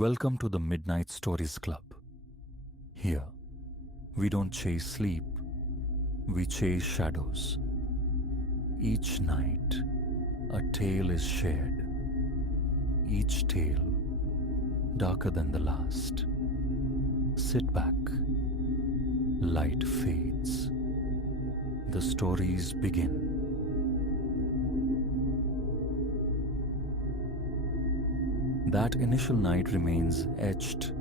Welcome to the Midnight Stories Club. Here, we don't chase sleep, we chase shadows. Each night, a tale is shared. Each tale darker than the last. Sit back. Light fades. The stories begin. That initial night remains etched,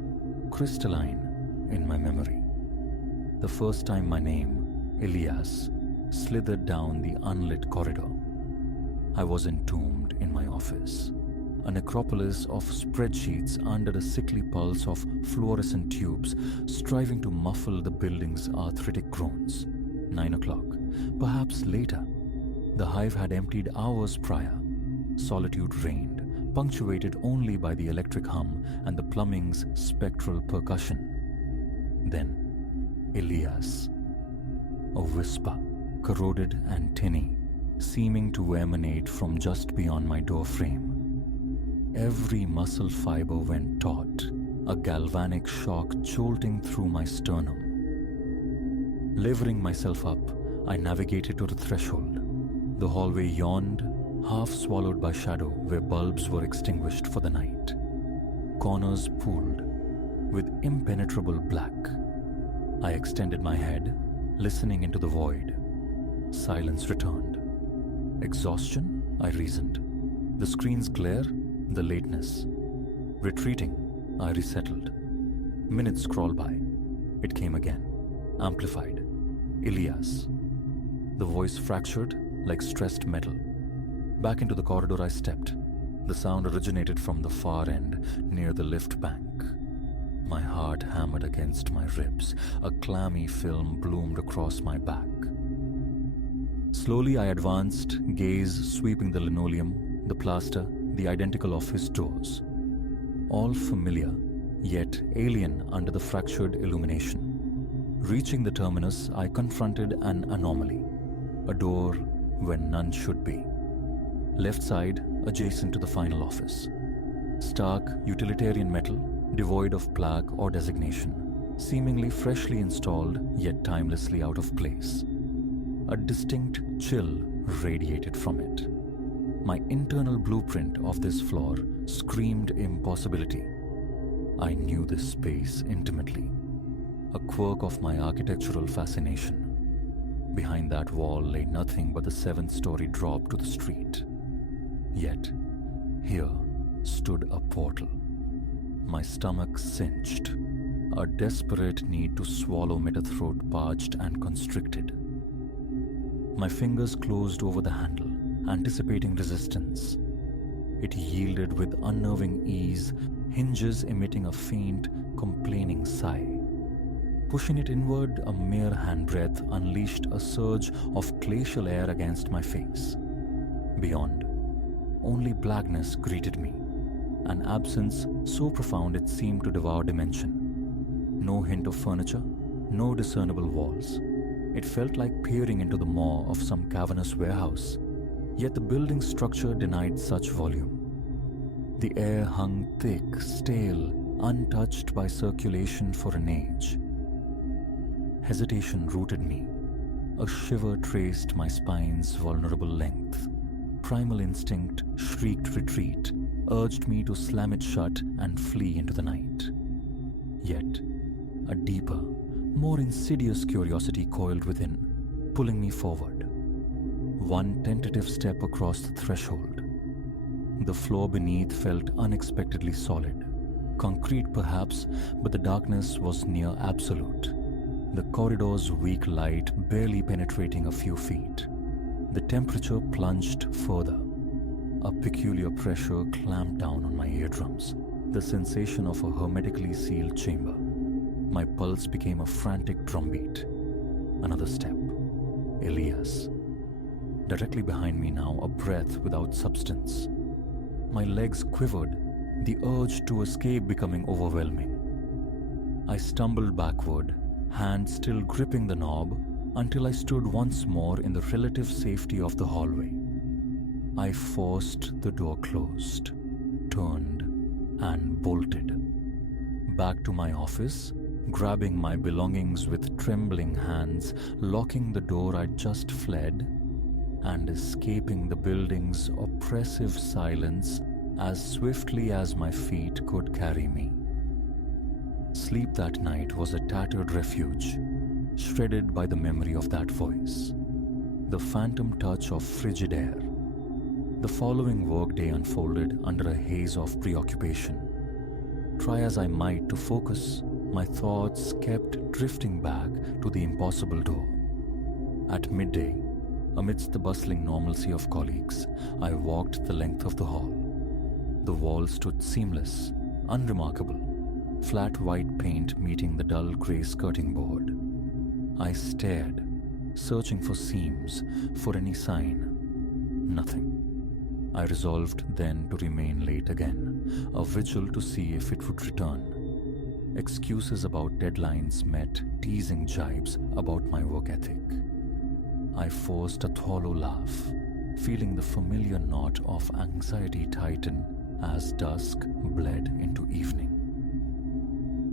crystalline in my memory. The first time my name, Elias, slithered down the unlit corridor. I was entombed in my office, a necropolis of spreadsheets under the sickly pulse of fluorescent tubes striving to muffle the building's arthritic groans. 9 o'clock, perhaps later. The hive had emptied hours prior. Solitude reigned, punctuated only by the electric hum and the plumbing's spectral percussion. Then, Elias, a whisper, corroded and tinny, seeming to emanate from just beyond my doorframe. Every muscle fiber went taut, a galvanic shock jolting through my sternum. Levering myself up, I navigated to the threshold. The hallway yawned, half swallowed by shadow where bulbs were extinguished for the night. Corners pooled with impenetrable black. I extended my head, listening into the void. Silence returned. Exhaustion, I reasoned. The screen's glare, the lateness. Retreating, I resettled. Minutes crawled by. It came again, amplified. Elias. The voice fractured like stressed metal. Back into the corridor I stepped. The sound originated from the far end, near the lift bank. My heart hammered against my ribs. A clammy film bloomed across my back. Slowly I advanced, gaze sweeping the linoleum, the plaster, the identical office doors. All familiar, yet alien under the fractured illumination. Reaching the terminus, I confronted an anomaly. A door where none should be. Left side, adjacent to the final office. Stark, utilitarian metal, devoid of plaque or designation, seemingly freshly installed yet timelessly out of place. A distinct chill radiated from it. My internal blueprint of this floor screamed impossibility. I knew this space intimately, a quirk of my architectural fascination. Behind that wall lay nothing but the 7th-story drop to the street. Yet, here stood a portal. My stomach cinched. A desperate need to swallow made a throat parched and constricted. My fingers closed over the handle, anticipating resistance. It yielded with unnerving ease, hinges emitting a faint, complaining sigh. Pushing it inward, a mere handbreadth unleashed a surge of glacial air against my face. Beyond, only blackness greeted me, an absence so profound it seemed to devour dimension. No hint of furniture, no discernible walls. It felt like peering into the maw of some cavernous warehouse, yet the building's structure denied such volume. The air hung thick, stale, untouched by circulation for an age. Hesitation rooted me. A shiver traced my spine's vulnerable length. Primal instinct shrieked retreat, urged me to slam it shut and flee into the night. Yet, a deeper, more insidious curiosity coiled within, pulling me forward. One tentative step across the threshold. The floor beneath felt unexpectedly solid. Concrete perhaps, but the darkness was near absolute. The corridor's weak light barely penetrating a few feet. The temperature plunged further. A peculiar pressure clamped down on my eardrums, the sensation of a hermetically sealed chamber. My pulse became a frantic drumbeat. Another step. Elias. Directly behind me now, a breath without substance. My legs quivered, the urge to escape becoming overwhelming. I stumbled backward, hand still gripping the knob, until I stood once more in the relative safety of the hallway. I forced the door closed, turned, and bolted. back to my office, grabbing my belongings with trembling hands, locking the door I'd just fled, and escaping the building's oppressive silence as swiftly as my feet could carry me. Sleep that night was a tattered refuge, shredded by the memory of that voice, the phantom touch of frigid air. The following workday unfolded under a haze of preoccupation. Try as I might to focus, my thoughts kept drifting back to the impossible door. At midday, amidst the bustling normalcy of colleagues, I walked the length of the hall. The walls stood seamless, unremarkable, flat white paint meeting the dull grey skirting board. I stared, searching for seams, for any sign. Nothing. I resolved then to remain late again, a vigil to see if it would return. Excuses about deadlines met teasing jibes about my work ethic. I forced a hollow laugh, feeling the familiar knot of anxiety tighten as dusk bled into evening.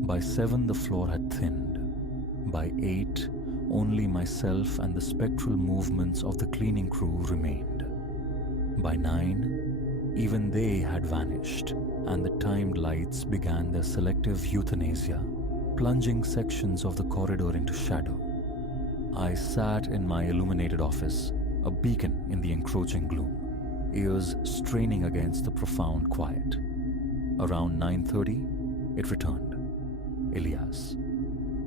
By 7, the floor had thinned. By 8, only myself and the spectral movements of the cleaning crew remained. By 9, even they had vanished, and the timed lights began their selective euthanasia, plunging sections of the corridor into shadow. I sat in my illuminated office, a beacon in the encroaching gloom, ears straining against the profound quiet. Around 9:30, it returned. Elias.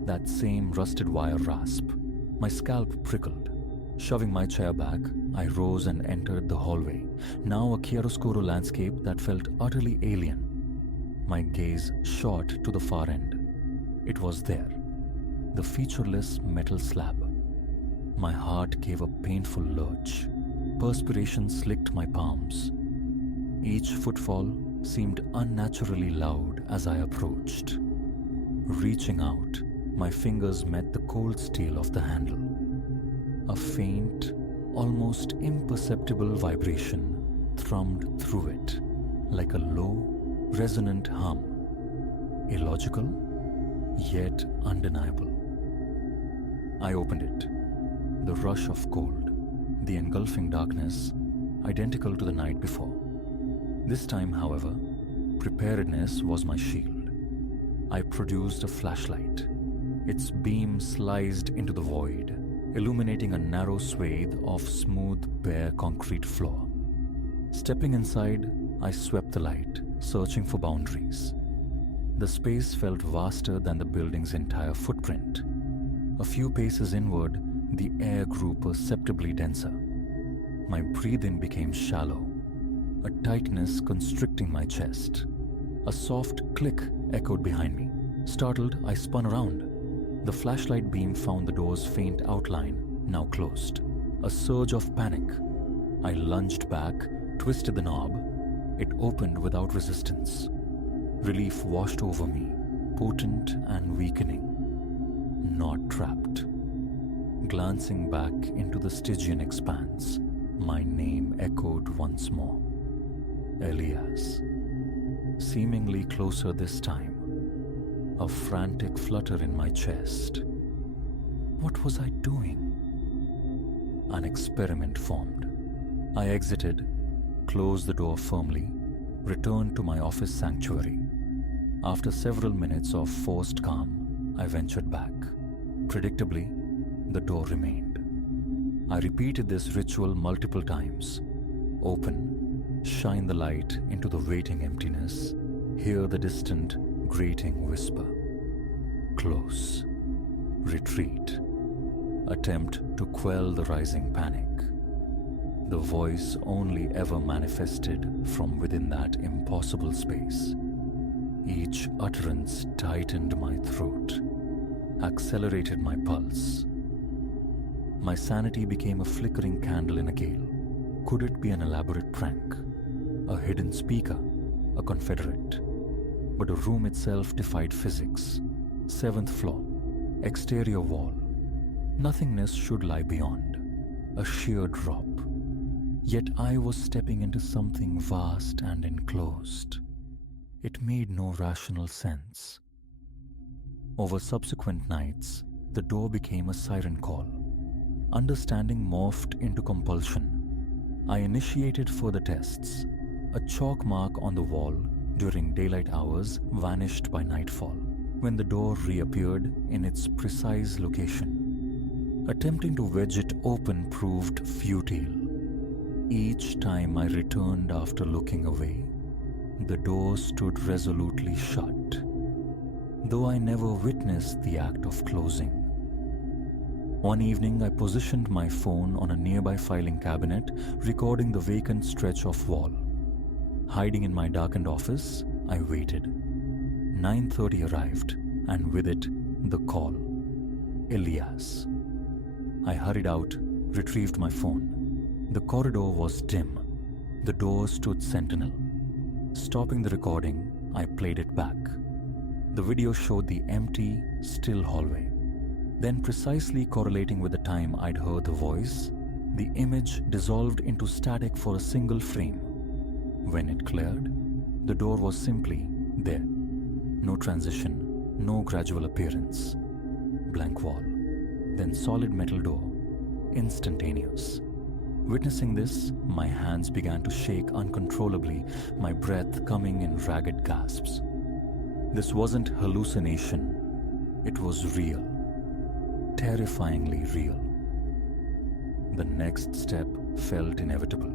That same rusted wire rasp. My scalp prickled. Shoving my chair back, I rose and entered the hallway, now a chiaroscuro landscape that felt utterly alien. My gaze shot to the far end. It was there, the featureless metal slab. My heart gave a painful lurch. Perspiration slicked my palms. Each footfall seemed unnaturally loud as I approached. Reaching out, my fingers met the cold steel of the handle. A faint, almost imperceptible vibration thrummed through it, like a low, resonant hum. Illogical, yet undeniable. I opened it. The rush of cold, the engulfing darkness, identical to the night before. This time, however, preparedness was my shield. I produced a flashlight. Its beam sliced into the void, illuminating a narrow swathe of smooth, bare concrete floor. Stepping inside, I swept the light, searching for boundaries. The space felt vaster than the building's entire footprint. A few paces inward, the air grew perceptibly denser. My breathing became shallow, a tightness constricting my chest. A soft click echoed behind me. Startled, I spun around. The flashlight beam found the door's faint outline, now closed. A surge of panic. I lunged back, twisted the knob. It opened without resistance. Relief washed over me, potent and weakening. Not trapped. Glancing back into the Stygian expanse, my name echoed once more. Elias. Seemingly closer this time. A frantic flutter in my chest. What was I doing? An experiment formed. I exited, closed the door firmly, returned to my office sanctuary. After several minutes of forced calm, I ventured back. Predictably, the door remained. I repeated this ritual multiple times. Open, shine the light into the waiting emptiness, hear the distant, grating whisper. Close. Retreat. Attempt to quell the rising panic. The voice only ever manifested from within that impossible space. Each utterance tightened my throat, accelerated my pulse. My sanity became a flickering candle in a gale. Could it be an elaborate prank? A hidden speaker? A confederate? But the room itself defied physics. 7th floor. Exterior wall. Nothingness should lie beyond. A sheer drop. Yet I was stepping into something vast and enclosed. It made no rational sense. Over subsequent nights, the door became a siren call. Understanding morphed into compulsion. I initiated further tests. A chalk mark on the wall during daylight hours vanished by nightfall, when the door reappeared in its precise location. Attempting to wedge it open proved futile. Each time I returned after looking away, the door stood resolutely shut, though I never witnessed the act of closing. One evening, I positioned my phone on a nearby filing cabinet, recording the vacant stretch of wall. Hiding in my darkened office, I waited. 9:30 arrived, and with it, the call. Elias. I hurried out, retrieved my phone. The corridor was dim. The door stood sentinel. Stopping the recording, I played it back. The video showed the empty, still hallway. Then, precisely correlating with the time I'd heard the voice, the image dissolved into static for a single frame. When it cleared, the door was simply there. No transition, no gradual appearance. Blank wall, then solid metal door, instantaneous. Witnessing this, my hands began to shake uncontrollably, my breath coming in ragged gasps. This wasn't hallucination. It was real. Terrifyingly real. The next step felt inevitable.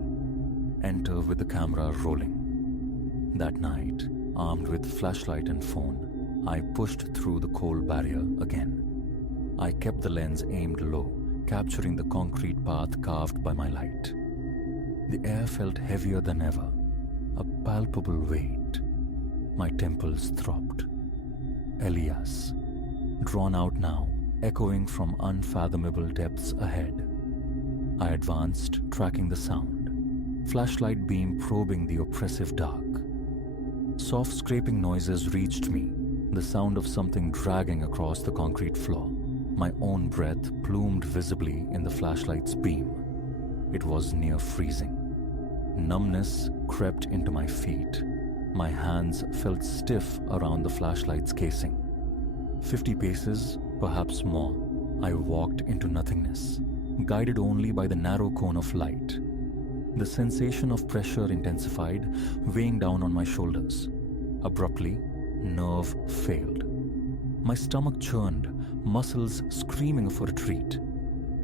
Enter with the camera rolling. That night, armed with flashlight and phone, I pushed through the cold barrier again. I kept the lens aimed low, capturing the concrete path carved by my light. The air felt heavier than ever, a palpable weight. My temples throbbed. Elias, drawn out now, echoing from unfathomable depths ahead. I advanced, tracking the sound, flashlight beam probing the oppressive dark. Soft scraping noises reached me, the sound of something dragging across the concrete floor. My own breath plumed visibly in the flashlight's beam. It was near freezing. Numbness crept into my feet. My hands felt stiff around the flashlight's casing. 50 paces, perhaps more, I walked into nothingness, guided only by the narrow cone of light. The sensation of pressure intensified, weighing down on my shoulders. Abruptly, nerve failed. My stomach churned, muscles screaming for retreat.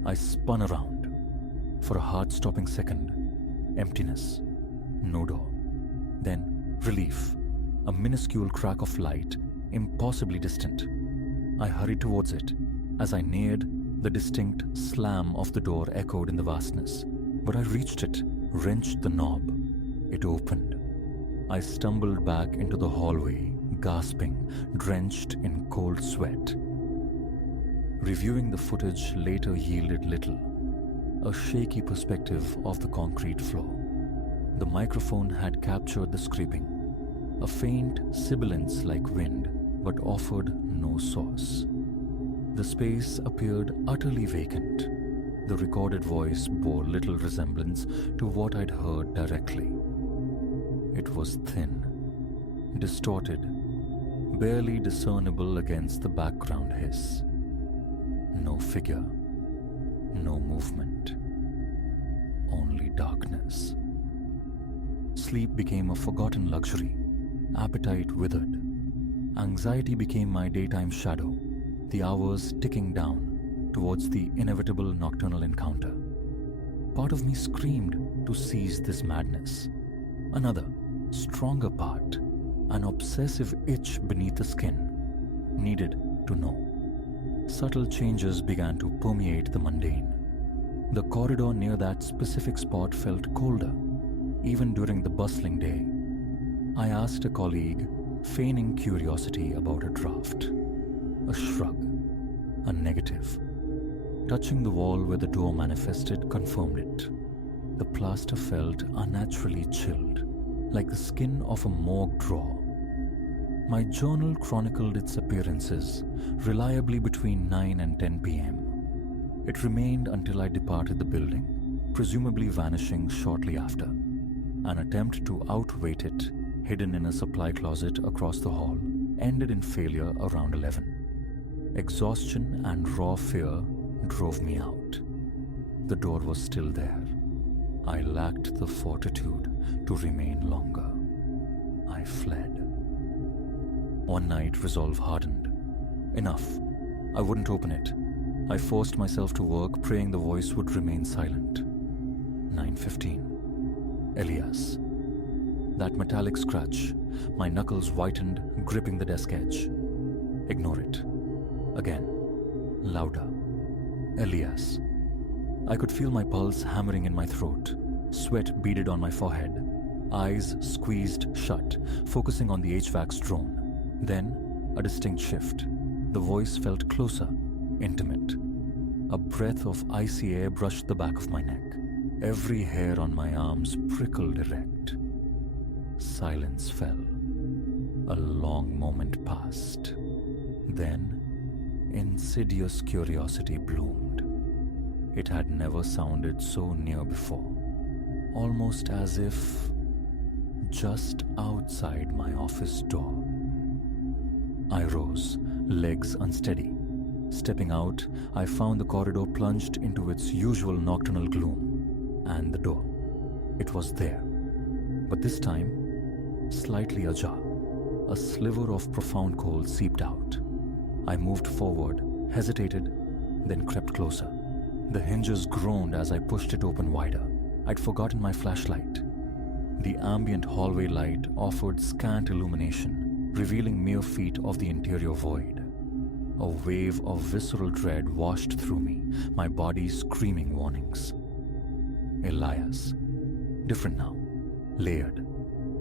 I spun around. For a heart-stopping second, emptiness, no door. Then, relief, a minuscule crack of light, impossibly distant. I hurried towards it. As I neared, the distinct slam of the door echoed in the vastness. But I reached it, wrenched the knob. It opened. I stumbled back into the hallway, gasping, drenched in cold sweat. Reviewing the footage later yielded little. A shaky perspective of the concrete floor. The microphone had captured the scraping. A faint sibilance like wind, but offered no source. The space appeared utterly vacant. The recorded voice bore little resemblance to what I'd heard directly. It was thin, distorted, barely discernible against the background hiss. No figure, no movement, only darkness. Sleep became a forgotten luxury. Appetite withered. Anxiety became my daytime shadow, the hours ticking down towards the inevitable nocturnal encounter. Part of me screamed to seize this madness. Another, stronger part, an obsessive itch beneath the skin, needed to know. Subtle changes began to permeate the mundane. The corridor near that specific spot felt colder, even during the bustling day. I asked a colleague, feigning curiosity about a draft. A shrug, a negative. Touching the wall where the door manifested confirmed it. The plaster felt unnaturally chilled, like the skin of a morgue drawer. My journal chronicled its appearances, reliably between 9 and 10 p.m. It remained until I departed the building, presumably vanishing shortly after. An attempt to outwait it, hidden in a supply closet across the hall, ended in failure around 11. Exhaustion and raw fear drove me out. The door was still there. I lacked the fortitude to remain longer. I fled. One night, resolve hardened. Enough. I wouldn't open it. I forced myself to work, praying the voice would remain silent. 9:15. Elias. That metallic scratch. My knuckles whitened, gripping the desk edge. Ignore it. Again. Louder. Elias. I could feel my pulse hammering in my throat. Sweat beaded on my forehead. Eyes squeezed shut, focusing on the HVAC's drone. Then, a distinct shift. The voice felt closer, intimate. A breath of icy air brushed the back of my neck. Every hair on my arms prickled erect. Silence fell. A long moment passed. Then, insidious curiosity bloomed. It had never sounded so near before, almost as if just outside my office door. I rose, legs unsteady. Stepping out, I found the corridor plunged into its usual nocturnal gloom, and the door. It was there, but this time, slightly ajar. A sliver of profound cold seeped out. I moved forward, hesitated, then crept closer. The hinges groaned as I pushed it open wider. I'd forgotten my flashlight. The ambient hallway light offered scant illumination, revealing mere feet of the interior void. A wave of visceral dread washed through me, my body screaming warnings. Elias. Different now. Layered.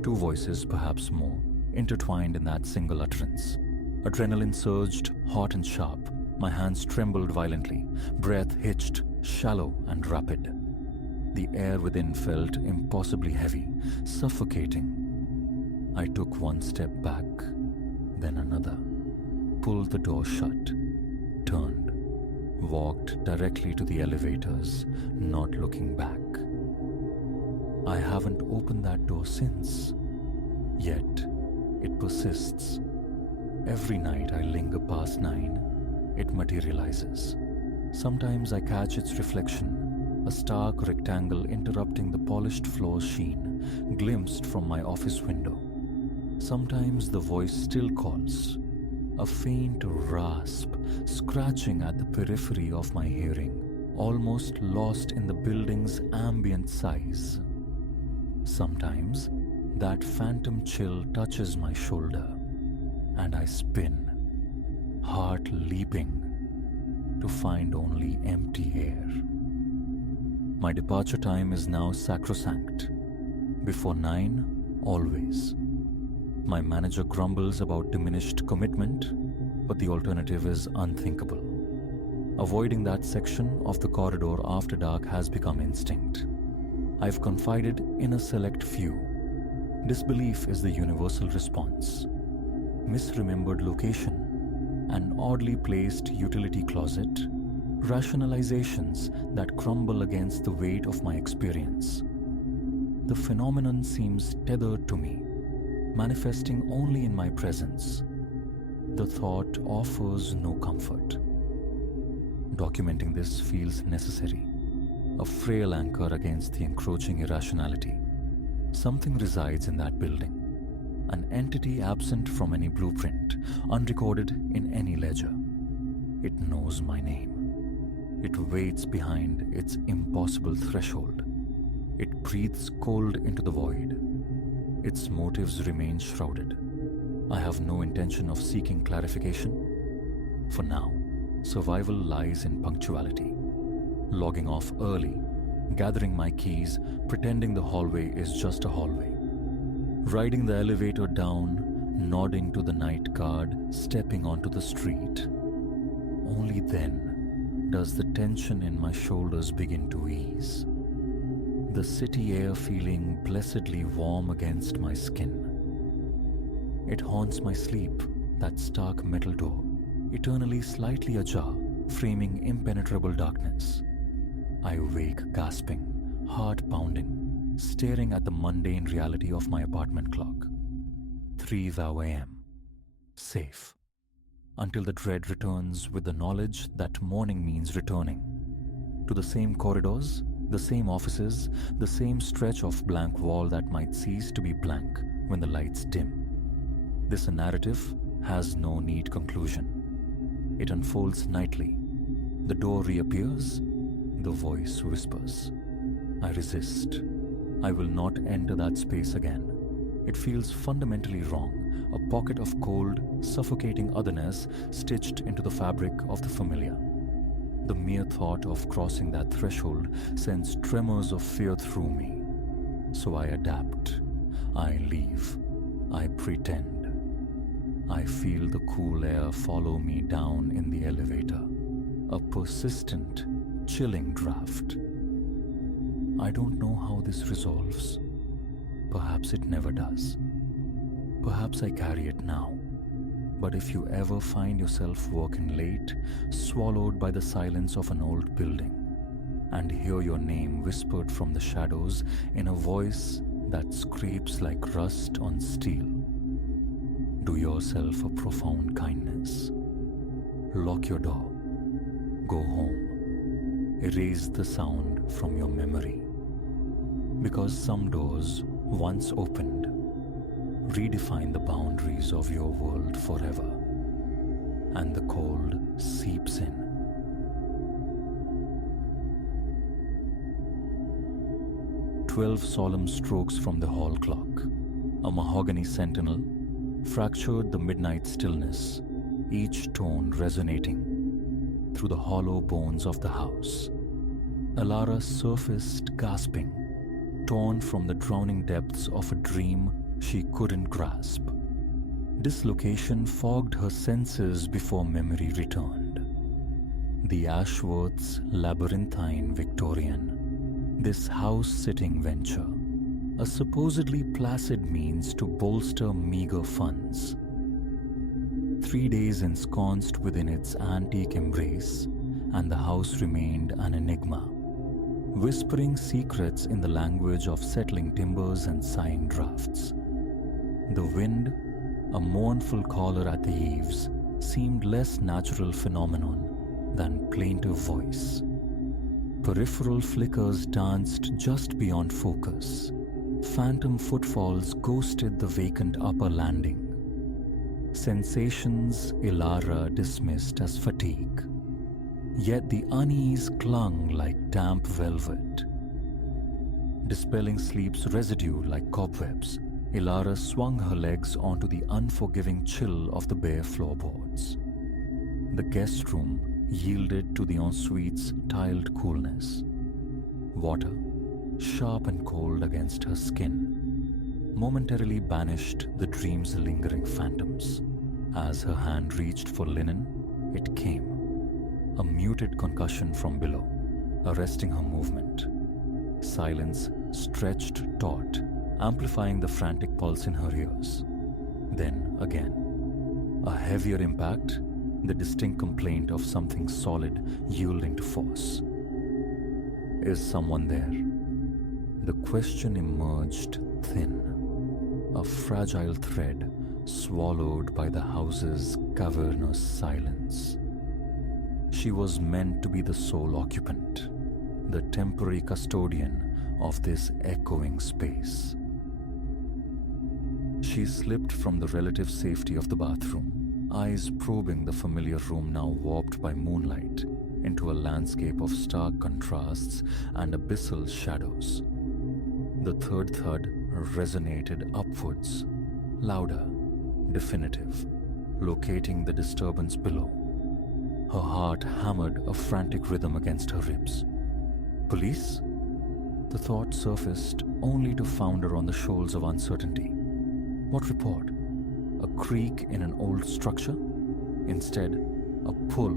Two voices, perhaps more, intertwined in that single utterance. Adrenaline surged, hot and sharp. My hands trembled violently, breath hitched, shallow and rapid. The air within felt impossibly heavy, suffocating. I took one step back, then another, pulled the door shut, turned, walked directly to the elevators, not looking back. I haven't opened that door since, yet it persists. Every night I linger past 9, it materializes. Sometimes I catch its reflection, a stark rectangle interrupting the polished floor sheen, glimpsed from my office window. Sometimes the voice still calls, a faint rasp scratching at the periphery of my hearing, almost lost in the building's ambient size. Sometimes that phantom chill touches my shoulder, and I spin, heart leaping, to find only empty air. My departure time is now sacrosanct. Before 9, always. My manager grumbles about diminished commitment, but the alternative is unthinkable. Avoiding that section of the corridor after dark has become instinct. I've confided in a select few. Disbelief is the universal response. Misremembered location, an oddly placed utility closet, rationalizations that crumble against the weight of my experience. The phenomenon seems tethered to me, manifesting only in my presence. The thought offers no comfort. Documenting this feels necessary, a frail anchor against the encroaching irrationality. Something resides in that building, an entity absent from any blueprint, unrecorded in any ledger. It knows my name. It waits behind its impossible threshold. It breathes cold into the void. Its motives remain shrouded. I have no intention of seeking clarification. For now, survival lies in punctuality. Logging off early, gathering my keys, pretending the hallway is just a hallway. Riding the elevator down, nodding to the night guard, stepping onto the street. Only then does the tension in my shoulders begin to ease. The city air feeling blessedly warm against my skin. It haunts my sleep, that stark metal door, eternally slightly ajar, framing impenetrable darkness. I wake gasping, heart pounding, staring at the mundane reality of my apartment clock. 3 a.m. Safe. until the dread returns with the knowledge that morning means returning. To the same corridors, the same offices, the same stretch of blank wall that might cease to be blank when the lights dim. This narrative has no neat conclusion. It unfolds nightly. The door reappears, the voice whispers. I resist. I will not enter that space again. It feels fundamentally wrong, a pocket of cold, suffocating otherness stitched into the fabric of the familiar. The mere thought of crossing that threshold sends tremors of fear through me. So I adapt. I leave. I pretend. I feel the cool air follow me down in the elevator. A persistent, chilling draft. I don't know how this resolves. Perhaps it never does. Perhaps I carry it now. But if you ever find yourself working late, swallowed by the silence of an old building, and hear your name whispered from the shadows in a voice that scrapes like rust on steel, do yourself a profound kindness. Lock your door. Go home. Erase the sound from your memory. Because some doors, once opened, redefine the boundaries of your world forever, and the cold seeps in. "12 solemn strokes from the hall clock, a mahogany sentinel, fractured the midnight stillness, each tone resonating through the hollow bones of the house. Elara surfaced gasping, torn from the drowning depths of a dream she couldn't grasp. Dislocation fogged her senses before memory returned. The Ashworth's labyrinthine Victorian, this house-sitting venture, a supposedly placid means to bolster meager funds. 3 days ensconced within its antique embrace, and the house remained an enigma, whispering secrets in the language of settling timbers and sighing drafts. The wind, a mournful caller at the eaves, seemed less natural phenomenon than plaintive voice. Peripheral flickers danced just beyond focus. Phantom footfalls ghosted the vacant upper landing. Sensations Elara dismissed as fatigue. Yet the unease clung like damp velvet. Dispelling sleep's residue like cobwebs, Elara swung her legs onto the unforgiving chill of the bare floorboards. The guest room yielded to the ensuite's tiled coolness. Water, sharp and cold against her skin, momentarily banished the dream's lingering phantoms. As her hand reached for linen, it came. A muted concussion from below, arresting her movement. Silence stretched taut, amplifying the frantic pulse in her ears. Then again, a heavier impact, the distinct complaint of something solid yielding to force. Is someone there? The question emerged thin, a fragile thread swallowed by the house's cavernous silence. She was meant to be the sole occupant, the temporary custodian of this echoing space. She slipped from the relative safety of the bathroom, eyes probing the familiar room now warped by moonlight into a landscape of stark contrasts and abyssal shadows. The third thud resonated upwards, louder, definitive, locating the disturbance below. Her heart hammered a frantic rhythm against her ribs. Police? The thought surfaced only to founder on the shoals of uncertainty. What report? A creak in an old structure? Instead, a pull,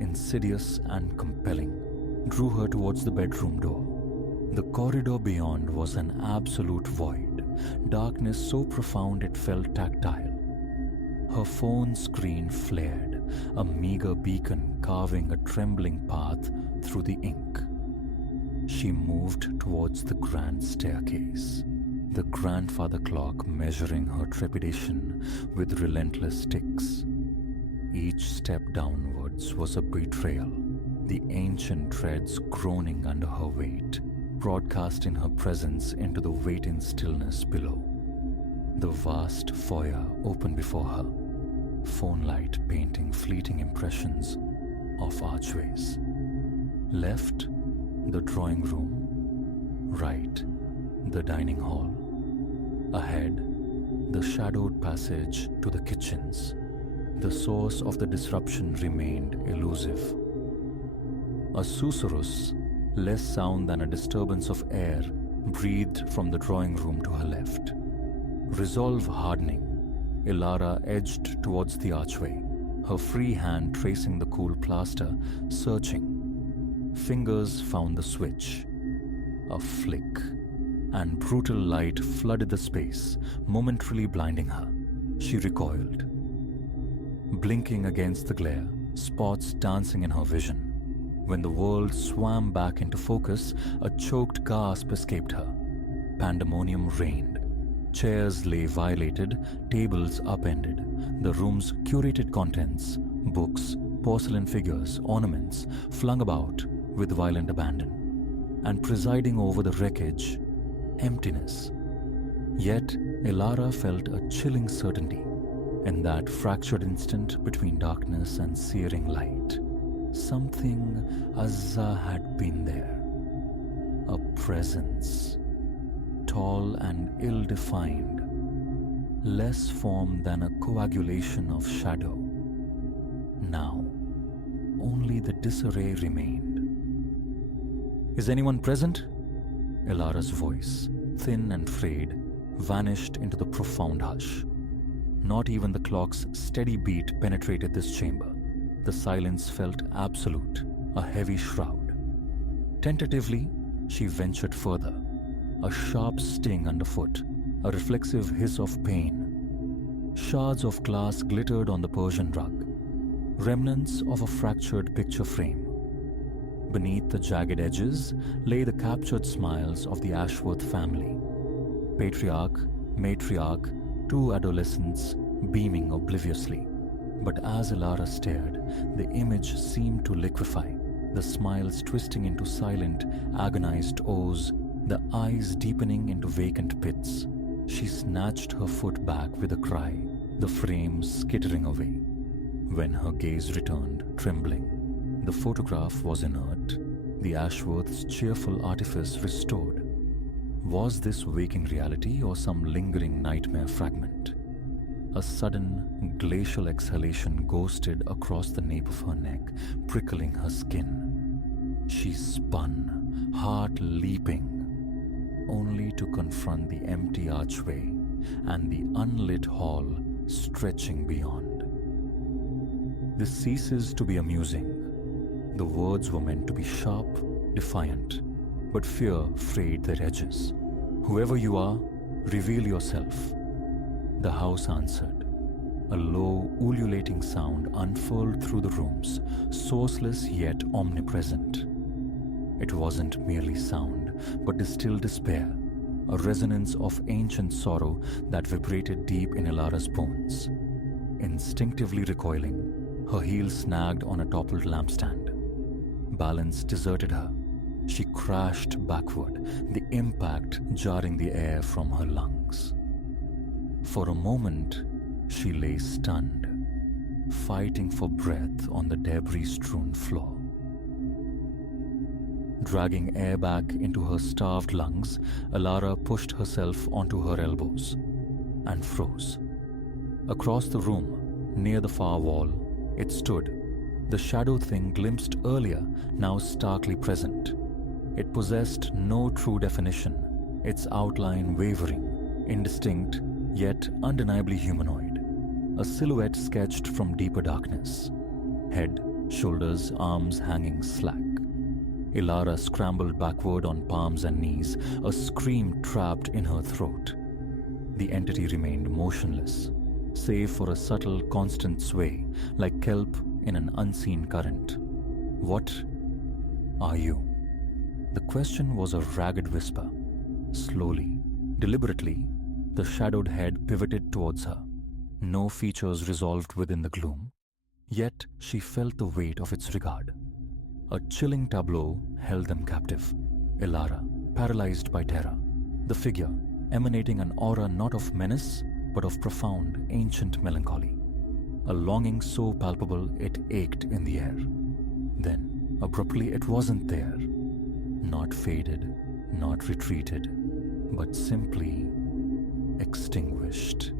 insidious and compelling, drew her towards the bedroom door. The corridor beyond was an absolute void, darkness so profound it felt tactile. Her phone screen flared, a meager beacon carving a trembling path through the ink. She moved towards the grand staircase, the grandfather clock measuring her trepidation with relentless ticks. Each step downwards was a betrayal, the ancient treads groaning under her weight, broadcasting her presence into the waiting stillness below. The vast foyer opened before her, phone light painting fleeting impressions of archways. Left, the drawing room. Right, the dining hall. Ahead, the shadowed passage to the kitchens. The source of the disruption remained elusive. A susurrus, less sound than a disturbance of air, breathed from the drawing room to her left. Resolve hardening, Ilara edged towards the archway, her free hand tracing the cool plaster, searching. Fingers found the switch. A flick, and brutal light flooded the space, momentarily blinding her. She recoiled, blinking against the glare, spots dancing in her vision. When the world swam back into focus, a choked gasp escaped her. Pandemonium reigned. Chairs lay violated, tables upended. The room's curated contents, books, porcelain figures, ornaments, flung about with violent abandon. And presiding over the wreckage, emptiness. Yet, Ilara felt a chilling certainty in that fractured instant between darkness and searing light. Something Azza had been there. A presence, tall and ill-defined, less form than a coagulation of shadow. Now, only the disarray remained. "Is anyone present?" Ilara's voice, thin and frayed, vanished into the profound hush. Not even the clock's steady beat penetrated this chamber. The silence felt absolute, a heavy shroud. Tentatively, she ventured further. A sharp sting underfoot, a reflexive hiss of pain. Shards of glass glittered on the Persian rug, remnants of a fractured picture frame. Beneath the jagged edges lay the captured smiles of the Ashworth family. Patriarch, matriarch, two adolescents beaming obliviously. But as Ilara stared, the image seemed to liquefy, the smiles twisting into silent, agonized O's, the eyes deepening into vacant pits. She snatched her foot back with a cry, the frame skittering away. When her gaze returned, trembling, the photograph was inert, the Ashworth's cheerful artifice restored. Was this waking reality or some lingering nightmare fragment? A sudden, glacial exhalation ghosted across the nape of her neck, prickling her skin. She spun, heart leaping, only to confront the empty archway and the unlit hall stretching beyond. This ceases to be amusing. The words were meant to be sharp, defiant, but fear frayed their edges. "Whoever you are, reveal yourself." The house answered. A low, ululating sound unfurled through the rooms, sourceless yet omnipresent. It wasn't merely sound, but distilled despair, a resonance of ancient sorrow that vibrated deep in Ilara's bones. Instinctively recoiling, her heels snagged on a toppled lampstand. Balance deserted her. She crashed backward, the impact jarring the air from her lungs. For a moment, she lay stunned, fighting for breath on the debris-strewn floor. Dragging air back into her starved lungs, Ilara pushed herself onto her elbows and froze. Across the room, near the far wall, it stood. The shadow thing glimpsed earlier, now starkly present. It possessed no true definition, its outline wavering, indistinct, yet undeniably humanoid. A silhouette sketched from deeper darkness. Head, shoulders, arms hanging slack. Ilara scrambled backward on palms and knees, a scream trapped in her throat. The entity remained motionless, save for a subtle, constant sway, like kelp in an unseen current. "What are you?" The question was a ragged whisper. Slowly, deliberately, the shadowed head pivoted towards her. No features resolved within the gloom. Yet she felt the weight of its regard. A chilling tableau held them captive. Elara, paralyzed by terror. The figure, emanating an aura not of menace, but of profound, ancient melancholy. A longing so palpable it ached in the air. Then, abruptly, it wasn't there. Not faded, not retreated, but simply extinguished,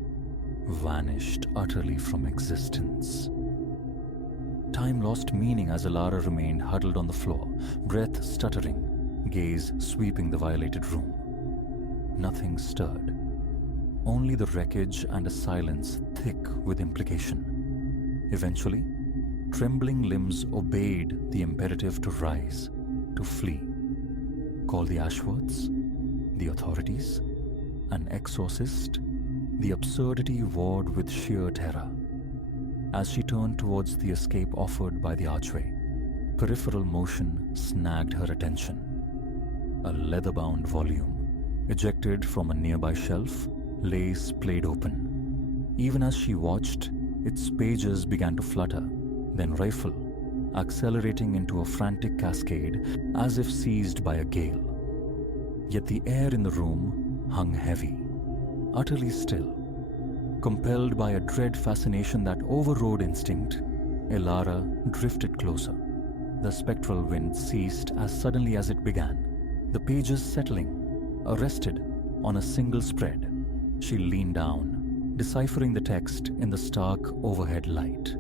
vanished utterly from existence. Time lost meaning as Elara remained huddled on the floor, breath stuttering, gaze sweeping the violated room. Nothing stirred. Only the wreckage and a silence thick with implication. Eventually, trembling limbs obeyed the imperative to rise, to flee. Call the Ashworths, the authorities, an exorcist. The absurdity warred with sheer terror. As she turned towards the escape offered by the archway, peripheral motion snagged her attention. A leather-bound volume, ejected from a nearby shelf, lay splayed open. Even as she watched, its pages began to flutter, then rifle, accelerating into a frantic cascade as if seized by a gale. Yet the air in the room hung heavy, utterly still. Compelled by a dread fascination that overrode instinct, Elara drifted closer. The spectral wind ceased as suddenly as it began, the pages settling, arrested on a single spread. She leaned down, deciphering the text in the stark overhead light.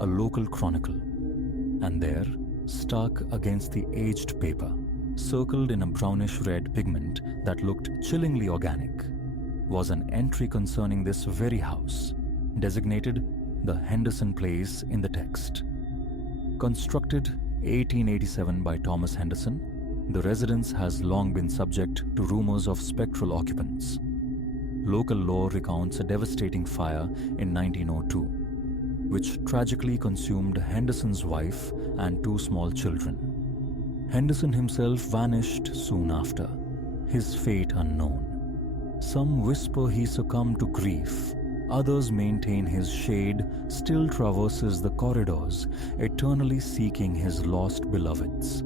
A local chronicle. And there, stuck against the aged paper, circled in a brownish-red pigment that looked chillingly organic, was an entry concerning this very house, designated the Henderson Place in the text. Constructed 1887 by Thomas Henderson, the residence has long been subject to rumors of spectral occupants. Local lore recounts a devastating fire in 1902, which tragically consumed Henderson's wife and 2 small children. Henderson himself vanished soon after, his fate unknown. Some whisper he succumbed to grief. Others maintain his shade still traverses the corridors, eternally seeking his lost beloveds.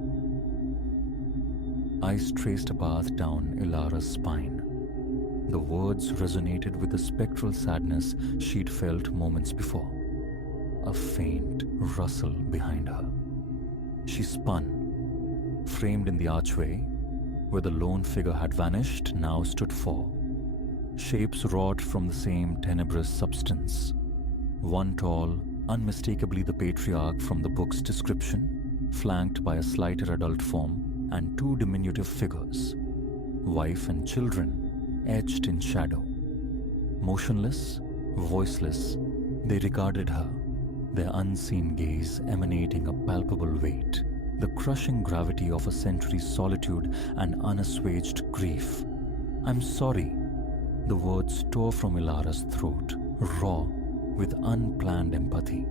Ice traced a path down Elara's spine. The words resonated with the spectral sadness she'd felt moments before. A faint rustle behind her. She spun. Framed in the archway, where the lone figure had vanished, now stood 4. Shapes wrought from the same tenebrous substance. One tall, unmistakably the patriarch from the book's description, flanked by a slighter adult form and 2 diminutive figures, wife and children, etched in shadow. Motionless, voiceless, they regarded her, their unseen gaze emanating a palpable weight, the crushing gravity of a century's solitude and unassuaged grief. "I'm sorry." The words tore from Elara's throat, raw, with unplanned empathy.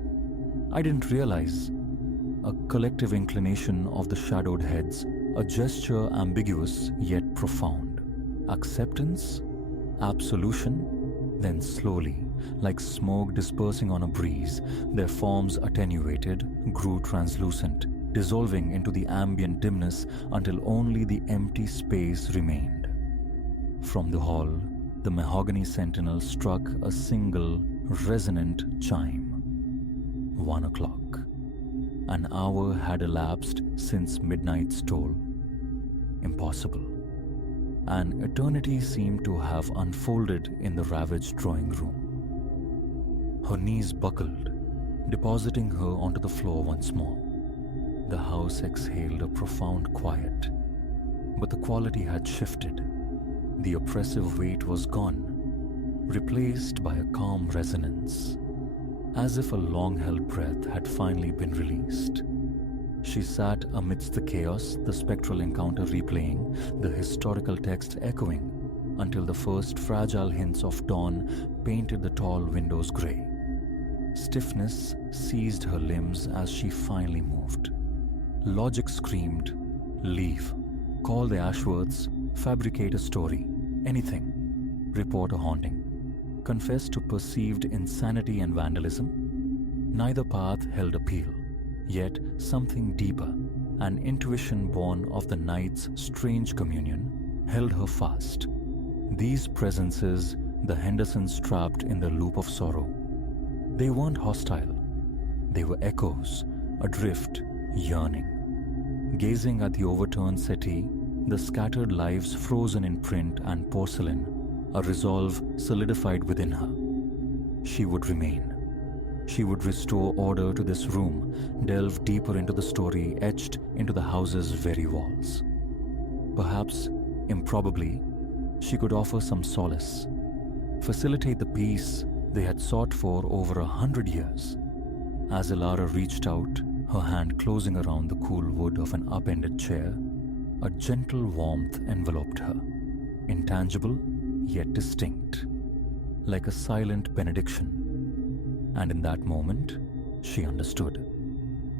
"I didn't realize." A collective inclination of the shadowed heads, a gesture ambiguous yet profound. Acceptance? Absolution? Then slowly, like smoke dispersing on a breeze, their forms attenuated, grew translucent, dissolving into the ambient dimness until only the empty space remained. From the hall, the mahogany sentinel struck a single, resonant chime. 1 o'clock. An hour had elapsed since midnight's toll. Impossible. An eternity seemed to have unfolded in the ravaged drawing room. Her knees buckled, depositing her onto the floor once more. The house exhaled a profound quiet, but the quality had shifted. The oppressive weight was gone, replaced by a calm resonance, as if a long-held breath had finally been released. She sat amidst the chaos, the spectral encounter replaying, the historical text echoing, until the first fragile hints of dawn painted the tall windows grey. Stiffness seized her limbs as she finally moved. Logic screamed, "Leave. Call the Ashworths, fabricate a story, anything. Report a haunting. Confess to perceived insanity and vandalism." Neither path held appeal, yet something deeper, an intuition born of the night's strange communion, held her fast. These presences the Hendersons trapped in the loop of sorrow. They weren't hostile. They were echoes, adrift, yearning. Gazing at the overturned settee, the scattered lives frozen in print and porcelain, a resolve solidified within her. She would remain. She would restore order to this room, delve deeper into the story etched into the house's very walls. Perhaps, improbably, she could offer some solace, facilitate the peace they had sought for over 100 years. As Elara reached out, her hand closing around the cool wood of an upended chair, a gentle warmth enveloped her, intangible yet distinct, like a silent benediction. And in that moment, she understood.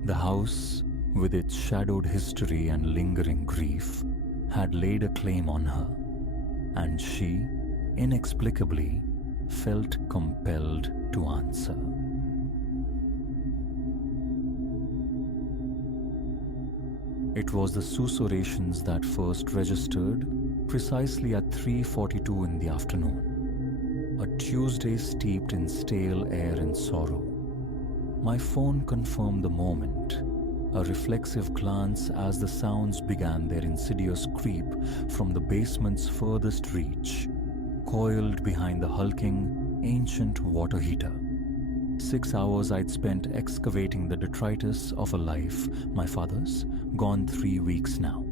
The house, with its shadowed history and lingering grief, had laid a claim on her, and she, inexplicably, felt compelled to answer. It was the susurrations that first registered precisely at 3:42 in the afternoon, a Tuesday steeped in stale air and sorrow. My phone confirmed the moment, a reflexive glance as the sounds began their insidious creep from the basement's furthest reach, coiled behind the hulking, ancient water heater. 6 hours I'd spent excavating the detritus of a life, my father's, gone 3 weeks now.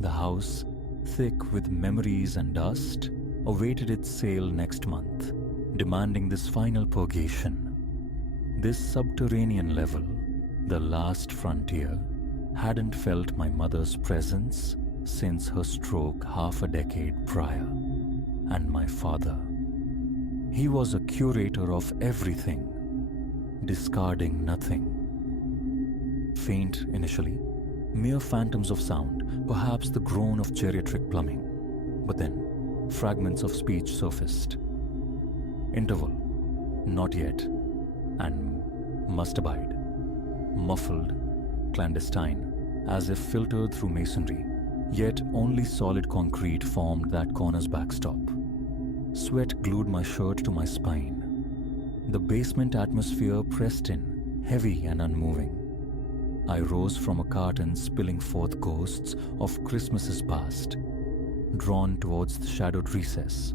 The house, thick with memories and dust, awaited its sale next month, demanding this final purgation. This subterranean level, the last frontier, hadn't felt my mother's presence since her stroke half a decade prior. And my father, he was a curator of everything, discarding nothing. Faint initially, mere phantoms of sound, perhaps the groan of geriatric plumbing, but then fragments of speech surfaced. Interval, not yet, and must abide. Muffled, clandestine, as if filtered through masonry, yet only solid concrete formed that corner's backstop. Sweat glued my shirt to my spine. The basement atmosphere pressed in, heavy and unmoving. I rose from a carton spilling forth ghosts of Christmases past, drawn towards the shadowed recess.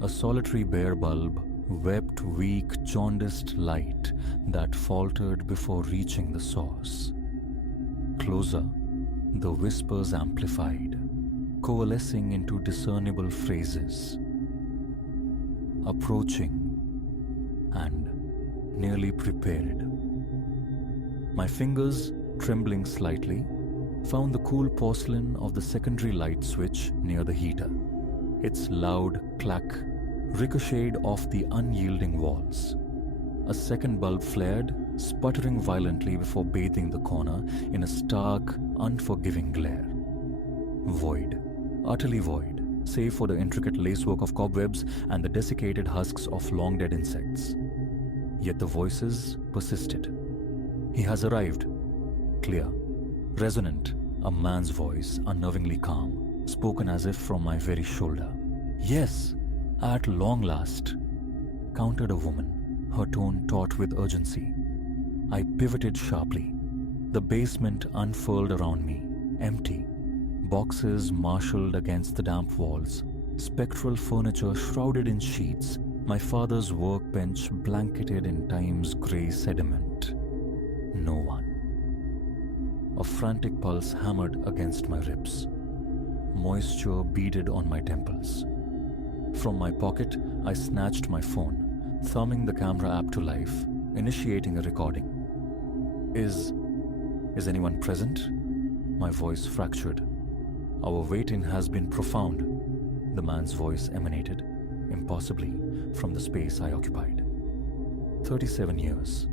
A solitary bare bulb wept weak, jaundiced light that faltered before reaching the source. Closer, the whispers amplified, coalescing into discernible phrases. Approaching and nearly prepared. My fingers, trembling slightly, found the cool porcelain of the secondary light switch near the heater. Its loud clack ricocheted off the unyielding walls. A second bulb flared, sputtering violently before bathing the corner in a stark, unforgiving glare. Void, utterly void, save for the intricate lacework of cobwebs and the desiccated husks of long-dead insects. Yet the voices persisted. He has arrived. Clear, resonant, a man's voice, unnervingly calm, spoken as if from my very shoulder. Yes, at long last, countered a woman, her tone taut with urgency. I pivoted sharply. The basement unfurled around me, empty. Boxes marshaled against the damp walls, spectral furniture shrouded in sheets, my father's workbench blanketed in time's grey sediment. No one. A frantic pulse hammered against my ribs. Moisture beaded on my temples. From my pocket, I snatched my phone, thumbing the camera app to life, initiating a recording. Is anyone present? My voice fractured. Our wait-in has been profound, the man's voice emanated, impossibly, from the space I occupied. 37 years.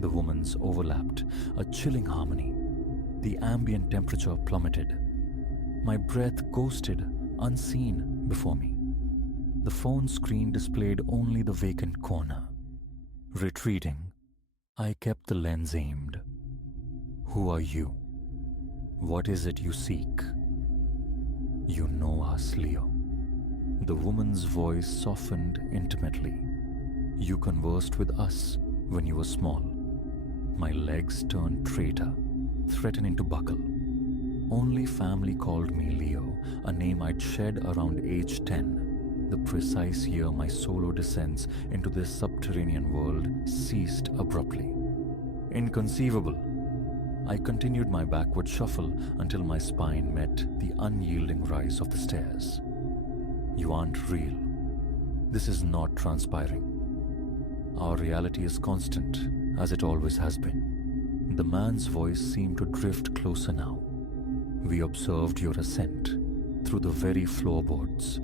The woman's overlapped, a chilling harmony. The ambient temperature plummeted. My breath ghosted, unseen, before me. The phone screen displayed only the vacant corner. Retreating, I kept the lens aimed. Who are you? What is it you seek? You know us, Leo. The woman's voice softened intimately. You conversed with us when you were small. My legs turned traitor, threatening to buckle. Only family called me Leo, a name I'd shed around age 10, the precise year my solo descents into this subterranean world ceased abruptly. Inconceivable. I continued my backward shuffle until my spine met the unyielding rise of the stairs. You aren't real. This is not transpiring. Our reality is constant, as it always has been. The man's voice seemed to drift closer now. We observed your ascent through the very floorboards.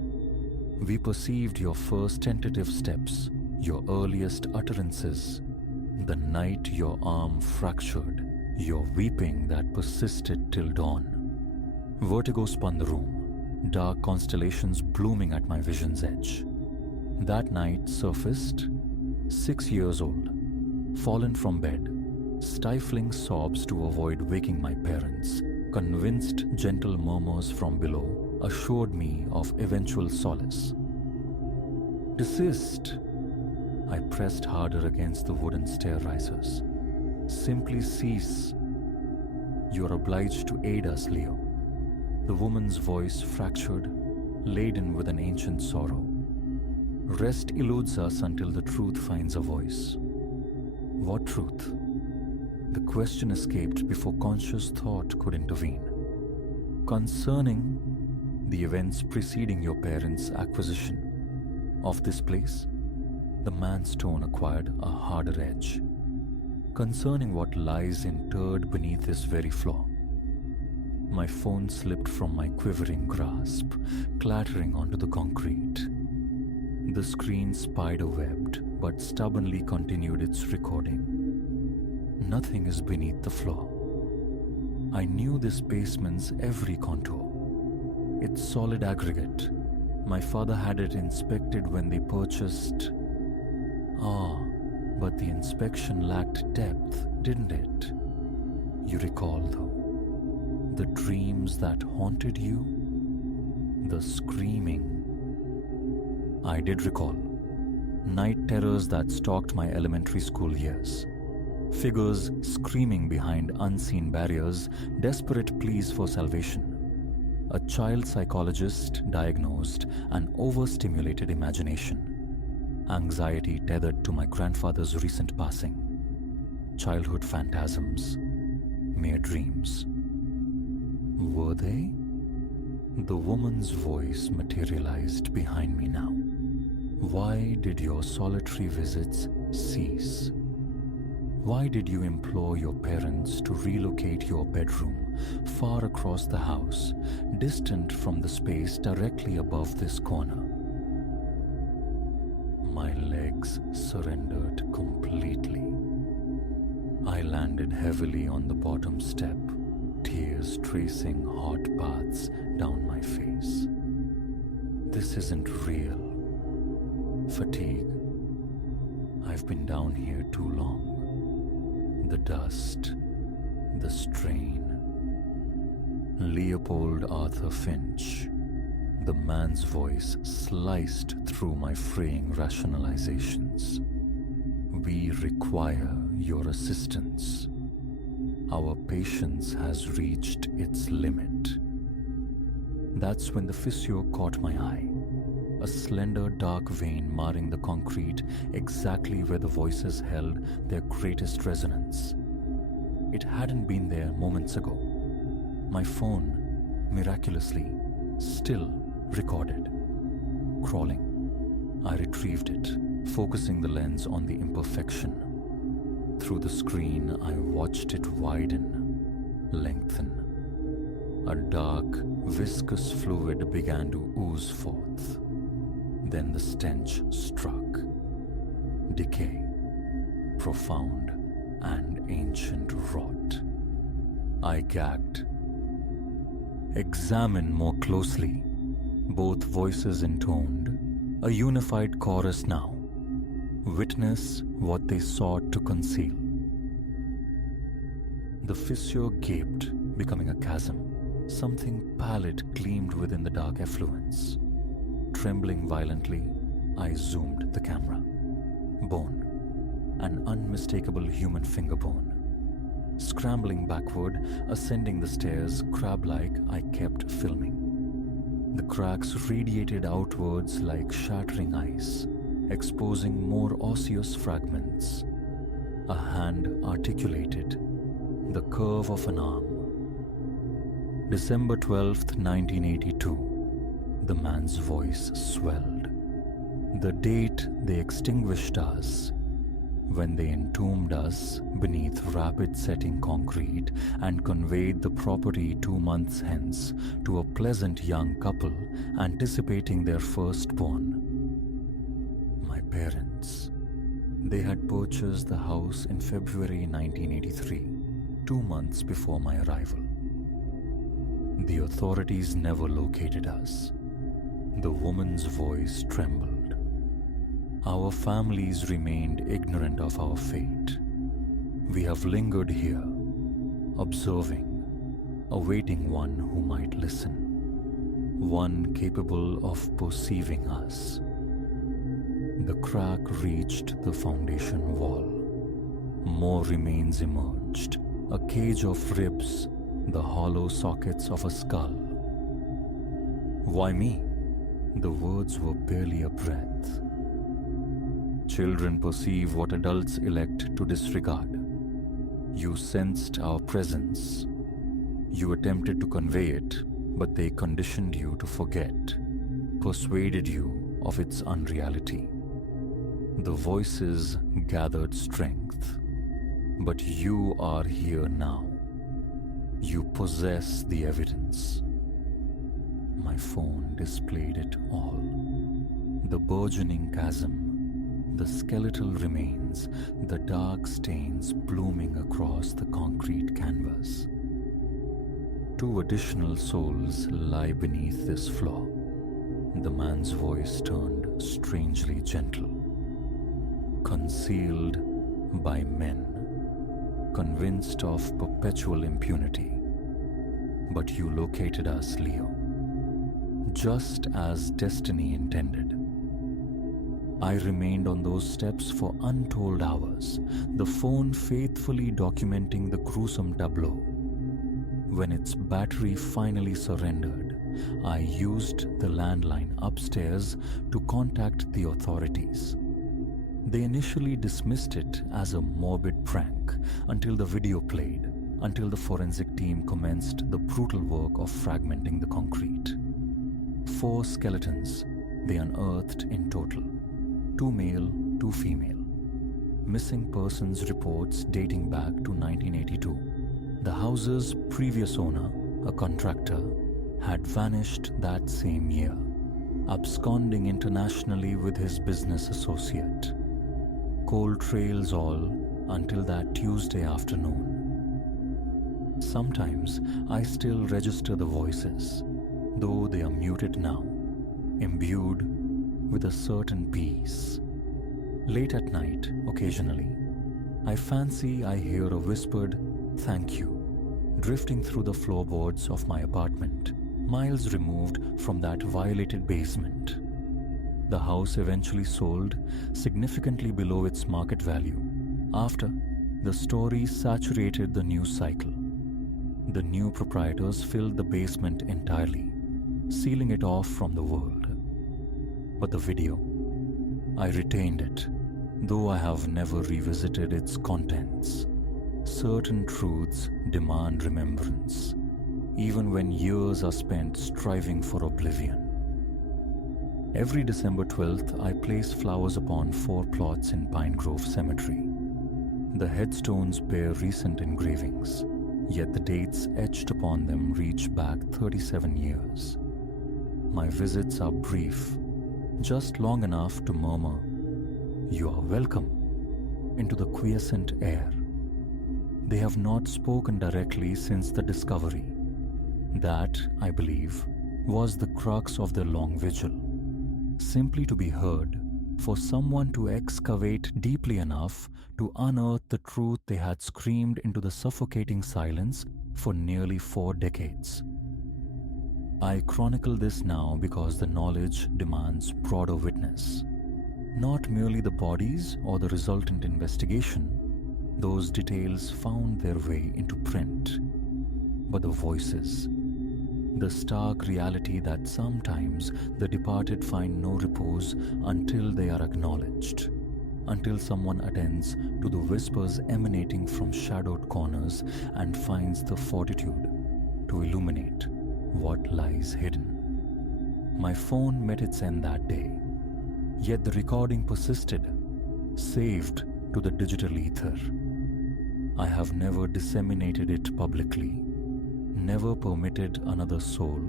We perceived your first tentative steps, your earliest utterances, the night your arm fractured, your weeping that persisted till dawn. Vertigo spun the room, dark constellations blooming at my vision's edge. That night surfaced, 6 years old, fallen from bed, stifling sobs to avoid waking my parents. Convinced gentle murmurs from below assured me of eventual solace. Desist! I pressed harder against the wooden stair risers. Simply cease. You are obliged to aid us, Leo. The woman's voice fractured, laden with an ancient sorrow. Rest eludes us until the truth finds a voice. What truth? The question escaped before conscious thought could intervene. Concerning the events preceding your parents' acquisition of this place, the man's tone acquired a harder edge. Concerning what lies interred beneath this very floor. My phone slipped from my quivering grasp, clattering onto the concrete. The screen spider-webbed, but stubbornly continued its recording. Nothing is beneath the floor. I knew this basement's every contour. Its solid aggregate. My father had it inspected when they purchased. But the inspection lacked depth, didn't it? You recall, though, the dreams that haunted you? The screaming. I did recall. Night terrors that stalked my elementary school years. Figures screaming behind unseen barriers, desperate pleas for salvation. A child psychologist diagnosed an overstimulated imagination. Anxiety tethered to my grandfather's recent passing. Childhood phantasms, mere dreams. Were they? The woman's voice materialized behind me now. Why did your solitary visits cease? Why did you implore your parents to relocate your bedroom far across the house, distant from the space directly above this corner? My legs surrendered completely. I landed heavily on the bottom step, tears tracing hot paths down my face. This isn't real. Fatigue. I've been down here too long. The dust, the strain. Leopold Arthur Finch. The man's voice sliced through my fraying rationalizations. We require your assistance. Our patience has reached its limit. That's when the fissure caught my eye. A slender dark vein marring the concrete exactly where the voices held their greatest resonance. It hadn't been there moments ago. My phone, miraculously, still recorded. Crawling. I retrieved it, focusing the lens on the imperfection. Through the screen, I watched it widen, lengthen. A dark, viscous fluid began to ooze forth. Then the stench struck. Decay. Profound and ancient rot. I gagged. Examine more closely. Both voices intoned, a unified chorus now. Witness what they sought to conceal. The fissure gaped, becoming a chasm. Something pallid gleamed within the dark effluence. Trembling violently, I zoomed the camera. Bone. An unmistakable human finger bone. Scrambling backward, ascending the stairs, crab-like, I kept filming. The cracks radiated outwards like shattering ice, exposing more osseous fragments. A hand articulated, the curve of an arm. December 12th, 1982. The man's voice swelled. The date they extinguished us, when they entombed us beneath rapid-setting concrete and conveyed the property 2 months hence to a pleasant young couple anticipating their firstborn. My parents. They had purchased the house in February 1983, 2 months before my arrival. The authorities never located us. The woman's voice trembled. Our families remained ignorant of our fate. We have lingered here, observing, awaiting one who might listen, one capable of perceiving us. The crack reached the foundation wall. More remains emerged, a cage of ribs, the hollow sockets of a skull. Why me? The words were barely a breath. Children perceive what adults elect to disregard. You sensed our presence. You attempted to convey it, but they conditioned you to forget, persuaded you of its unreality. The voices gathered strength, but you are here now. You possess the evidence. My phone displayed it all. The burgeoning chasm, the skeletal remains, the dark stains blooming across the concrete canvas. 2 additional souls lie beneath this floor. The man's voice turned strangely gentle. Concealed by men, convinced of perpetual impunity. But you located us, Leo, just as destiny intended. I remained on those steps for untold hours, the phone faithfully documenting the gruesome tableau. When its battery finally surrendered, I used the landline upstairs to contact the authorities. They initially dismissed it as a morbid prank until the video played, until the forensic team commenced the brutal work of fragmenting the concrete. 4 skeletons they unearthed in total, 2 male, 2 female. Missing persons reports dating back to 1982. The house's previous owner, a contractor, had vanished that same year, absconding internationally with his business associate. Cold trails all until that Tuesday afternoon. Sometimes I still register the voices, though they are muted now, imbued with a certain peace. Late at night, occasionally, I fancy I hear a whispered "thank you" drifting through the floorboards of my apartment, miles removed from that violated basement. The house eventually sold, significantly below its market value, after the story saturated the news cycle. The new proprietors filled the basement entirely, sealing it off from the world. But the video, I retained it, though I have never revisited its contents. Certain truths demand remembrance, even when years are spent striving for oblivion. Every December 12th, I place flowers upon 4 plots in Pine Grove Cemetery. The headstones bear recent engravings, yet the dates etched upon them reach back 37 years. My visits are brief, just long enough to murmur, "You are welcome," into the quiescent air. They have not spoken directly since the discovery. That, I believe, was the crux of their long vigil. Simply to be heard, for someone to excavate deeply enough to unearth the truth they had screamed into the suffocating silence for nearly 4 decades. I chronicle this now because the knowledge demands broader witness. Not merely the bodies or the resultant investigation, those details found their way into print, but the voices. The stark reality that sometimes the departed find no repose until they are acknowledged, until someone attends to the whispers emanating from shadowed corners and finds the fortitude to illuminate what lies hidden. My phone met its end that day, yet the recording persisted, saved to the digital ether. I have never disseminated it publicly, never permitted another soul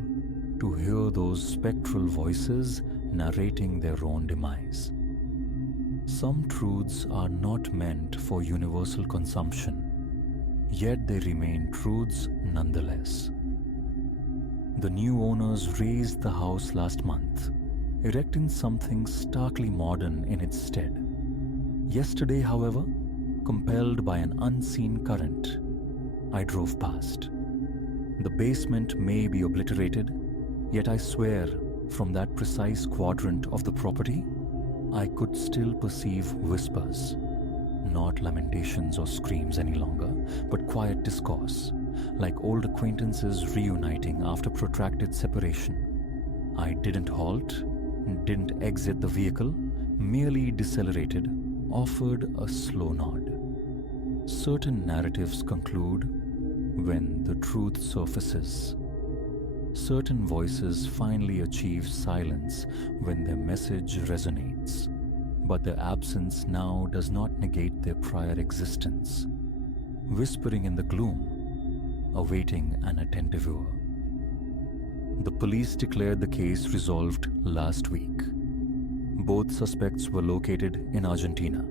to hear those spectral voices narrating their own demise. Some truths are not meant for universal consumption, yet they remain truths nonetheless. The new owners razed the house last month, erecting something starkly modern in its stead. Yesterday, however, compelled by an unseen current, I drove past. The basement may be obliterated, yet I swear from that precise quadrant of the property, I could still perceive whispers, not lamentations or screams any longer, but quiet discourse, like old acquaintances reuniting after protracted separation. I didn't halt, didn't exit the vehicle, merely decelerated, offered a slow nod. Certain narratives conclude when the truth surfaces. Certain voices finally achieve silence when their message resonates, but their absence now does not negate their prior existence, whispering in the gloom, awaiting an attentive ear. The police declared the case resolved last week. Both suspects were located in Argentina.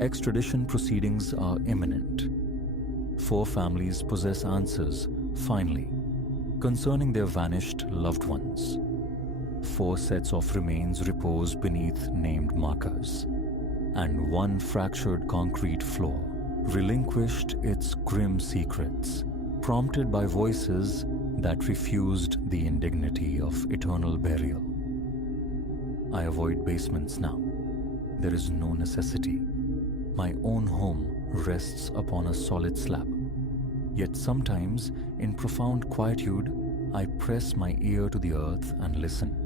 Extradition proceedings are imminent. 4 families possess answers, finally, concerning their vanished loved ones. 4 sets of remains repose beneath named markers, and 1 fractured concrete floor relinquished its grim secrets, prompted by voices that refused the indignity of eternal burial. I avoid basements now. There is no necessity. My own home rests upon a solid slab. Yet sometimes, in profound quietude, I press my ear to the earth and listen.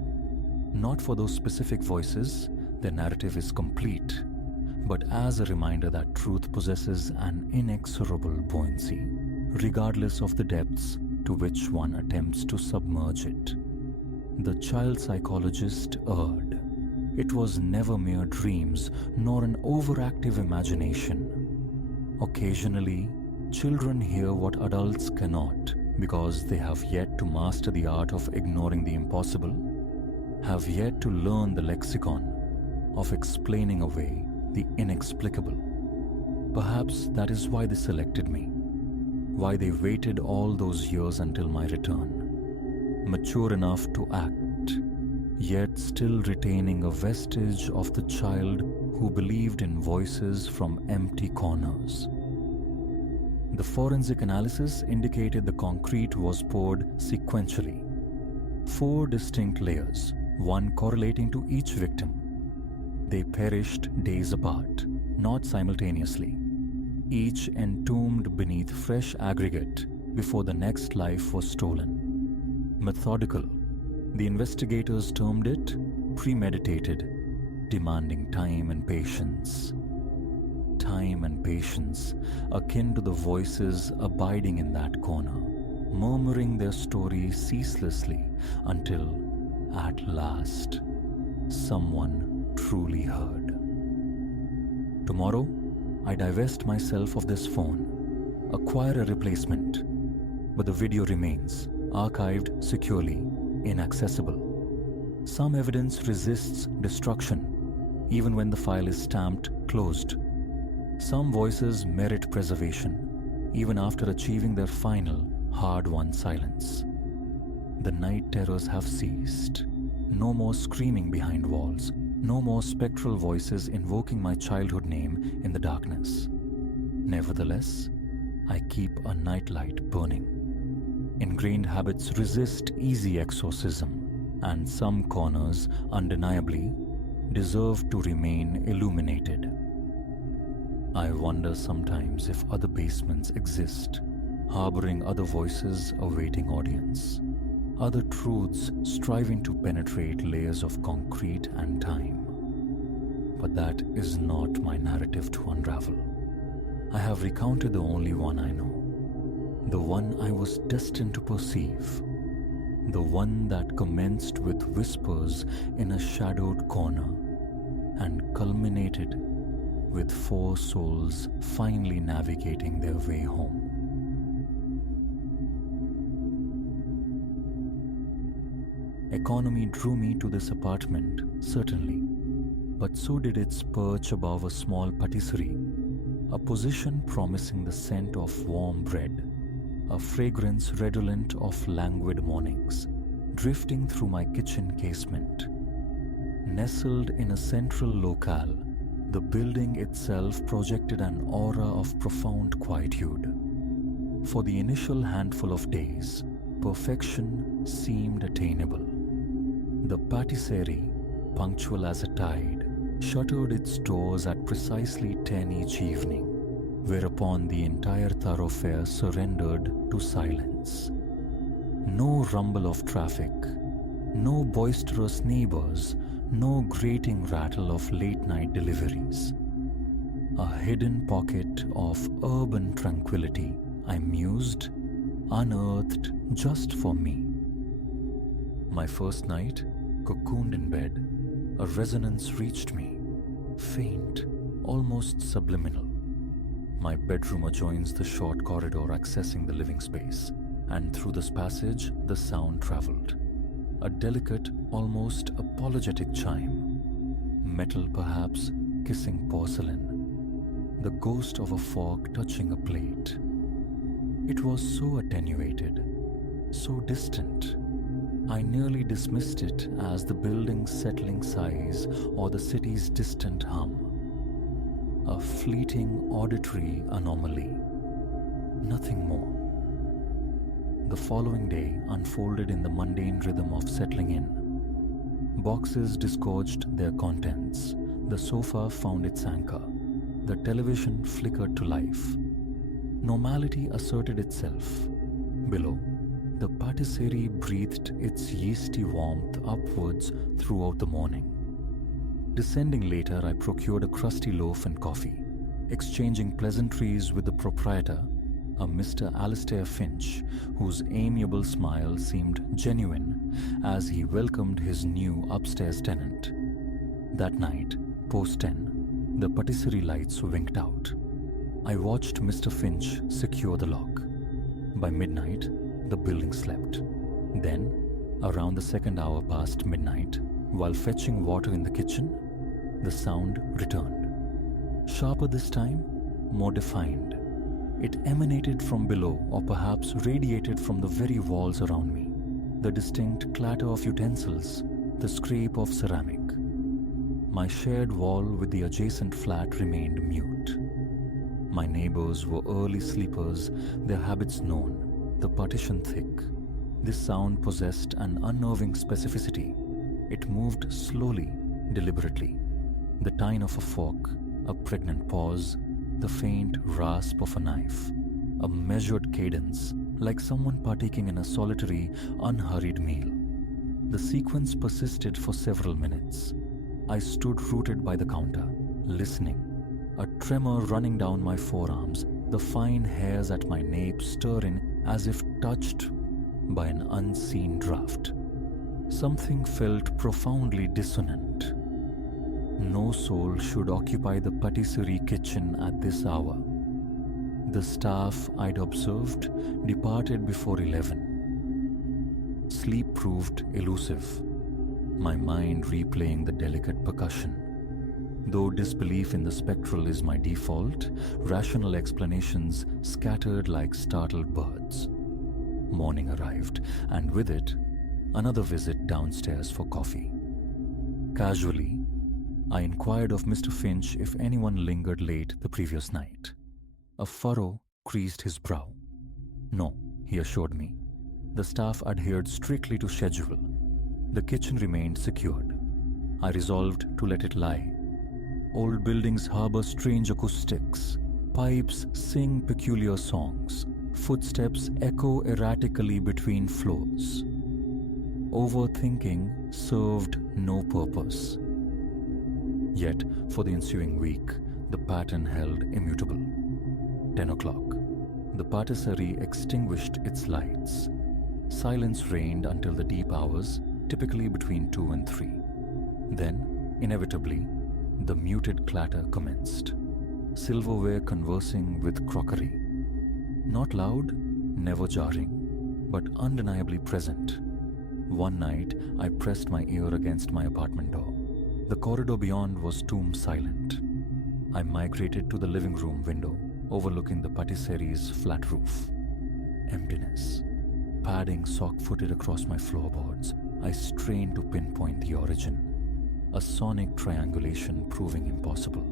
Not for those specific voices, their narrative is complete, but as a reminder that truth possesses an inexorable buoyancy, regardless of the depths to which one attempts to submerge it. The child psychologist erred. It was never mere dreams, nor an overactive imagination. Occasionally, children hear what adults cannot because they have yet to master the art of ignoring the impossible, have yet to learn the lexicon of explaining away the inexplicable. Perhaps that is why they selected me, why they waited all those years until my return, mature enough to act, yet still retaining a vestige of the child who believed in voices from empty corners. The forensic analysis indicated the concrete was poured sequentially. 4 distinct layers, one correlating to each victim. They perished days apart, not simultaneously, each entombed beneath fresh aggregate before the next life was stolen. Methodical, the investigators termed it, premeditated, demanding time and patience. Time and patience, akin to the voices abiding in that corner, murmuring their story ceaselessly until, at last, someone truly heard. Tomorrow, I divest myself of this phone, acquire a replacement, but the video remains, archived securely, inaccessible. Some evidence resists destruction, even when the file is stamped closed. Some voices merit preservation, even after achieving their final, hard-won silence. The night terrors have ceased. No more screaming behind walls, No more spectral voices invoking my childhood name in the darkness. Nevertheless, I keep a nightlight burning. Ingrained habits resist easy exorcism, and some corners, undeniably, deserve to remain illuminated. I wonder sometimes if other basements exist, harboring other voices awaiting audience, other truths striving to penetrate layers of concrete and time. But that is not my narrative to unravel. I have recounted the only one I know, the one I was destined to perceive, the one that commenced with whispers in a shadowed corner and culminated with 4 souls finally navigating their way home. Economy drew me to this apartment, certainly, but so did its perch above a small patisserie, a position promising the scent of warm bread, a fragrance redolent of languid mornings, drifting through my kitchen casement. Nestled in a central locale, the building itself projected an aura of profound quietude. For the initial handful of days, perfection seemed attainable. The patisserie, punctual as a tide, shuttered its doors at precisely 10 each evening, whereupon the entire thoroughfare surrendered to silence. No rumble of traffic, no boisterous neighbors, no grating rattle of late-night deliveries. A hidden pocket of urban tranquility, I mused, unearthed just for me. My first night, cocooned in bed, a resonance reached me, faint, almost subliminal. My bedroom adjoins the short corridor accessing the living space, and through this passage the sound traveled. A delicate, almost apologetic chime, metal perhaps kissing porcelain, the ghost of a fork touching a plate. It was so attenuated, so distant, I nearly dismissed it as the building's settling sighs or the city's distant hum. A fleeting auditory anomaly, nothing more. The following day unfolded in the mundane rhythm of settling in. Boxes disgorged their contents, the sofa found its anchor, the television flickered to life. Normality asserted itself. Below, the patisserie breathed its yeasty warmth upwards throughout the morning. Descending later, I procured a crusty loaf and coffee, exchanging pleasantries with the proprietor, a Mr. Alistair Finch, whose amiable smile seemed genuine as he welcomed his new upstairs tenant. That night, post 10, the patisserie lights winked out. I watched Mr. Finch secure the lock. By midnight, the building slept. Then, around the second hour past midnight, while fetching water in the kitchen, the sound returned. Sharper this time, more defined. It emanated from below, or perhaps radiated from the very walls around me. The distinct clatter of utensils, the scrape of ceramic. My shared wall with the adjacent flat remained mute. My neighbors were early sleepers, their habits known, the partition thick. This sound possessed an unnerving specificity. It moved slowly, deliberately. The tine of a fork, a pregnant pause, the faint rasp of a knife, a measured cadence, like someone partaking in a solitary, unhurried meal. The sequence persisted for several minutes. I stood rooted by the counter, listening, a tremor running down my forearms, the fine hairs at my nape stirring as if touched by an unseen draft. Something felt profoundly dissonant. No soul should occupy the patisserie kitchen at this hour. The staff I'd observed departed before 11. Sleep proved elusive, my mind replaying the delicate percussion. Though disbelief in the spectral is my default, rational explanations scattered like startled birds. Morning arrived, and with it, another visit downstairs for coffee. Casually, I inquired of Mr. Finch if anyone lingered late the previous night. A furrow creased his brow. No, he assured me. The staff adhered strictly to schedule. The kitchen remained secured. I resolved to let it lie. Old buildings harbor strange acoustics. Pipes sing peculiar songs. Footsteps echo erratically between floors. Overthinking served no purpose. Yet, for the ensuing week, the pattern held immutable. 10 o'clock. The patisserie extinguished its lights. Silence reigned until the deep hours, typically between 2 and 3. Then, inevitably, the muted clatter commenced. Silverware conversing with crockery. Not loud, never jarring, but undeniably present. One night, I pressed my ear against my apartment door. The corridor beyond was tomb silent. I migrated to the living room window, overlooking the patisserie's flat roof. Emptiness. Padding sock-footed across my floorboards, I strained to pinpoint the origin. A sonic triangulation proving impossible.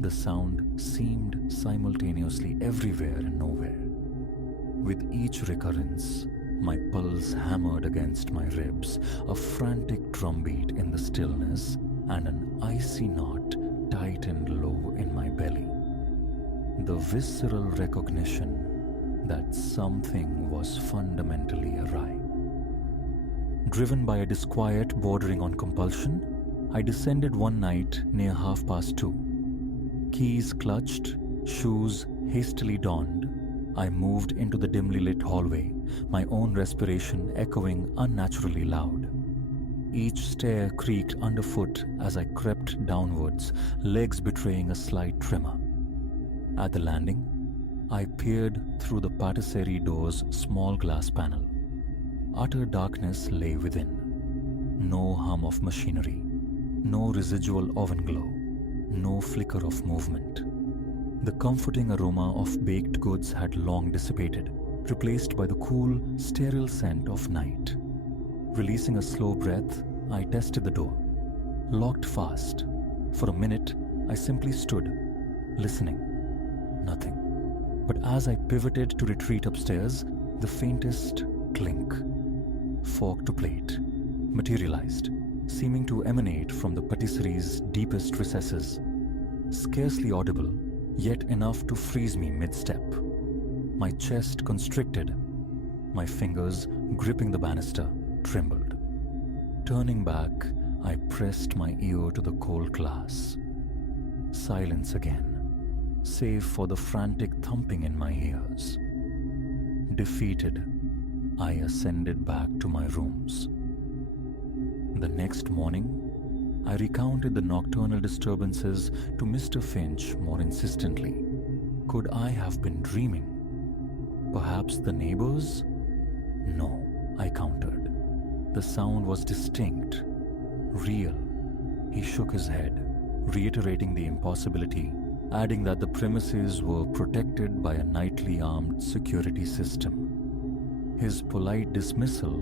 The sound seemed simultaneously everywhere and nowhere. With each recurrence, my pulse hammered against my ribs, a frantic drumbeat in the stillness, and an icy knot tightened low in my belly. The visceral recognition that something was fundamentally awry. Driven by a disquiet bordering on compulsion, I descended one night near 2:30. Keys clutched, shoes hastily donned, I moved into the dimly lit hallway, my own respiration echoing unnaturally loud. Each stair creaked underfoot as I crept downwards, legs betraying a slight tremor. At the landing, I peered through the patisserie door's small glass panel. Utter darkness lay within. No hum of machinery, no residual oven glow, no flicker of movement. The comforting aroma of baked goods had long dissipated, replaced by the cool, sterile scent of night. Releasing a slow breath, I tested the door. Locked fast. For a minute, I simply stood, listening. Nothing. But as I pivoted to retreat upstairs, the faintest clink, fork to plate, materialized, seeming to emanate from the patisserie's deepest recesses. Scarcely audible, yet enough to freeze me mid-step. My chest constricted. My fingers, gripping the banister, trembled. Turning back, I pressed my ear to the cold glass. Silence again, save for the frantic thumping in my ears. Defeated, I ascended back to my rooms. The next morning, I recounted the nocturnal disturbances to Mr. Finch more insistently. Could I have been dreaming? Perhaps the neighbors? No, I countered. The sound was distinct, real. He shook his head, reiterating the impossibility, adding that the premises were protected by a nightly armed security system. His polite dismissal,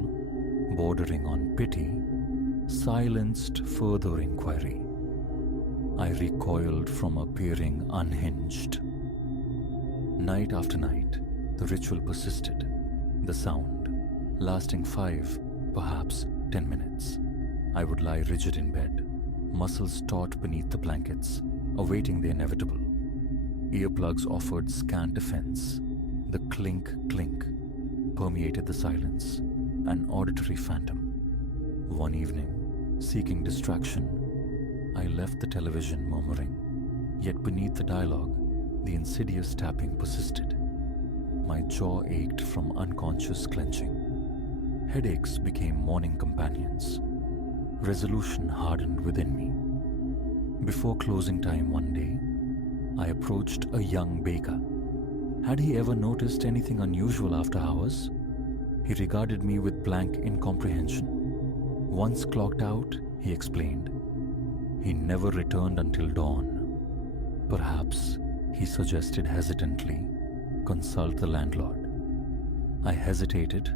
bordering on pity, silenced further inquiry. I recoiled from appearing unhinged. Night after night, the ritual persisted. The sound, lasting 5, perhaps 10 minutes. I would lie rigid in bed, muscles taut beneath the blankets, awaiting the inevitable. Earplugs offered scant defense. The clink-clink permeated the silence, an auditory phantom. One evening, seeking distraction, I left the television murmuring, yet beneath the dialogue, the insidious tapping persisted. My jaw ached from unconscious clenching. Headaches became morning companions. Resolution hardened within me. Before closing time one day, I approached a young baker. Had he ever noticed anything unusual after hours? He regarded me with blank incomprehension. Once clocked out, he explained, he never returned until dawn. Perhaps, he suggested hesitantly, consult the landlord. I hesitated,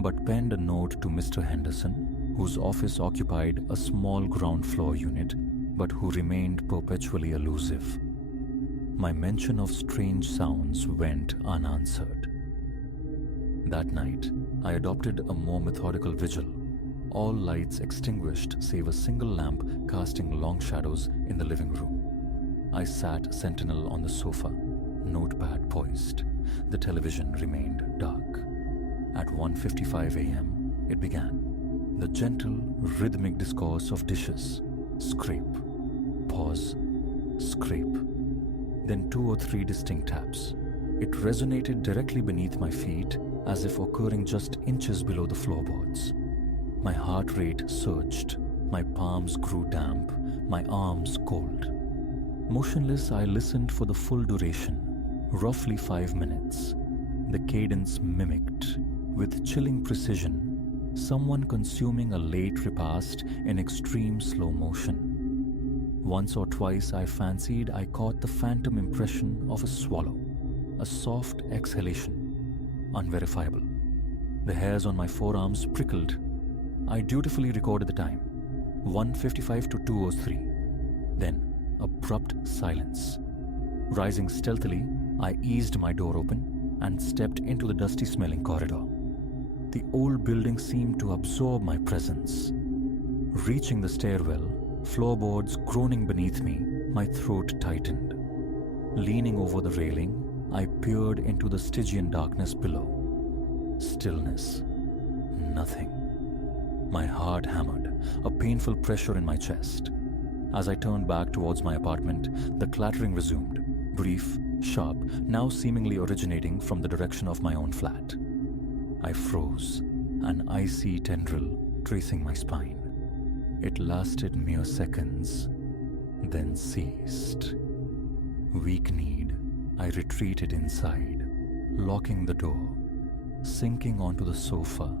but penned a note to Mr. Henderson, whose office occupied a small ground floor unit, but who remained perpetually elusive. My mention of strange sounds went unanswered. That night, I adopted a more methodical vigil, all lights extinguished save a single lamp casting long shadows in the living room. I sat sentinel on the sofa, notepad poised. The television remained dark. At 1:55 a.m., it began. The gentle, rhythmic discourse of dishes. Scrape, pause, scrape. Then 2 or 3 distinct taps. It resonated directly beneath my feet, as if occurring just inches below the floorboards. My heart rate surged, my palms grew damp, my arms cold. Motionless, I listened for the full duration, roughly 5 minutes. The cadence mimicked, with chilling precision, someone consuming a late repast in extreme slow motion. Once or twice I fancied I caught the phantom impression of a swallow, a soft exhalation, unverifiable. The hairs on my forearms prickled. I dutifully recorded the time, 1:55 to 2:03. Then, abrupt silence. Rising stealthily, I eased my door open and stepped into the dusty-smelling corridor. The old building seemed to absorb my presence. Reaching the stairwell, floorboards groaning beneath me, my throat tightened. Leaning over the railing, I peered into the Stygian darkness below. Stillness. Nothing. My heart hammered, a painful pressure in my chest. As I turned back towards my apartment, the clattering resumed, brief, sharp, now seemingly originating from the direction of my own flat. I froze, an icy tendril tracing my spine. It lasted mere seconds, then ceased. Weak-kneed, I retreated inside, locking the door, sinking onto the sofa,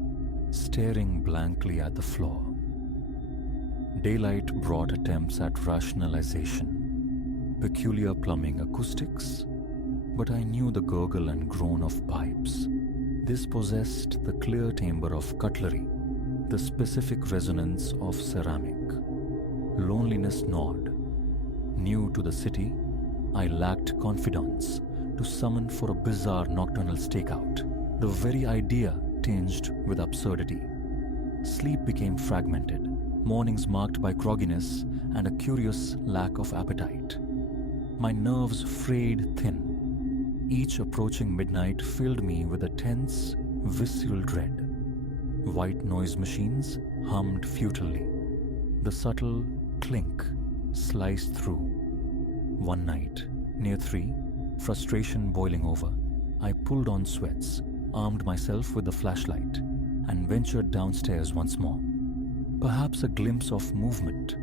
staring blankly at the floor. Daylight brought attempts at rationalization, peculiar plumbing acoustics, but I knew the gurgle and groan of pipes. This possessed the clear timbre of cutlery, the specific resonance of ceramic. Loneliness gnawed. New to the city, I lacked confidence to summon for a bizarre nocturnal stakeout, the very idea tinged with absurdity. Sleep became fragmented, mornings marked by grogginess and a curious lack of appetite. My nerves frayed thin. Each approaching midnight filled me with a tense, visceral dread. White noise machines hummed futilely. The subtle clink sliced through. One night, near 3, frustration boiling over, I pulled on sweats, armed myself with the flashlight, and ventured downstairs once more. Perhaps a glimpse of movement,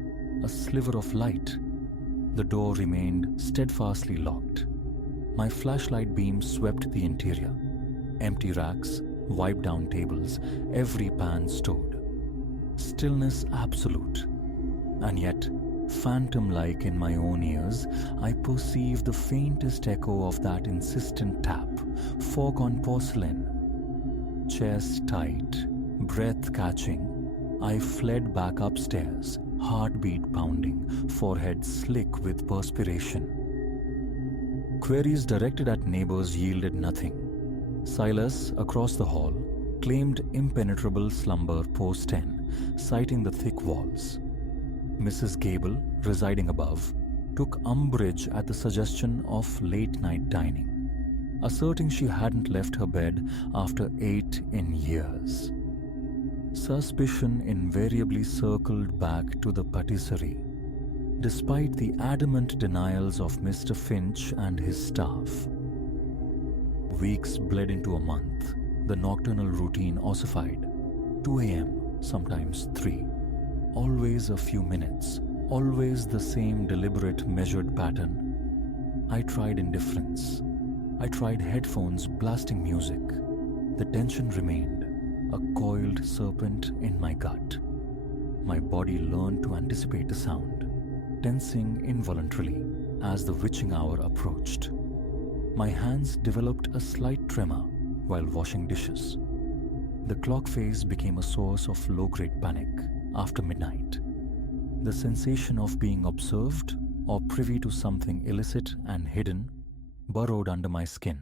a sliver of light. The door remained steadfastly locked. My flashlight beam swept the interior. Empty racks, wiped-down tables, every pan stored. Stillness absolute. And yet, phantom-like in my own ears, I perceived the faintest echo of that insistent tap, fork on porcelain. Chest tight, breath catching, I fled back upstairs, heartbeat pounding, forehead slick with perspiration. Queries directed at neighbors yielded nothing. Silas, across the hall, claimed impenetrable slumber post-10, citing the thick walls. Mrs. Gable, residing above, took umbrage at the suggestion of late-night dining, asserting she hadn't left her bed after 8 in years. Suspicion invariably circled back to the patisserie, despite the adamant denials of Mr. Finch and his staff. Weeks bled into a month. The nocturnal routine ossified. 2 a.m., sometimes 3. Always a few minutes. Always the same deliberate, measured pattern. I tried indifference. I tried headphones blasting music. The tension remained, a coiled serpent in my gut. My body learned to anticipate the sound, tensing involuntarily as the witching hour approached. My hands developed a slight tremor while washing dishes. The clock face became a source of low-grade panic after midnight. The sensation of being observed or privy to something illicit and hidden burrowed under my skin.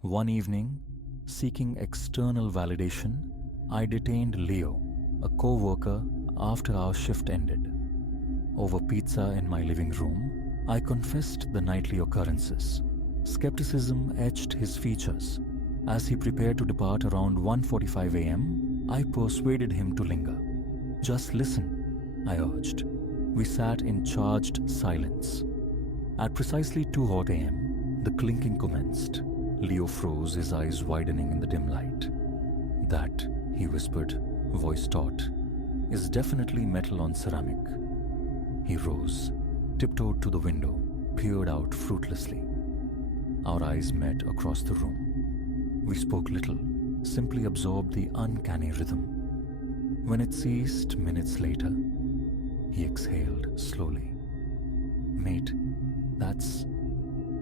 One evening, seeking external validation, I detained Leo, a co-worker, after our shift ended. Over pizza in my living room, I confessed the nightly occurrences. Skepticism etched his features. As he prepared to depart around 1:45 a.m., I persuaded him to linger. "Just listen," I urged. We sat in charged silence. At precisely 2:00 a.m., the clinking commenced. Leo froze, his eyes widening in the dim light. "That," he whispered, voice taut, "is definitely metal on ceramic." He rose, tiptoed to the window, peered out fruitlessly. Our eyes met across the room. We spoke little, simply absorbed the uncanny rhythm. When it ceased minutes later, he exhaled slowly. "Mate, that's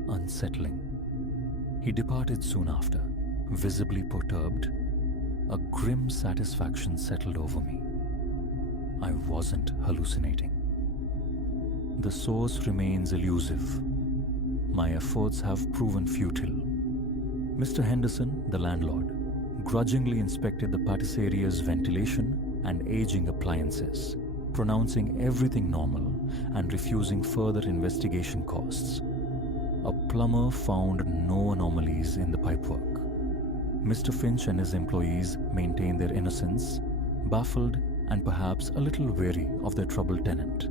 unsettling." He departed soon after, visibly perturbed. A grim satisfaction settled over me. I wasn't hallucinating. The source remains elusive. My efforts have proven futile. Mr. Henderson, the landlord, grudgingly inspected the patisseria's ventilation and aging appliances, pronouncing everything normal and refusing further investigation costs. A plumber found no anomalies in the pipework. Mr. Finch and his employees maintain their innocence, baffled and perhaps a little wary of their troubled tenant.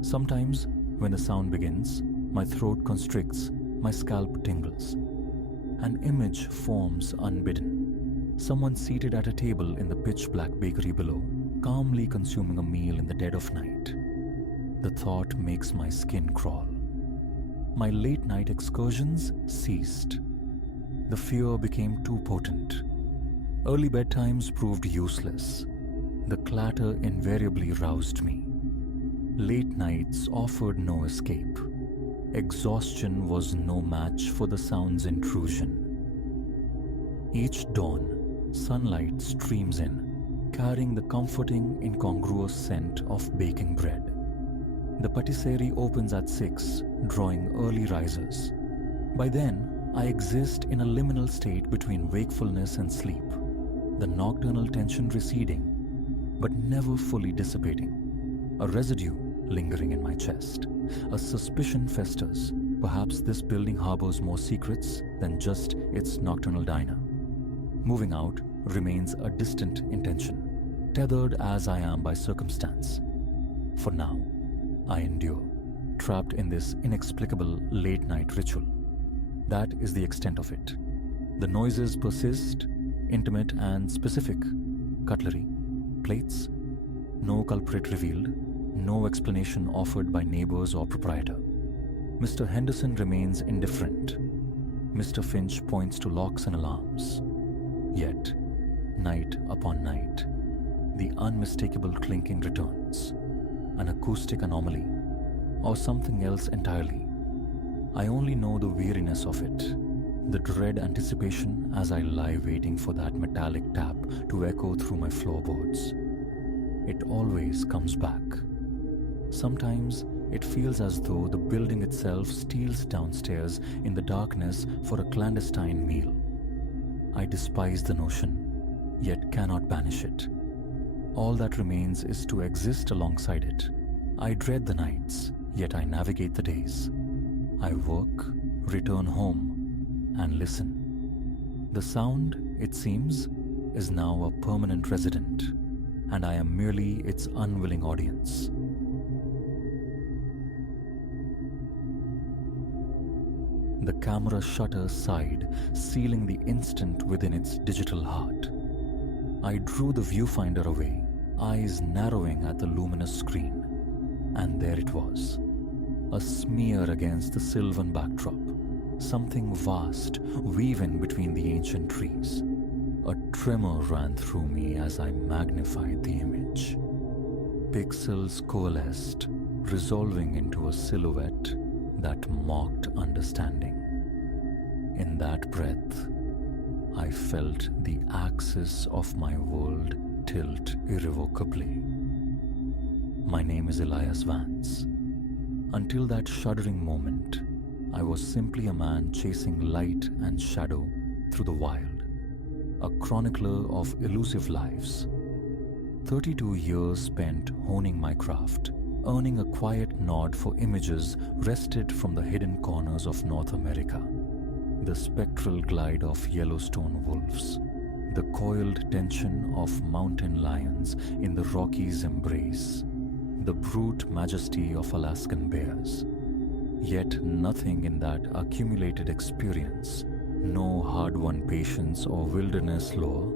Sometimes, when the sound begins, my throat constricts, my scalp tingles. An image forms unbidden. Someone seated at a table in the pitch-black bakery below, calmly consuming a meal in the dead of night. The thought makes my skin crawl. My late-night excursions ceased. The fear became too potent. Early bedtimes proved useless. The clatter invariably roused me. Late nights offered no escape. Exhaustion was no match for the sound's intrusion. Each dawn, sunlight streams in, carrying the comforting, incongruous scent of baking bread. The patisserie opens at 6, drawing early risers. By then, I exist in a liminal state between wakefulness and sleep, the nocturnal tension receding, but never fully dissipating. A residue lingering in my chest. A suspicion festers. Perhaps this building harbors more secrets than just its nocturnal diner. Moving out remains a distant intention, tethered as I am by circumstance. For now, I endure, trapped in this inexplicable late-night ritual. That is the extent of it. The noises persist, intimate and specific. Cutlery, plates, no culprit revealed, no explanation offered by neighbors or proprietor. Mr. Henderson remains indifferent. Mr. Finch points to locks and alarms. Yet, night upon night, the unmistakable clinking returns. An acoustic anomaly, or something else entirely. I only know the weariness of it, the dread anticipation as I lie waiting for that metallic tap to echo through my floorboards. It always comes back. Sometimes it feels as though the building itself steals downstairs in the darkness for a clandestine meal. I despise the notion, yet cannot banish it. All that remains is to exist alongside it. I dread the nights, yet I navigate the days. I work, return home, and listen. The sound, it seems, is now a permanent resident, and I am merely its unwilling audience. The camera shutter sighed, sealing the instant within its digital heart. I drew the viewfinder away, eyes narrowing at the luminous screen. And there it was, a smear against the sylvan backdrop, something vast weaving between the ancient trees. A tremor ran through me as I magnified the image. Pixels coalesced, resolving into a silhouette that mocked understanding. In that breath, I felt the axis of my world tilt irrevocably. My name is Elias Vance. Until that shuddering moment, I was simply a man chasing light and shadow through the wild, a chronicler of elusive lives. 32 years spent honing my craft, earning a quiet nod for images wrested from the hidden corners of North America. The spectral glide of Yellowstone wolves, the coiled tension of mountain lions in the Rockies' embrace, the brute majesty of Alaskan bears. Yet nothing in that accumulated experience, no hard-won patience or wilderness lore,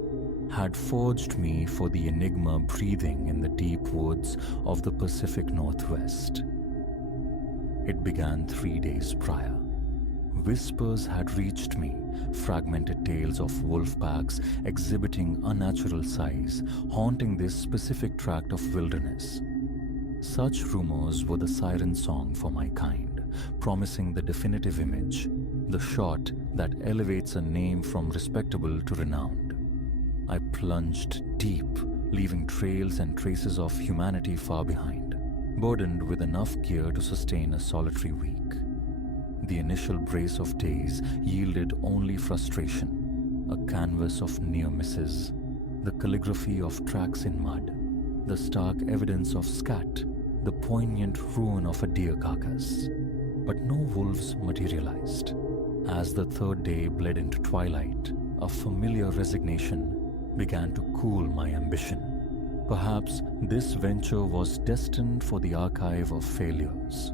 had forged me for the enigma breathing in the deep woods of the Pacific Northwest. It began 3 days prior. Whispers had reached me, fragmented tales of wolf packs exhibiting unnatural size, haunting this specific tract of wilderness. Such rumors were the siren song for my kind, promising the definitive image, the shot that elevates a name from respectable to renowned. I plunged deep, leaving trails and traces of humanity far behind, burdened with enough gear to sustain a solitary week. The initial brace of days yielded only frustration, a canvas of near misses, the calligraphy of tracks in mud, the stark evidence of scat, the poignant ruin of a deer carcass. But no wolves materialized. As the third day bled into twilight, a familiar resignation began to cool my ambition. Perhaps this venture was destined for the archive of failures.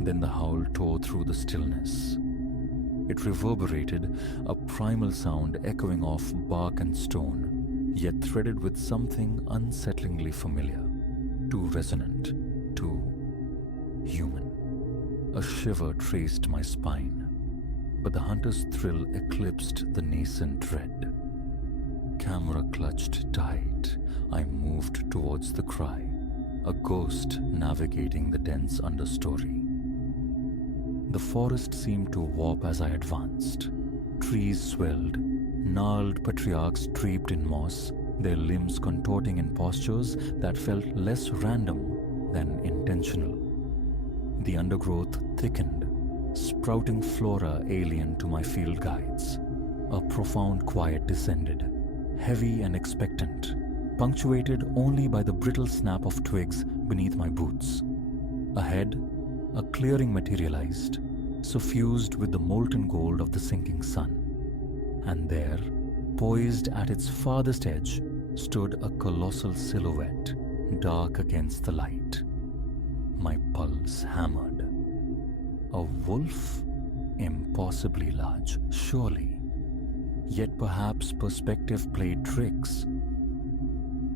Then the howl tore through the stillness. It reverberated, a primal sound echoing off bark and stone, yet threaded with something unsettlingly familiar, too resonant, too human. A shiver traced my spine, but the hunter's thrill eclipsed the nascent dread. Camera clutched tight, I moved towards the cry, a ghost navigating the dense understory. The forest seemed to warp as I advanced. Trees swelled, gnarled patriarchs draped in moss, their limbs contorting in postures that felt less random than intentional. The undergrowth thickened, sprouting flora alien to my field guides. A profound quiet descended, heavy and expectant, punctuated only by the brittle snap of twigs beneath my boots. Ahead, a clearing materialized, suffused with the molten gold of the sinking sun. And there, poised at its farthest edge, stood a colossal silhouette, dark against the light. My pulse hammered. A wolf? Impossibly large, surely. Yet perhaps perspective played tricks.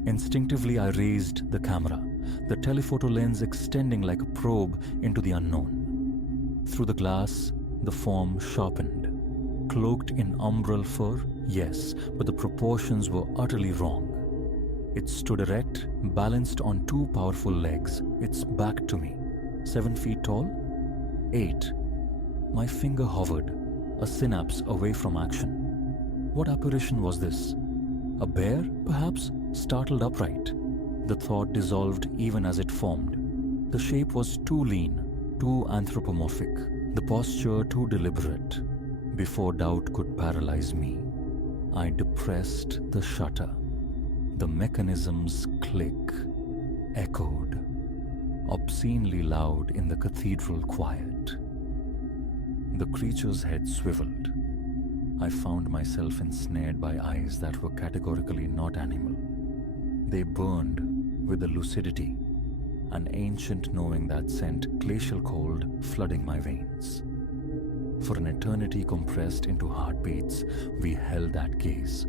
Instinctively, I raised the camera, the telephoto lens extending like a probe into the unknown. Through the glass, the form sharpened. Cloaked in umbral fur, yes, but the proportions were utterly wrong. It stood erect, balanced on two powerful legs, its back to me. 7 feet tall? 8. My finger hovered, a synapse away from action. What apparition was this? A bear, perhaps, startled upright? The thought dissolved even as it formed. The shape was too lean, too anthropomorphic, the posture too deliberate. Before doubt could paralyze me, I depressed the shutter. The mechanism's click echoed, obscenely loud in the cathedral quiet. The creature's head swiveled. I found myself ensnared by eyes that were categorically not animal. They burned with a lucidity, an ancient knowing that sent glacial cold flooding my veins. For an eternity compressed into heartbeats, we held that gaze.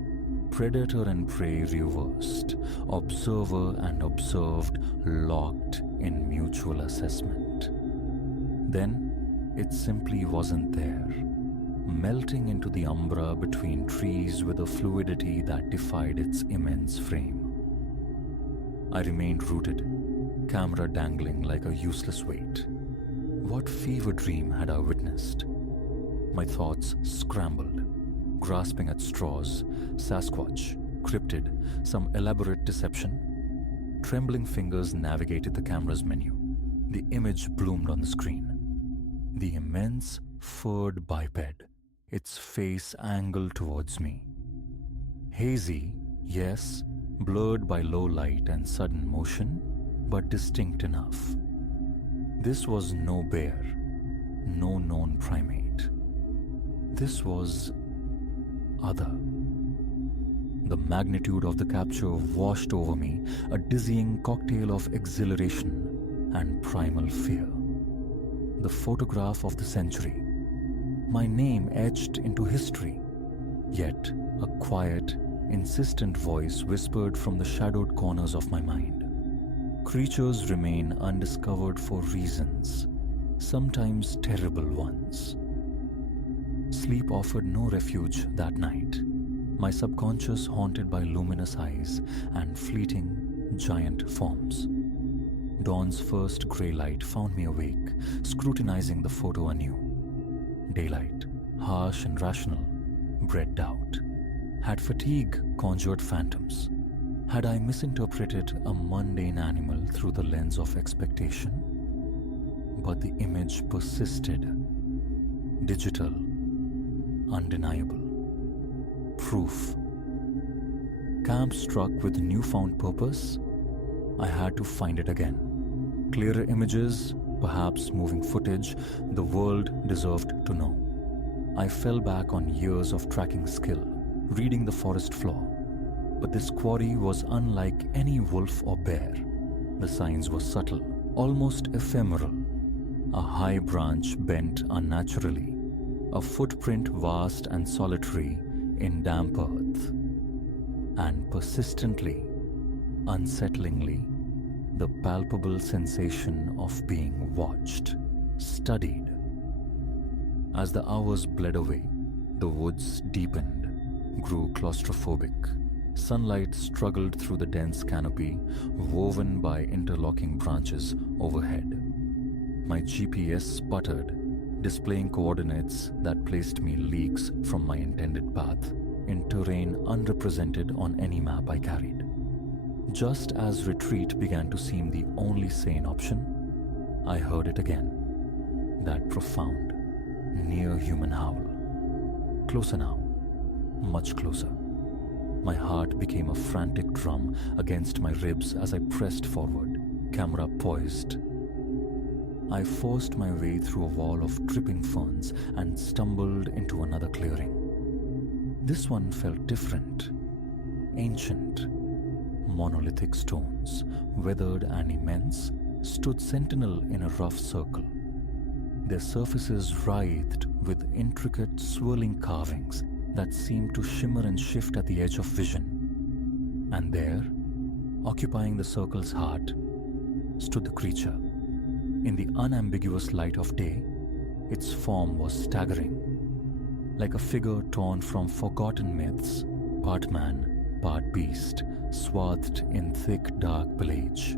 Predator and prey reversed, observer and observed locked in mutual assessment. Then it simply wasn't there, melting into the umbra between trees with a fluidity that defied its immense frame. I remained rooted, camera dangling like a useless weight. What fever dream had I witnessed? My thoughts scrambled, grasping at straws. Sasquatch, cryptid, some elaborate deception. Trembling fingers navigated the camera's menu. The image bloomed on the screen. The immense, furred biped, its face angled towards me. Hazy, yes, blurred by low light and sudden motion, but distinct enough. This was no bear, no known primate. This was other. The magnitude of the capture washed over me, a dizzying cocktail of exhilaration and primal fear. The photograph of the century, my name etched into history, yet a quiet, insistent voice whispered from the shadowed corners of my mind. Creatures remain undiscovered for reasons, sometimes terrible ones. Sleep offered no refuge that night, my subconscious haunted by luminous eyes and fleeting, giant forms. Dawn's first grey light found me awake, scrutinizing the photo anew. Daylight, harsh and rational, bred doubt. Had fatigue conjured phantoms? Had I misinterpreted a mundane animal through the lens of expectation? But the image persisted. Digital, undeniable. Proof. Camp struck with newfound purpose, I had to find it again. Clearer images, perhaps moving footage, the world deserved to know. I fell back on years of tracking skill, reading the forest floor. But this quarry was unlike any wolf or bear. The signs were subtle, almost ephemeral. A high branch bent unnaturally, a footprint vast and solitary in damp earth, and persistently, unsettlingly, the palpable sensation of being watched, studied. As the hours bled away, the woods deepened, grew claustrophobic. Sunlight struggled through the dense canopy, woven by interlocking branches overhead. My GPS sputtered, displaying coordinates that placed me leagues from my intended path, in terrain unrepresented on any map I carried. Just as retreat began to seem the only sane option, I heard it again. That profound, near-human howl. Closer now, much closer. My heart became a frantic drum against my ribs as I pressed forward, camera poised. I forced my way through a wall of dripping ferns and stumbled into another clearing. This one felt different, ancient. Monolithic stones, weathered and immense, stood sentinel in a rough circle. Their surfaces writhed with intricate, swirling carvings that seemed to shimmer and shift at the edge of vision. And there, occupying the circle's heart, stood the creature. In the unambiguous light of day, its form was staggering, like a figure torn from forgotten myths, part man, part beast, swathed in thick, dark pelage.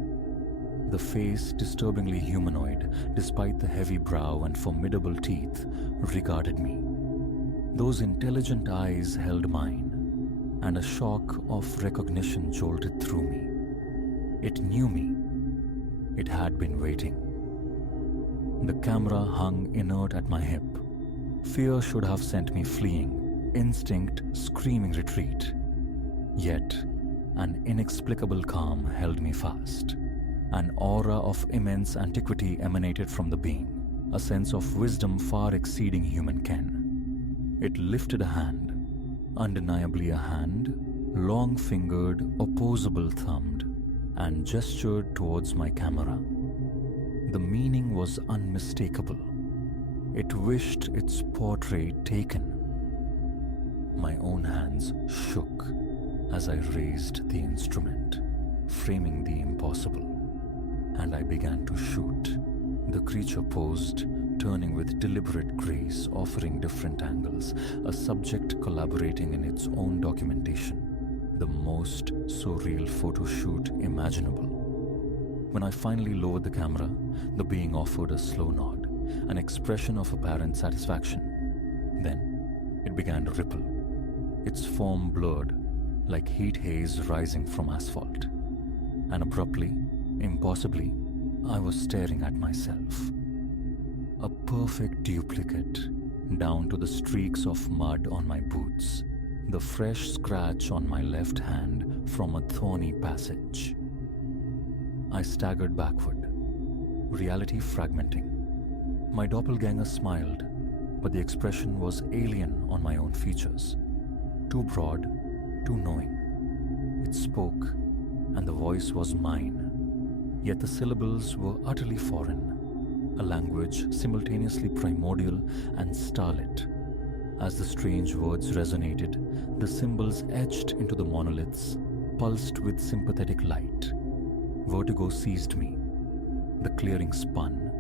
The face, disturbingly humanoid, despite the heavy brow and formidable teeth, regarded me. Those intelligent eyes held mine, and a shock of recognition jolted through me. It knew me. It had been waiting. The camera hung inert at my hip. Fear should have sent me fleeing, instinct screaming retreat. Yet, an inexplicable calm held me fast. An aura of immense antiquity emanated from the being, a sense of wisdom far exceeding human ken. It lifted a hand, undeniably a hand, long-fingered, opposable-thumbed, and gestured towards my camera. The meaning was unmistakable. It wished its portrait taken. My own hands shook as I raised the instrument, framing the impossible, and I began to shoot. The creature posed, turning with deliberate grace, offering different angles, a subject collaborating in its own documentation, the most surreal photo shoot imaginable. When I finally lowered the camera, the being offered a slow nod, an expression of apparent satisfaction. Then it began to ripple, its form blurred, like heat haze rising from asphalt. and abruptly, impossibly, I was staring at myself. A perfect duplicate, down to the streaks of mud on my boots, the fresh scratch on my left hand from a thorny passage. I staggered backward, reality fragmenting. My doppelganger smiled, but the expression was alien on my own features. Too broad, too knowing. It spoke, and the voice was mine, yet the syllables were utterly foreign, a language simultaneously primordial and starlit. As the strange words resonated, the symbols etched into the monoliths pulsed with sympathetic light. Vertigo seized me. The clearing spun,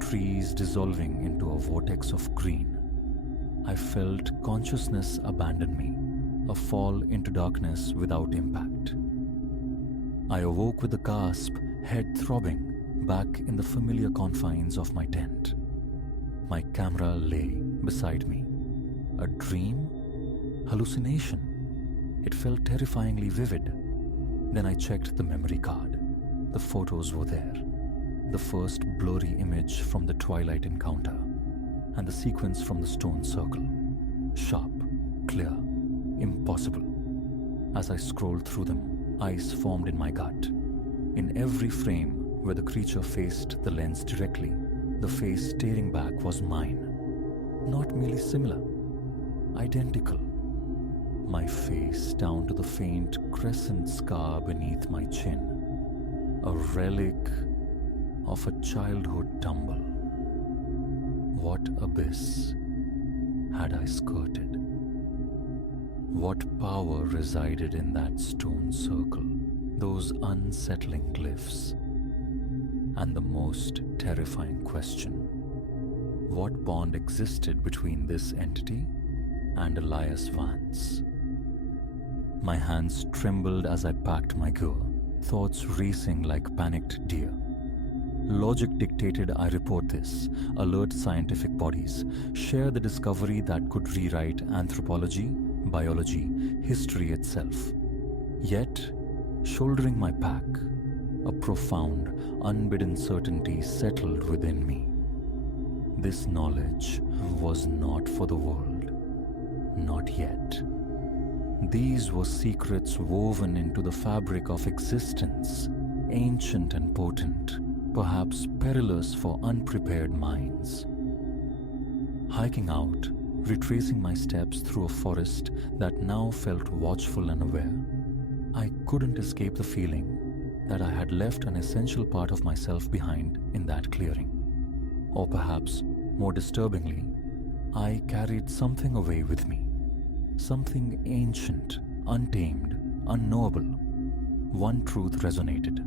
trees dissolving into a vortex of green. I felt consciousness abandon me, a fall into darkness without impact. I awoke with a gasp, head throbbing, back in the familiar confines of my tent. My camera lay beside me. A dream? Hallucination? It felt terrifyingly vivid. Then I checked the memory card. The photos were there. The first blurry image from the twilight encounter, and the sequence from the stone circle. Sharp, clear, impossible. As I scrolled through them, eyes formed in my gut. In every frame where the creature faced the lens directly, the face staring back was mine. Not merely similar, identical. My face down to the faint crescent scar beneath my chin. A relic of a childhood tumble. What abyss had I skirted? What power resided in that stone circle, those unsettling glyphs? And the most terrifying question: what bond existed between this entity and Elias Vance? My hands trembled as I packed my gear, thoughts racing like panicked deer. Logic dictated I report this, alert scientific bodies, share the discovery that could rewrite anthropology, biology, history itself. Yet, shouldering my pack, a profound, unbidden certainty settled within me. This knowledge was not for the world. Not yet. These were secrets woven into the fabric of existence, ancient and potent, perhaps perilous for unprepared minds. Hiking out, retracing my steps through a forest that now felt watchful and aware, I couldn't escape the feeling that I had left an essential part of myself behind in that clearing. Or perhaps, more disturbingly, I carried something away with me. Something ancient, untamed, unknowable. One truth resonated.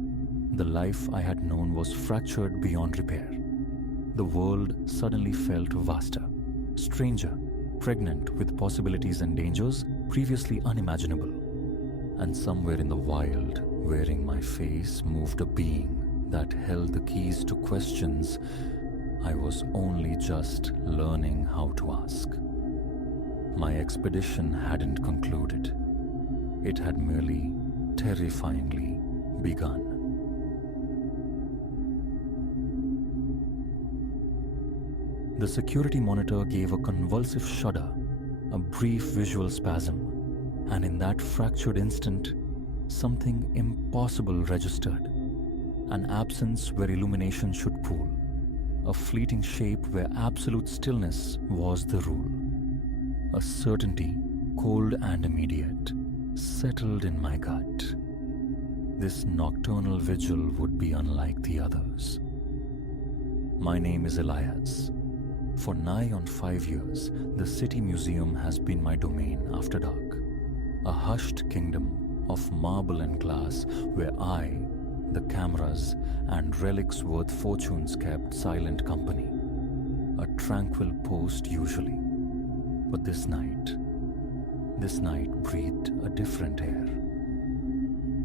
The life I had known was fractured beyond repair. The world suddenly felt vaster, stranger, pregnant with possibilities and dangers previously unimaginable. And somewhere in the wild, wearing my face, moved a being that held the keys to questions I was only just learning how to ask. My expedition hadn't concluded. It had merely terrifyingly begun. The security monitor gave a convulsive shudder, a brief visual spasm, and in that fractured instant, something impossible registered. An absence where illumination should pool, a fleeting shape where absolute stillness was the rule. A certainty, cold and immediate, settled in my gut. This nocturnal vigil would be unlike the others. My name is Elias. For nigh on 5 years, the City Museum has been my domain after dark. A hushed kingdom of marble and glass where I, the cameras, and relics worth fortunes kept silent company. A tranquil post usually. But this night breathed a different air.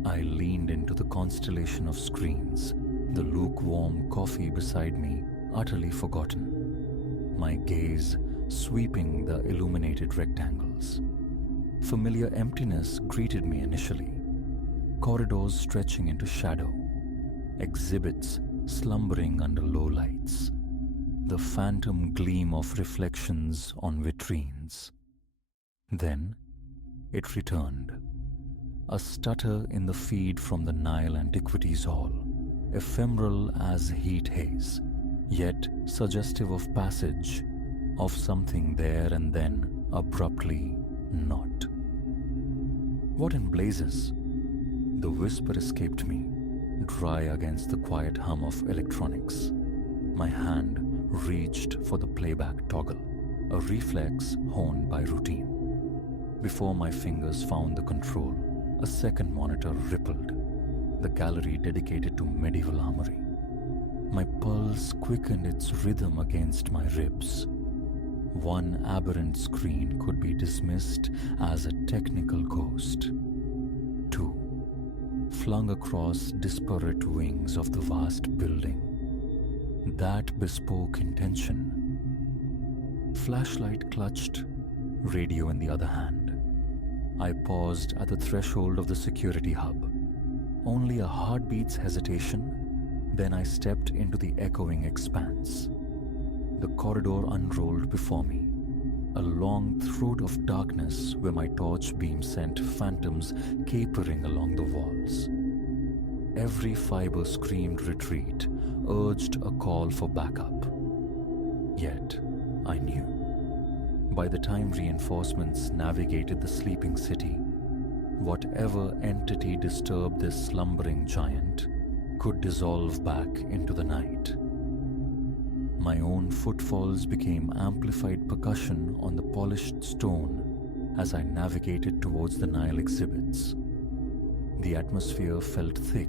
I leaned into the constellation of screens, the lukewarm coffee beside me utterly forgotten, my gaze sweeping the illuminated rectangles. Familiar emptiness greeted me initially. corridors stretching into shadow, exhibits slumbering under low lights, the phantom gleam of reflections on vitrines. Then it returned. A stutter in the feed from the Nile Antiquities Hall, ephemeral as heat haze, yet suggestive of passage, of something there and then abruptly not. What in blazes? The whisper escaped me, dry against the quiet hum of electronics. My hand reached for the playback toggle, a reflex honed by routine. Before my fingers found the control, a second monitor rippled, the gallery dedicated to medieval armory. My pulse quickened its rhythm against my ribs. One aberrant screen could be dismissed as a technical ghost. Two, flung across disparate wings of the vast building. That bespoke intention. Flashlight clutched, radio in the other hand. I paused at the threshold of the security hub. Only a heartbeat's hesitation, then I stepped into the echoing expanse. The corridor unrolled before me, a long throat of darkness where my torch beam sent phantoms capering along the walls. Every fiber screamed retreat, urged a call for backup. Yet, I knew. By the time reinforcements navigated the sleeping city, whatever entity disturbed this slumbering giant could dissolve back into the night. My own footfalls became amplified percussion on the polished stone as I navigated towards the Nile exhibits. The atmosphere felt thick,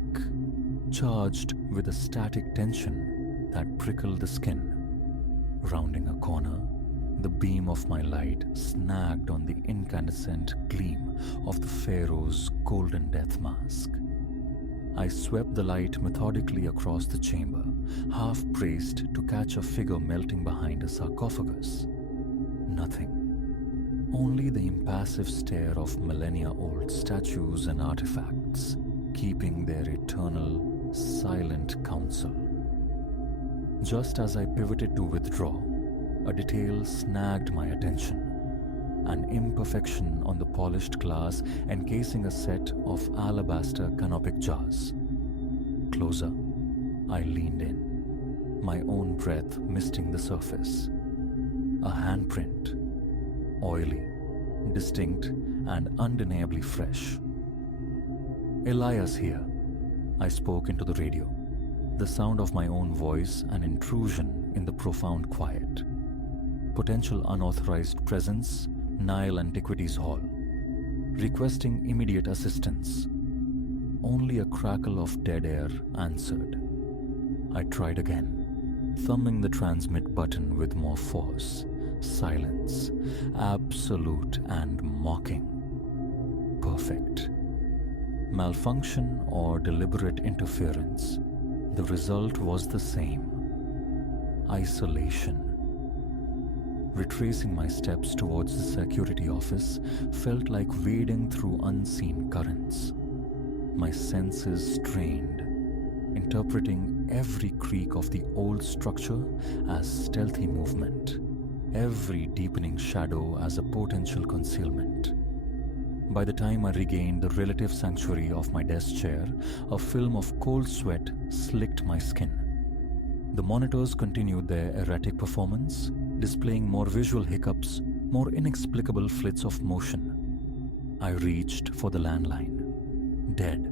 charged with a static tension that prickled the skin. Rounding a corner, the beam of my light snagged on the incandescent gleam of the pharaoh's golden death mask. I swept the light methodically across the chamber, half braced to catch a figure melting behind a sarcophagus. Nothing. Only the impassive stare of millennia-old statues and artifacts, keeping their eternal, silent counsel. Just as I pivoted to withdraw, a detail snagged my attention. An imperfection on the polished glass encasing a set of alabaster canopic jars. Closer, I leaned in, my own breath misting the surface. A handprint, oily, distinct, and undeniably fresh. "Elias here," I spoke into the radio, the sound of my own voice an intrusion in the profound quiet. Potential unauthorized presence, Nile Antiquities Hall. Requesting immediate assistance. Only a crackle of dead air answered. I tried again, thumbing the transmit button with more force. Silence, absolute and mocking. Perfect. Malfunction or deliberate interference. The result was the same. Isolation. Retracing my steps towards the security office felt like wading through unseen currents. My senses strained, interpreting every creak of the old structure as stealthy movement, every deepening shadow as a potential concealment. By the time I regained the relative sanctuary of my desk chair, a film of cold sweat slicked my skin. The monitors continued their erratic performance, displaying more visual hiccups, more inexplicable flits of motion. I reached for the landline. Dead.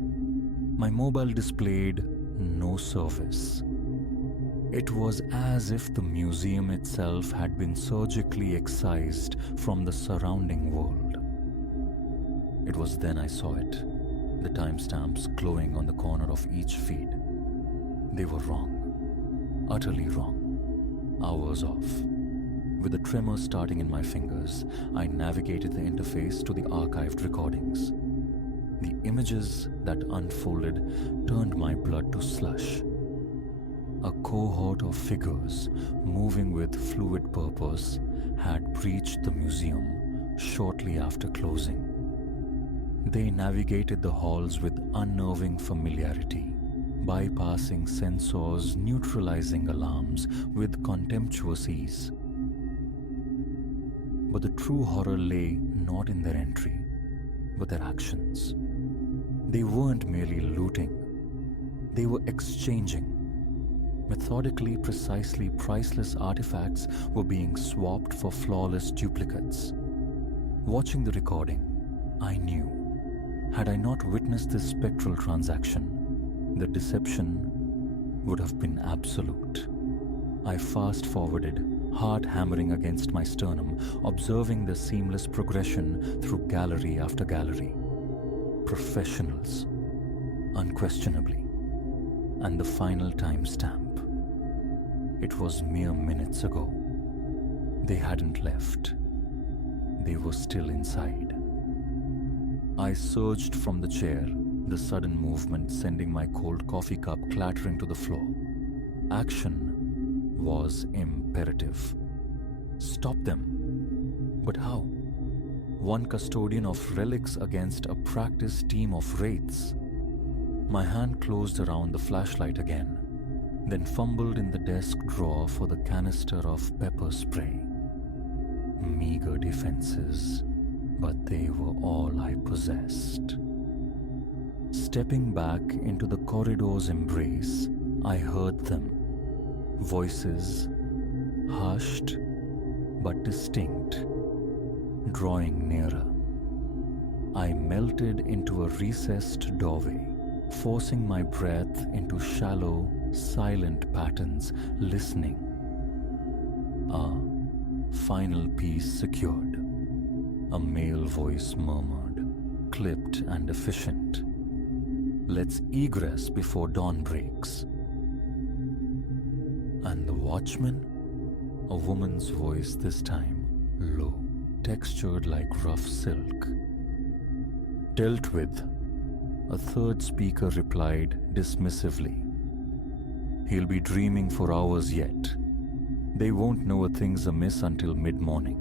My mobile displayed no service. It was as if the museum itself had been surgically excised from the surrounding world. It was then I saw it, the timestamps glowing on the corner of each feed. They were wrong. Utterly wrong. Hours off. With a tremor starting in my fingers, I navigated the interface to the archived recordings. The images that unfolded turned my blood to slush. A cohort of figures, moving with fluid purpose, had breached the museum shortly after closing. They navigated the halls with unnerving familiarity, bypassing sensors, neutralizing alarms with contemptuous ease. But the true horror lay not in their entry, but their actions. They weren't merely looting, they were exchanging. Methodically, precisely priceless artifacts were being swapped for flawless duplicates. Watching the recording, I knew, had I not witnessed this spectral transaction, the deception would have been absolute. I fast-forwarded, heart hammering against my sternum, observing the seamless progression through gallery after gallery. Professionals, unquestionably. And the final timestamp. It was mere minutes ago. They hadn't left. They were still inside. I surged from the chair, the sudden movement sending my cold coffee cup clattering to the floor. Action was imperative. Stop them. But how? One custodian of relics against a practiced team of wraiths. My hand closed around the flashlight again, then fumbled in the desk drawer for the canister of pepper spray. Meager defenses, but they were all I possessed. Stepping back into the corridor's embrace, I heard them. Voices, hushed but distinct, drawing nearer. I melted into a recessed doorway, forcing my breath into shallow, silent patterns, listening. Final piece secured. A male voice murmured, clipped and efficient. Let's egress before dawn breaks. And the watchman? A woman's voice this time, low, textured like rough silk. Dealt with. A third speaker replied dismissively. He'll be dreaming for hours yet. They won't know a thing's amiss until mid-morning.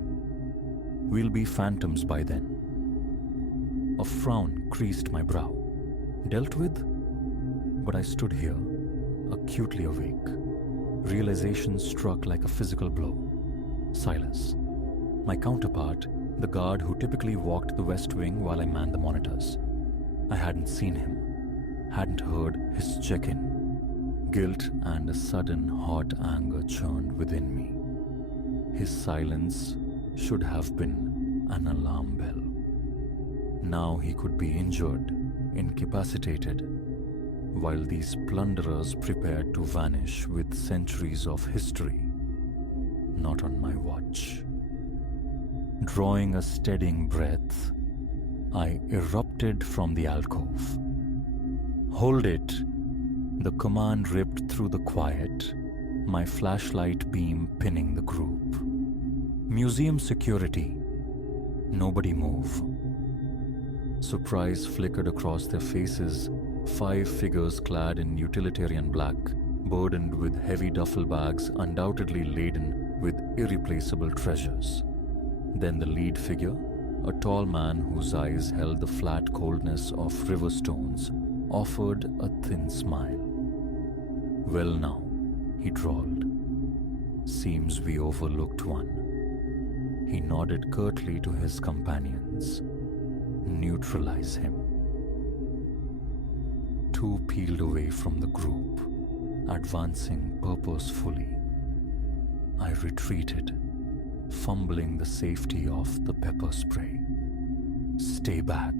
We'll be phantoms by then. A frown creased my brow. Dealt with? But I stood here, acutely awake. Realization struck like a physical blow. Silas, my counterpart, the guard who typically walked the West Wing while I manned the monitors. I hadn't seen him, hadn't heard his check-in. Guilt and a sudden hot anger churned within me. His silence should have been an alarm bell. Now he could be injured, incapacitated, while these plunderers prepared to vanish with centuries of history. Not on my watch. Drawing a steadying breath, I erupted from the alcove. Hold it! The command ripped through the quiet, my flashlight beam pinning the group. Museum security. Nobody move. Surprise flickered across their faces, 5 figures clad in utilitarian black, burdened with heavy duffel bags undoubtedly laden with irreplaceable treasures. Then the lead figure, a tall man whose eyes held the flat coldness of river stones, offered a thin smile. Well now, he drawled. Seems we overlooked one. He nodded curtly to his companions. Neutralize him. 2 peeled away from the group, advancing purposefully. I retreated, fumbling the safety of the pepper spray. Stay back.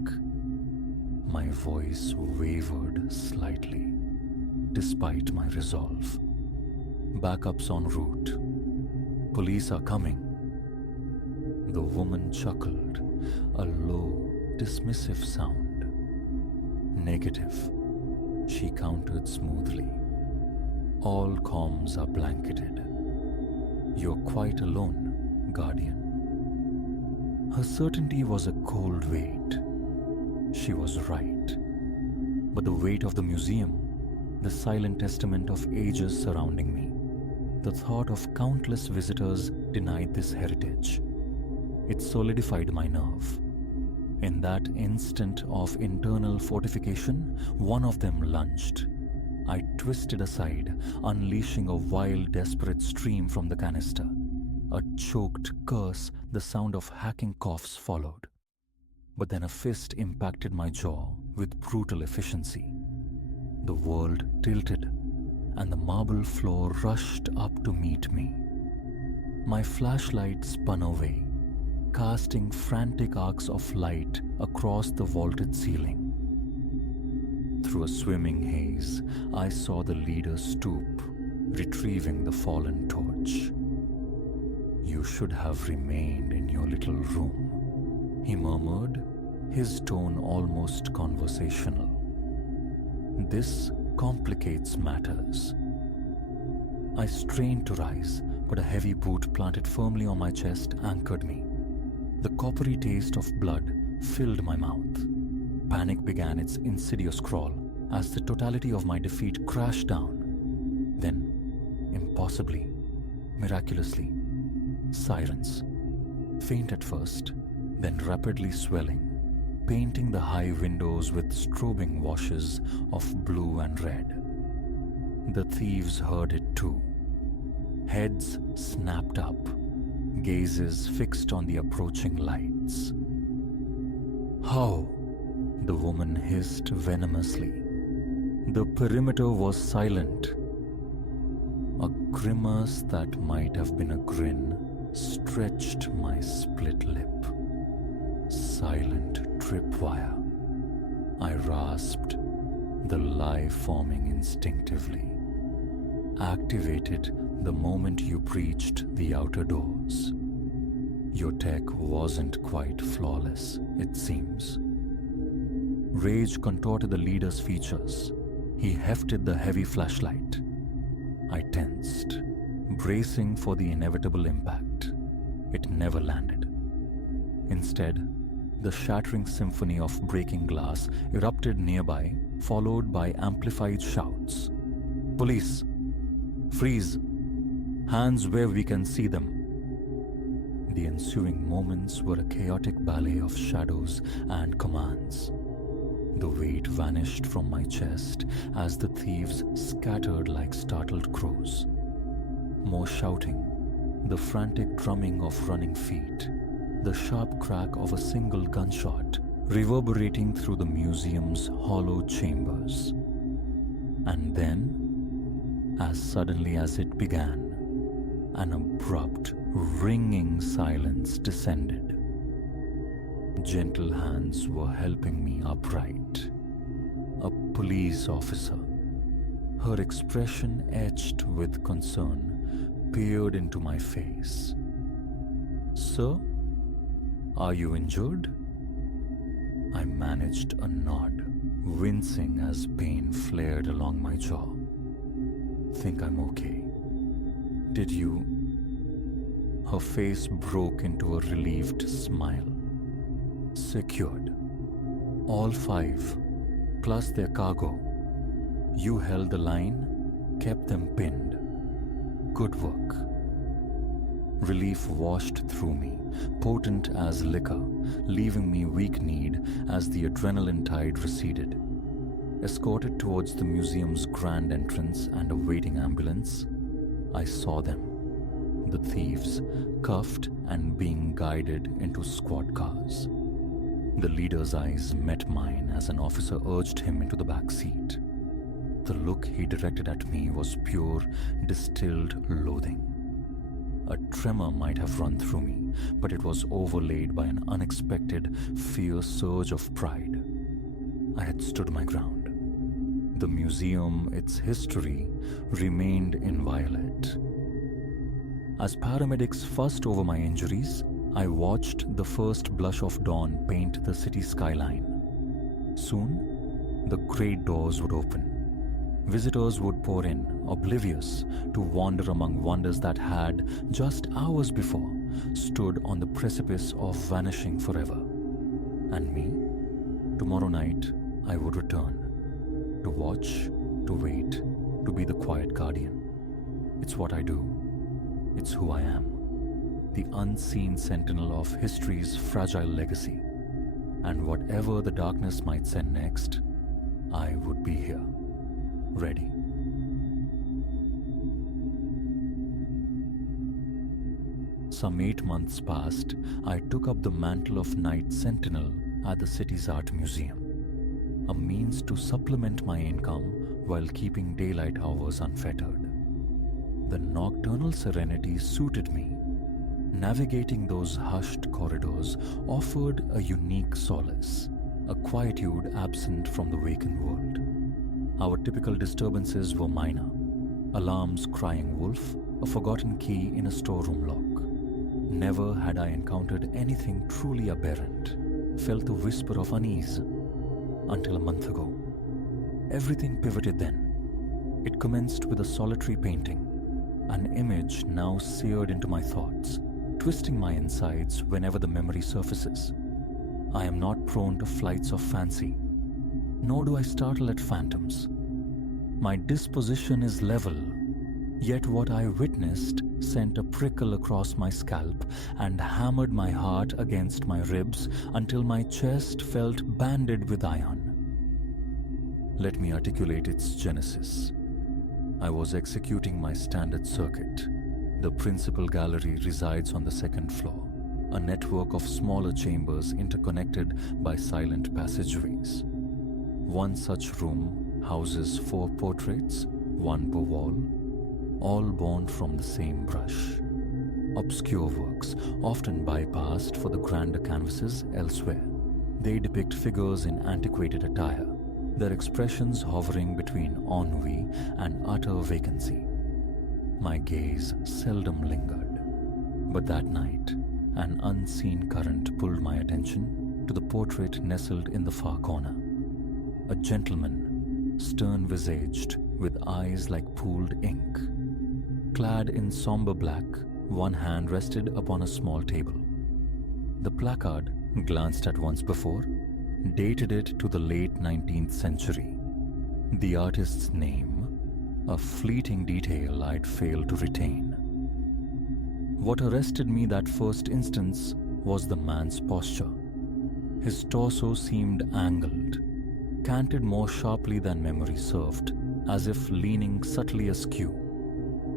My voice wavered slightly, despite my resolve. Backups en route. Police are coming. The woman chuckled, a low, dismissive sound. Negative, she countered smoothly. All comms are blanketed. You're quite alone, Guardian. Her certainty was a cold weight. She was right. But the weight of the museum, the silent testament of ages surrounding me, the thought of countless visitors denied this heritage. It solidified my nerve. In that instant of internal fortification, one of them lunged. I twisted aside, unleashing a wild, desperate stream from the canister. A choked curse, the sound of hacking coughs followed. But then a fist impacted my jaw with brutal efficiency. The world tilted, and the marble floor rushed up to meet me. My flashlight spun away, casting frantic arcs of light across the vaulted ceiling. Through a swimming haze, I saw the leader stoop, retrieving the fallen torch. "You should have remained in your little room," he murmured, his tone almost conversational. "This complicates matters." I strained to rise, but a heavy boot planted firmly on my chest anchored me. The coppery taste of blood filled my mouth. Panic began its insidious crawl as the totality of my defeat crashed down. Then, impossibly, miraculously, sirens. Faint at first, then rapidly swelling, painting the high windows with strobing washes of blue and red. The thieves heard it too. Heads snapped up, gazes fixed on the approaching lights. "How?" the woman hissed venomously. The perimeter was silent. A grimace that might have been a grin stretched my split lip. Silent tripwire. I rasped, the lie forming instinctively. Activated the moment you breached the outer doors. Your tech wasn't quite flawless, it seems. Rage contorted the leader's features. He hefted the heavy flashlight. I tensed, bracing for the inevitable impact. It never landed. Instead, the shattering symphony of breaking glass erupted nearby, followed by amplified shouts. "Police! Freeze! Hands where we can see them!" The ensuing moments were a chaotic ballet of shadows and commands. The weight vanished from my chest as the thieves scattered like startled crows. More shouting, the frantic drumming of running feet, the sharp crack of a single gunshot reverberating through the museum's hollow chambers. And then, as suddenly as it began, an abrupt, ringing silence descended. Gentle hands were helping me upright. A police officer, her expression etched with concern, peered into my face. "Sir, are you injured?" I managed a nod, wincing as pain flared along my jaw. "Think I'm okay. Did you?" Her face broke into a relieved smile. "Secured. All 5, plus their cargo. You held the line, kept them pinned. Good work." Relief washed through me, potent as liquor, leaving me weak-kneed as the adrenaline tide receded. Escorted towards the museum's grand entrance and a waiting ambulance, I saw them, the thieves, cuffed and being guided into squad cars. The leader's eyes met mine as an officer urged him into the back seat. The look he directed at me was pure, distilled loathing. A tremor might have run through me, but it was overlaid by an unexpected, fierce surge of pride. I had stood my ground. The museum, its history, remained inviolate. As paramedics fussed over my injuries, I watched the first blush of dawn paint the city skyline. Soon, the great doors would open. Visitors would pour in, oblivious, to wander among wonders that had, just hours before, stood on the precipice of vanishing forever. And me? Tomorrow night, I would return. To watch, to wait, to be the quiet guardian. It's what I do. It's who I am. The unseen sentinel of history's fragile legacy. and whatever the darkness might send next, I would be here, ready. Some 8 months passed, I took up the mantle of night sentinel at the city's art museum, a means to supplement my income while keeping daylight hours unfettered. The nocturnal serenity suited me. Navigating those hushed corridors offered a unique solace, a quietude absent from the waking world. Our typical disturbances were minor: alarms crying wolf, a forgotten key in a storeroom lock. Never had I encountered anything truly aberrant, felt the whisper of unease, until a month ago. Everything pivoted then. It commenced with a solitary painting, an image now seared into my thoughts, twisting my insides whenever the memory surfaces. I am not prone to flights of fancy, nor do I startle at phantoms. My disposition is level, yet what I witnessed sent a prickle across my scalp and hammered my heart against my ribs until my chest felt banded with iron. Let me articulate its genesis. I was executing my standard circuit. The principal gallery resides on the second floor, a network of smaller chambers interconnected by silent passageways. One such room houses 4 portraits, one per wall, all born from the same brush. Obscure works, often bypassed for the grander canvases elsewhere. They depict figures in antiquated attire, their expressions hovering between ennui and utter vacancy. My gaze seldom lingered, but that night, an unseen current pulled my attention to the portrait nestled in the far corner. A gentleman, stern-visaged, with eyes like pooled ink. Clad in somber black, one hand rested upon a small table. The placard, glanced at once before, dated it to the late 19th century. The artist's name, a fleeting detail I'd failed to retain. What arrested me that first instance was the man's posture. His torso seemed angled, canted more sharply than memory served, as if leaning subtly askew.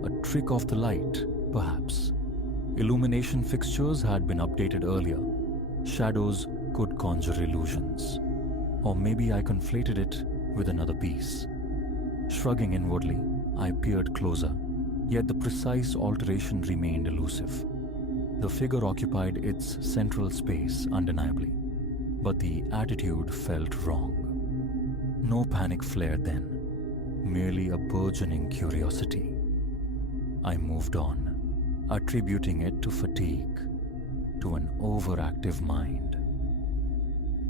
A trick of the light, perhaps. Illumination fixtures had been updated earlier. Shadows could conjure illusions. Or maybe I conflated it with another piece. Shrugging inwardly, I peered closer, yet the precise alteration remained elusive. The figure occupied its central space undeniably, but the attitude felt wrong. No panic flared then, merely a burgeoning curiosity. I moved on, attributing it to fatigue, to an overactive mind.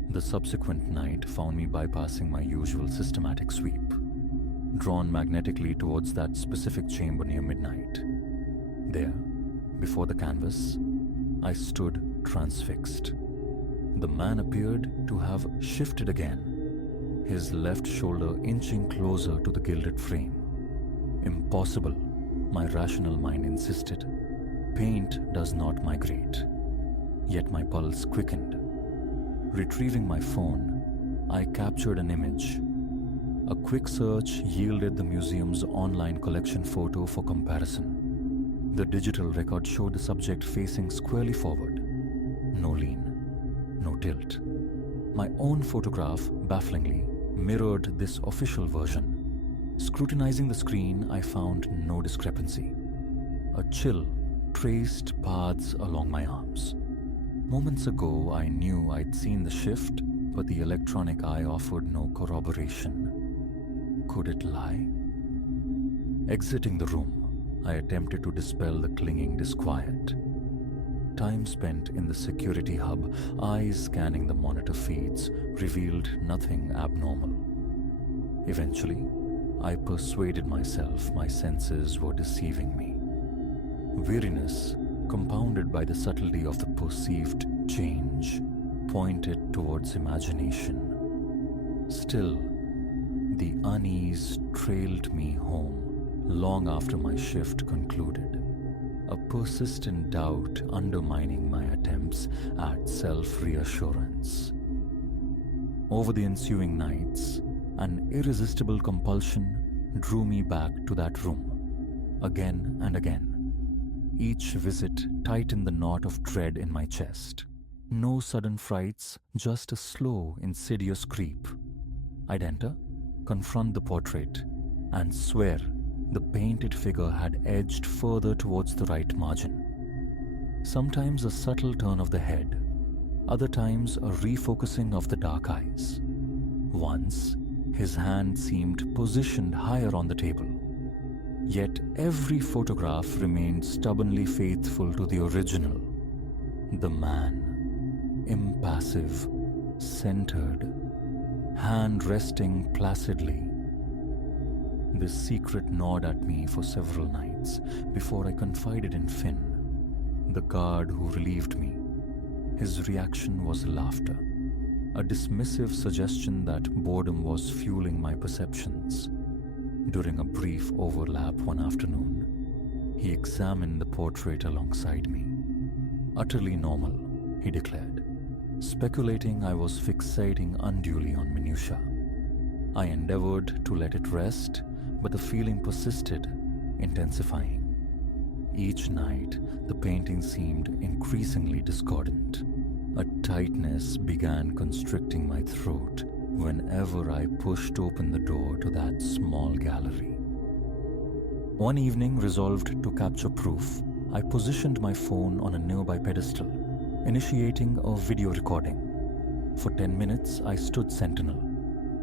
The subsequent night found me bypassing my usual systematic sweep, drawn magnetically towards that specific chamber near midnight. There, before the canvas, I stood transfixed. The man appeared to have shifted again, his left shoulder inching closer to the gilded frame. Impossible, my rational mind insisted. Paint does not migrate. Yet my pulse quickened. Retrieving my phone, I captured an image. A quick search yielded the museum's online collection photo for comparison. The digital record showed the subject facing squarely forward. No lean, no tilt. My own photograph, bafflingly, mirrored this official version. Scrutinizing the screen, I found no discrepancy. A chill traced paths along my arms. Moments ago, I knew I'd seen the shift, but the electronic eye offered no corroboration. Could it lie? Exiting the room, I attempted to dispel the clinging disquiet. Time spent in the security hub, eyes scanning the monitor feeds, revealed nothing abnormal. Eventually, I persuaded myself my senses were deceiving me. Weariness, compounded by the subtlety of the perceived change, pointed towards imagination. Still, the unease trailed me home long after my shift concluded, a persistent doubt undermining my attempts at self-reassurance. Over the ensuing nights, an irresistible compulsion drew me back to that room, again and again. Each visit tightened the knot of dread in my chest. No sudden frights, just a slow, insidious creep. I'd enter, confront the portrait, and swear the painted figure had edged further towards the right margin. Sometimes a subtle turn of the head, other times a refocusing of the dark eyes. Once, his hand seemed positioned higher on the table. Yet every photograph remained stubbornly faithful to the original. The man, impassive, centered, hand resting placidly. This secret gnawed at me for several nights before I confided in Finn, the guard who relieved me. His reaction was laughter, a dismissive suggestion that boredom was fueling my perceptions. During a brief overlap one afternoon, he examined the portrait alongside me. Utterly normal, he declared, speculating I was fixating unduly on minutiae. I endeavored to let it rest, but the feeling persisted, intensifying. Each night, the painting seemed increasingly discordant. A tightness began constricting my throat whenever I pushed open the door to that small gallery. One evening, resolved to capture proof, I positioned my phone on a nearby pedestal, initiating a video recording. For 10 minutes, I stood sentinel,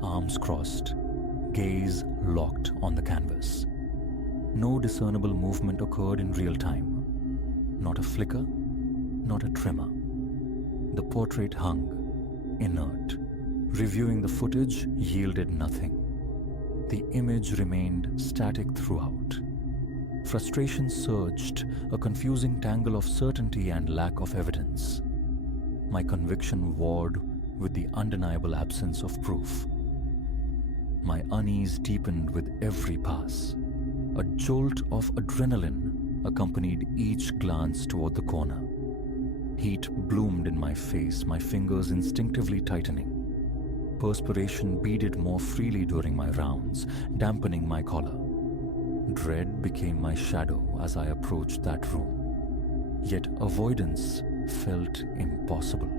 arms crossed, gaze locked on the canvas. No discernible movement occurred in real time. Not a flicker, not a tremor. The portrait hung, inert. Reviewing the footage yielded nothing. The image remained static throughout. Frustration surged, a confusing tangle of certainty and lack of evidence. My conviction warred with the undeniable absence of proof. My unease deepened with every pass. A jolt of adrenaline accompanied each glance toward the corner. Heat bloomed in my face, my fingers instinctively tightening. Perspiration beaded more freely during my rounds, dampening my collar. Dread became my shadow as I approached that room. Yet avoidance felt impossible.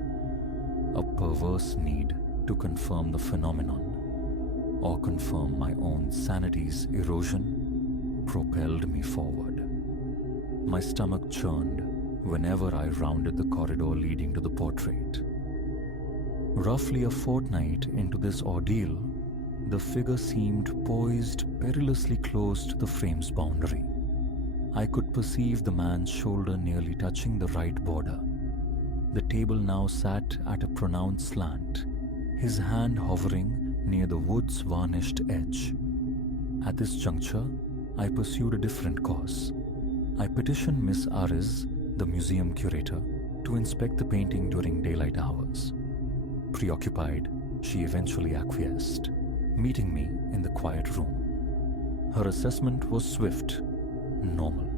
A perverse need to confirm the phenomenon, or confirm my own sanity's erosion, propelled me forward. My stomach churned whenever I rounded the corridor leading to the portrait. Roughly a fortnight into this ordeal, the figure seemed poised perilously close to the frame's boundary. I could perceive the man's shoulder nearly touching the right border. The table now sat at a pronounced slant, his hand hovering near the wood's varnished edge. At this juncture, I pursued a different course. I petitioned Miss Ariz, the museum curator, to inspect the painting during daylight hours. Preoccupied, she eventually acquiesced, meeting me in the quiet room. Her assessment was swift, normal.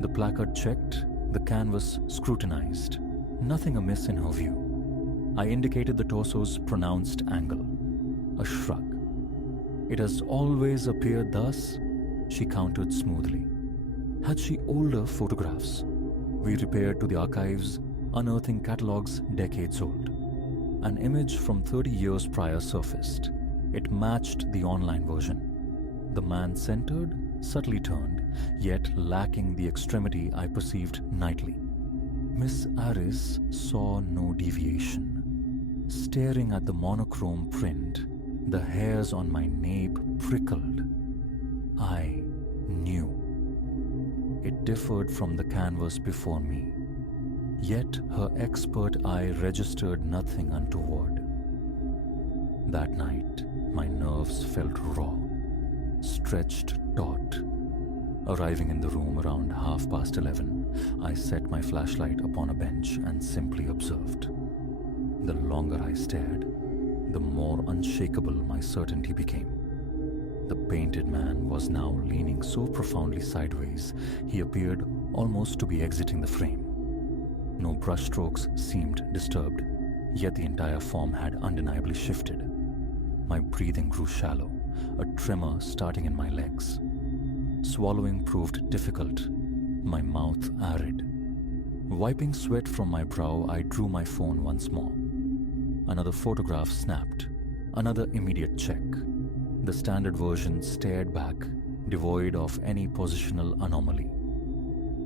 The placard checked, the canvas scrutinized. Nothing amiss in her view. I indicated the torso's pronounced angle. A shrug. It has always appeared thus, she countered smoothly. Had she older photographs? We repaired to the archives, unearthing catalogs decades old. An image from 30 years prior surfaced. It matched the online version. The man centered, subtly turned, yet lacking the extremity I perceived nightly. Miss Ariz saw no deviation. Staring at the monochrome print, the hairs on my nape prickled. I knew. It differed from the canvas before me. Yet her expert eye registered nothing untoward. That night, my nerves felt raw, stretched taut. Arriving in the room around 11:30, I set my flashlight upon a bench and simply observed. The longer I stared, the more unshakable my certainty became. The painted man was now leaning so profoundly sideways, he appeared almost to be exiting the frame. No brushstrokes seemed disturbed, yet the entire form had undeniably shifted. My breathing grew shallow, a tremor starting in my legs. Swallowing proved difficult, my mouth arid. Wiping sweat from my brow, I drew my phone once more. Another photograph snapped, another immediate check. The standard version stared back, devoid of any positional anomaly.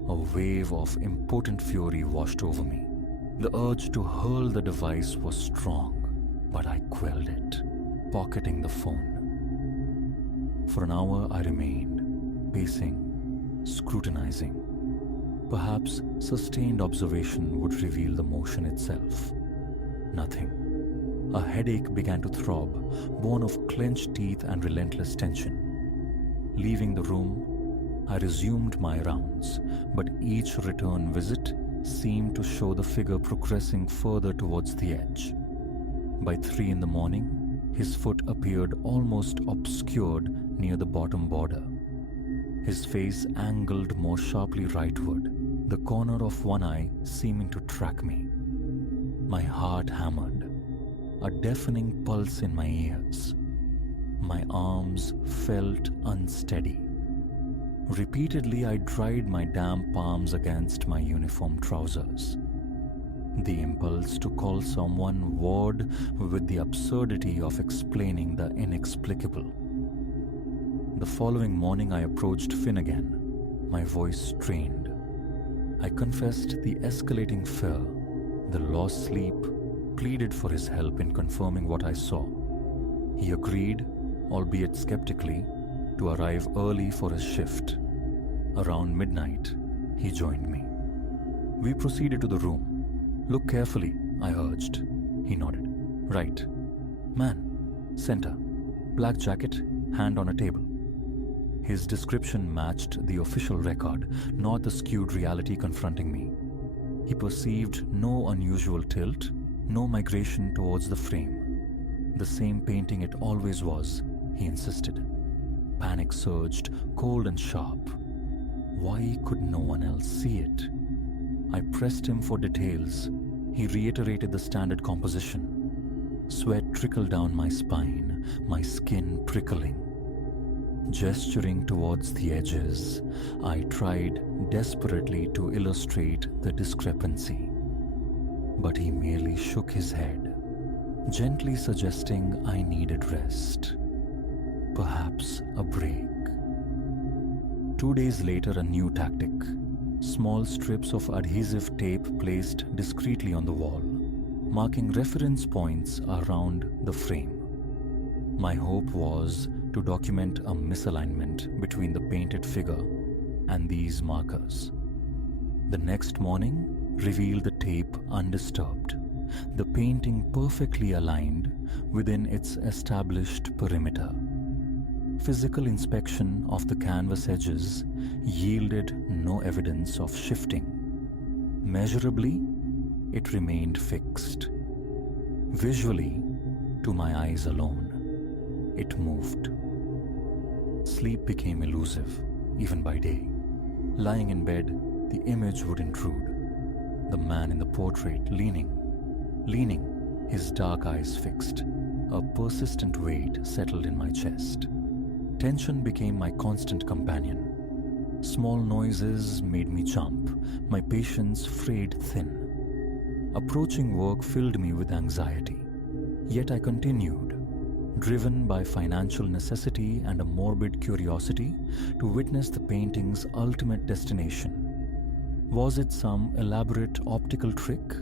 A wave of impotent fury washed over me. The urge to hurl the device was strong, but I quelled it, pocketing the phone. For an hour I remained, pacing, scrutinizing. Perhaps sustained observation would reveal the motion itself. Nothing. A headache began to throb, born of clenched teeth and relentless tension. Leaving the room, I resumed my rounds, but each return visit seemed to show the figure progressing further towards the edge. By 3 in the morning, his foot appeared almost obscured near the bottom border. His face angled more sharply rightward, the corner of one eye seeming to track me. My heart hammered, a deafening pulse in my ears. My arms felt unsteady. Repeatedly, I dried my damp palms against my uniform trousers. The impulse to call someone warred with the absurdity of explaining the inexplicable. The following morning, I approached Finn again, my voice strained. I confessed the escalating fear, the lost sleep, pleaded for his help in confirming what I saw. He agreed, albeit skeptically, to arrive early for his shift. Around midnight, he joined me. We proceeded to the room. Look carefully, I urged. He nodded. Right. Man, center, black jacket, hand on a table. His description matched the official record, not the skewed reality confronting me. He perceived no unusual tilt, no migration towards the frame. The same painting it always was, he insisted. Panic surged, cold and sharp. Why could no one else see it? I pressed him for details. He reiterated the standard composition. Sweat trickled down my spine, my skin prickling. Gesturing towards the edges, I tried desperately to illustrate the discrepancy. But he merely shook his head, gently suggesting I needed rest. Perhaps a break. 2 days later, a new tactic. Small strips of adhesive tape placed discreetly on the wall, marking reference points around the frame. My hope was to document a misalignment between the painted figure and these markers. The next morning revealed the tape undisturbed, the painting perfectly aligned within its established perimeter. Physical inspection of the canvas edges yielded no evidence of shifting. Measurably, it remained fixed. Visually, to my eyes alone, it moved. Sleep became elusive, even by day. Lying in bed, the image would intrude. The man in the portrait leaning, his dark eyes fixed. A persistent weight settled in my chest. Tension became my constant companion. Small noises made me jump, my patience frayed thin. Approaching work filled me with anxiety. Yet I continued, driven by financial necessity and a morbid curiosity to witness the painting's ultimate destination. Was it some elaborate optical trick?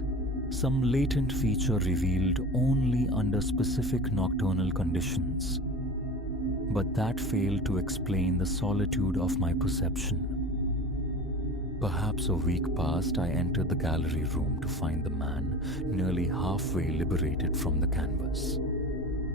Some latent feature revealed only under specific nocturnal conditions? But that failed to explain the solitude of my perception. Perhaps a week passed, I entered the gallery room to find the man nearly halfway liberated from the canvas.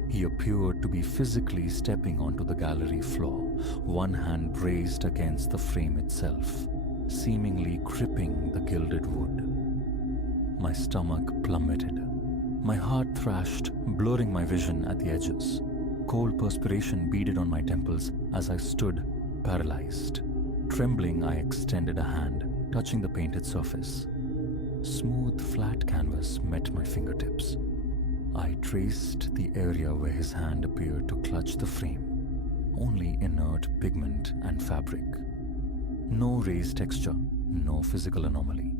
He appeared to be physically stepping onto the gallery floor, one hand braced against the frame itself, seemingly gripping the gilded wood. My stomach plummeted. My heart thrashed, blurring my vision at the edges. Cold perspiration beaded on my temples as I stood, paralyzed. Trembling, I extended a hand, touching the painted surface. Smooth, flat canvas met my fingertips. I traced the area where his hand appeared to clutch the frame. Only inert pigment and fabric. No raised texture, no physical anomaly.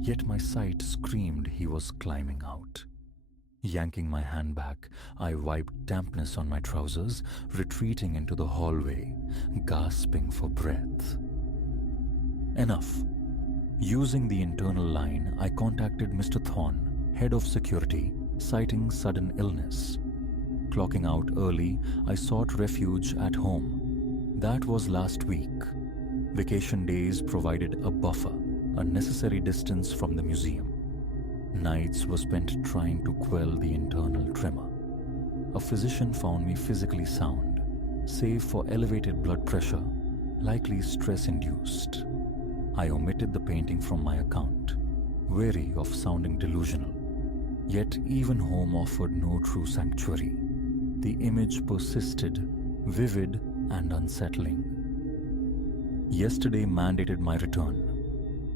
Yet my sight screamed he was climbing out. Yanking my hand back, I wiped dampness on my trousers, retreating into the hallway, gasping for breath. Enough. Using the internal line, I contacted Mr. Thorne, head of security, citing sudden illness. Clocking out early, I sought refuge at home. That was last week. Vacation days provided a buffer, a necessary distance from the museum. Nights were spent trying to quell the internal tremor. A physician found me physically sound, save for elevated blood pressure, likely stress-induced. I omitted the painting from my account, wary of sounding delusional. Yet even home offered no true sanctuary. The image persisted, vivid and unsettling. Yesterday mandated my return.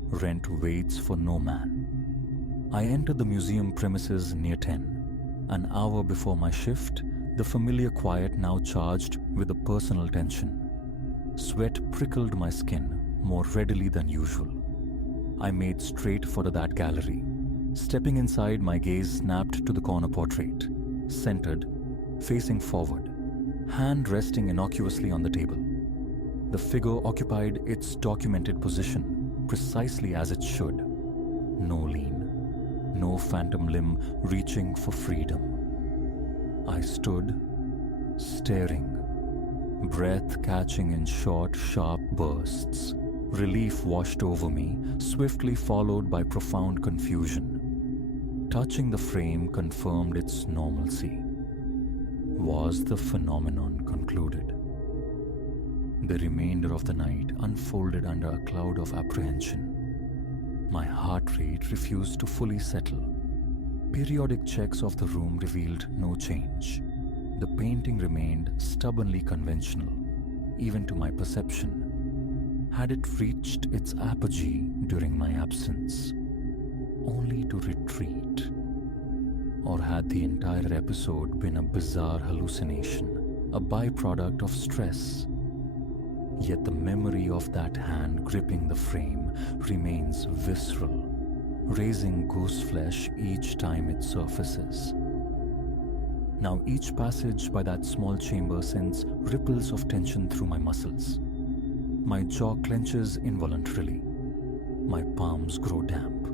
Rent waits for no man. I entered the museum premises near 10. An hour before my shift, the familiar quiet now charged with a personal tension. Sweat prickled my skin more readily than usual. I made straight for that gallery. Stepping inside, my gaze snapped to the corner portrait, centered, facing forward, hand resting innocuously on the table. The figure occupied its documented position, precisely as it should. No lean, no phantom limb reaching for freedom. I stood, staring, breath catching in short, sharp bursts. Relief washed over me, swiftly followed by profound confusion. Touching the frame confirmed its normalcy. Was the phenomenon concluded? The remainder of the night unfolded under a cloud of apprehension. My heart rate refused to fully settle. Periodic checks of the room revealed no change. The painting remained stubbornly conventional, even to my perception. Had it reached its apogee during my absence, only to retreat? Or had the entire episode been a bizarre hallucination, a byproduct of stress? Yet the memory of that hand gripping the frame remains visceral, raising goose flesh each time it surfaces. Now each passage by that small chamber sends ripples of tension through my muscles. My jaw clenches involuntarily. My palms grow damp.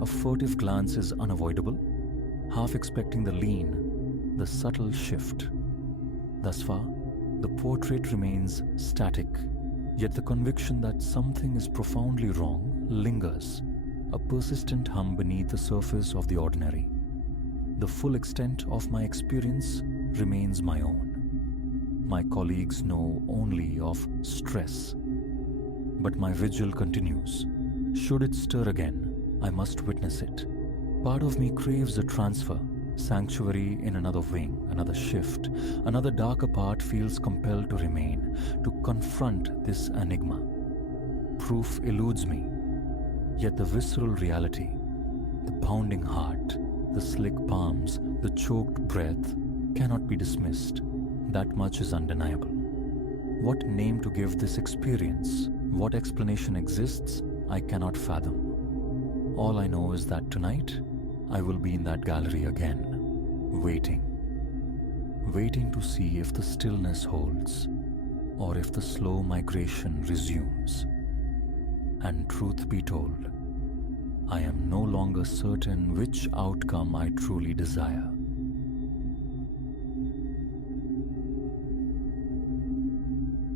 A furtive glance is unavoidable, half expecting the lean, the subtle shift. Thus far, the portrait remains static, yet the conviction that something is profoundly wrong lingers, a persistent hum beneath the surface of the ordinary. The full extent of my experience remains my own. My colleagues know only of stress. But my vigil continues. Should it stir again, I must witness it. Part of me craves a transfer, sanctuary in another wing, another shift. Another darker part feels compelled to remain, to confront this enigma. Proof eludes me. Yet the visceral reality, the pounding heart, the slick palms, the choked breath cannot be dismissed. That much is undeniable. What name to give this experience, what explanation exists, I cannot fathom. All I know is that tonight, I will be in that gallery again, waiting to see if the stillness holds, or if the slow migration resumes. And truth be told, I am no longer certain which outcome I truly desire.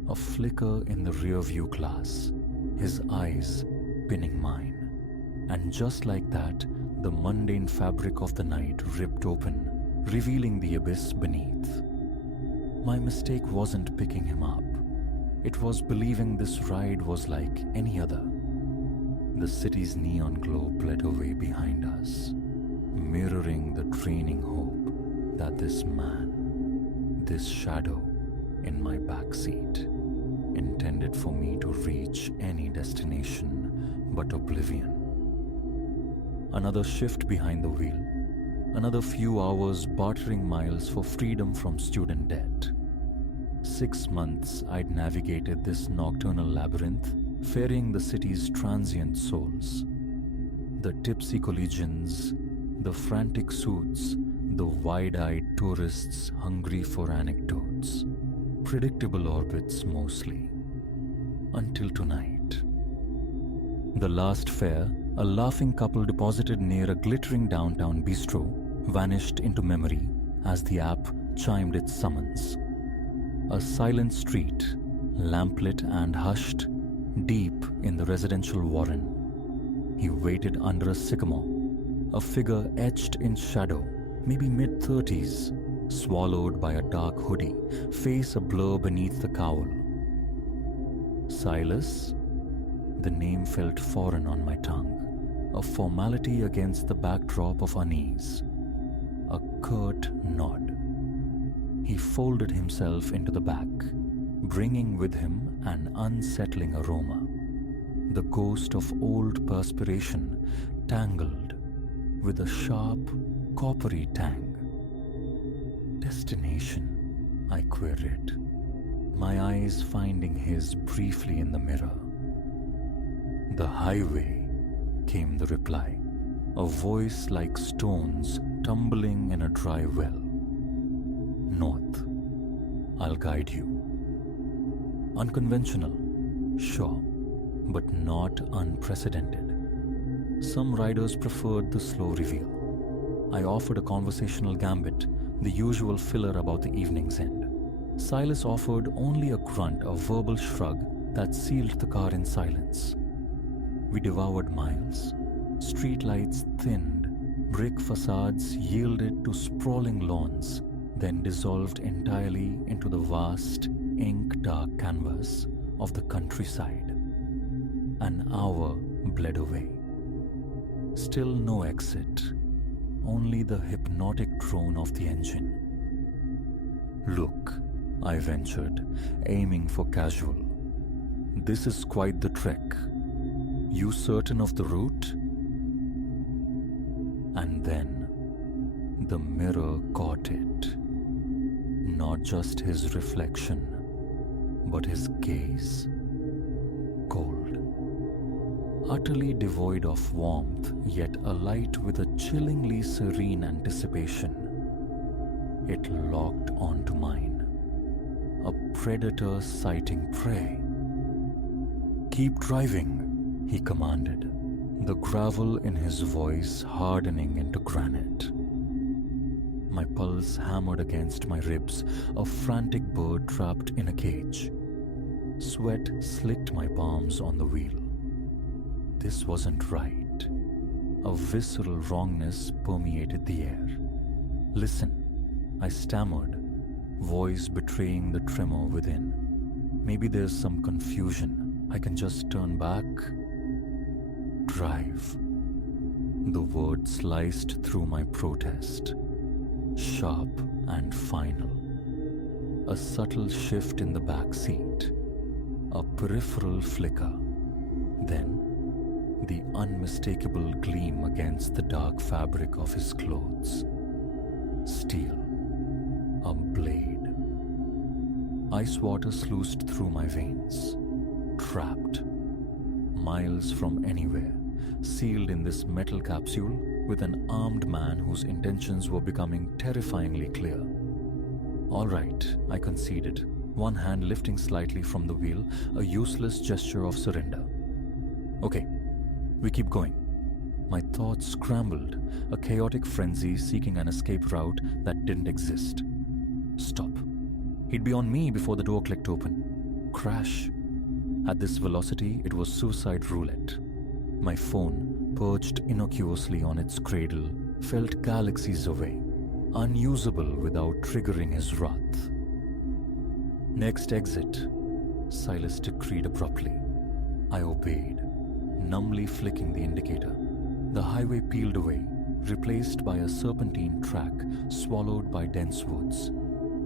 A flicker in the rear-view glass, his eyes pinning mine. And just like that, the mundane fabric of the night ripped open, revealing the abyss beneath. My mistake wasn't picking him up. It was believing this ride was like any other. The city's neon glow bled away behind us, mirroring the draining hope that this man, this shadow in my backseat, intended for me to reach any destination but oblivion. Another shift behind the wheel. Another few hours bartering miles for freedom from student debt. 6 months I'd navigated this nocturnal labyrinth, ferrying the city's transient souls. The tipsy collegians, the frantic suits, the wide-eyed tourists hungry for anecdotes. Predictable orbits mostly. Until tonight. The last fare, a laughing couple deposited near a glittering downtown bistro, vanished into memory as the app chimed its summons. A silent street, lamplit and hushed, deep in the residential warren. He waited under a sycamore, a figure etched in shadow, maybe mid-30s, swallowed by a dark hoodie, face a blur beneath the cowl. Silas? The name felt foreign on my tongue, a formality against the backdrop of unease. A curt nod. He folded himself into the back, bringing with him an unsettling aroma. The ghost of old perspiration tangled with a sharp, coppery tang. Destination, I queried, my eyes finding his briefly in the mirror. The highway, came the reply, a voice like stones tumbling in a dry well. North, I'll guide you. Unconventional, sure, but not unprecedented. Some riders preferred the slow reveal. I offered a conversational gambit, the usual filler about the evening's end. Silas offered only a grunt, a verbal shrug that sealed the car in silence. We devoured miles. Streetlights thinned, brick facades yielded to sprawling lawns, then dissolved entirely into the vast, ink-dark canvas of the countryside. An hour bled away. Still no exit, only the hypnotic drone of the engine. Look, I ventured, aiming for casual. This is quite the trek. You certain of the route? And then the mirror caught it. Not just his reflection, but his gaze. Cold. Utterly devoid of warmth, yet alight with a chillingly serene anticipation. It locked onto mine. A predator sighting prey. Keep driving, he commanded, the gravel in his voice hardening into granite. My pulse hammered against my ribs, a frantic bird trapped in a cage. Sweat slicked my palms on the wheel. This wasn't right. A visceral wrongness permeated the air. Listen, I stammered, voice betraying the tremor within. Maybe there's some confusion. I can just turn back. Drive. The word sliced through my protest. Sharp and final. A subtle shift in the back seat. A peripheral flicker. Then, the unmistakable gleam against the dark fabric of his clothes. Steel. A blade. Ice water sluiced through my veins. Trapped. Miles from anywhere. Sealed in this metal capsule with an armed man whose intentions were becoming terrifyingly clear. All right, I conceded, one hand lifting slightly from the wheel, a useless gesture of surrender. Okay, we keep going. My thoughts scrambled, a chaotic frenzy seeking an escape route that didn't exist. Stop. He'd be on me before the door clicked open. Crash. At this velocity, it was suicide roulette. My phone, perched innocuously on its cradle, felt galaxies away, unusable without triggering his wrath. Next exit, Silas decreed abruptly. I obeyed, numbly flicking the indicator. The highway peeled away, replaced by a serpentine track swallowed by dense woods.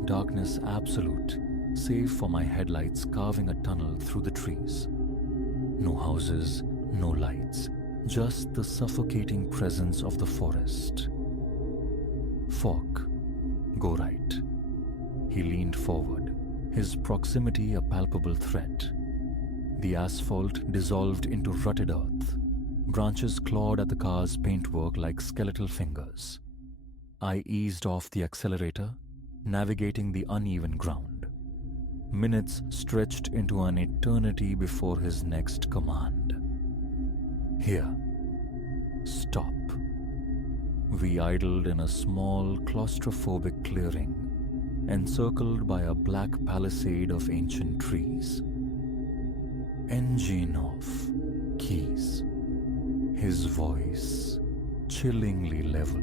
Darkness absolute, save for my headlights carving a tunnel through the trees. No houses, no lights, just the suffocating presence of the forest. Falk, go right. He leaned forward, his proximity a palpable threat. The asphalt dissolved into rutted earth. Branches clawed at the car's paintwork like skeletal fingers. I eased off the accelerator, navigating the uneven ground. Minutes stretched into an eternity before his next command. Here. Stop. We idled in a small, claustrophobic clearing, encircled by a black palisade of ancient trees. Engine off. Keys. His voice, chillingly level.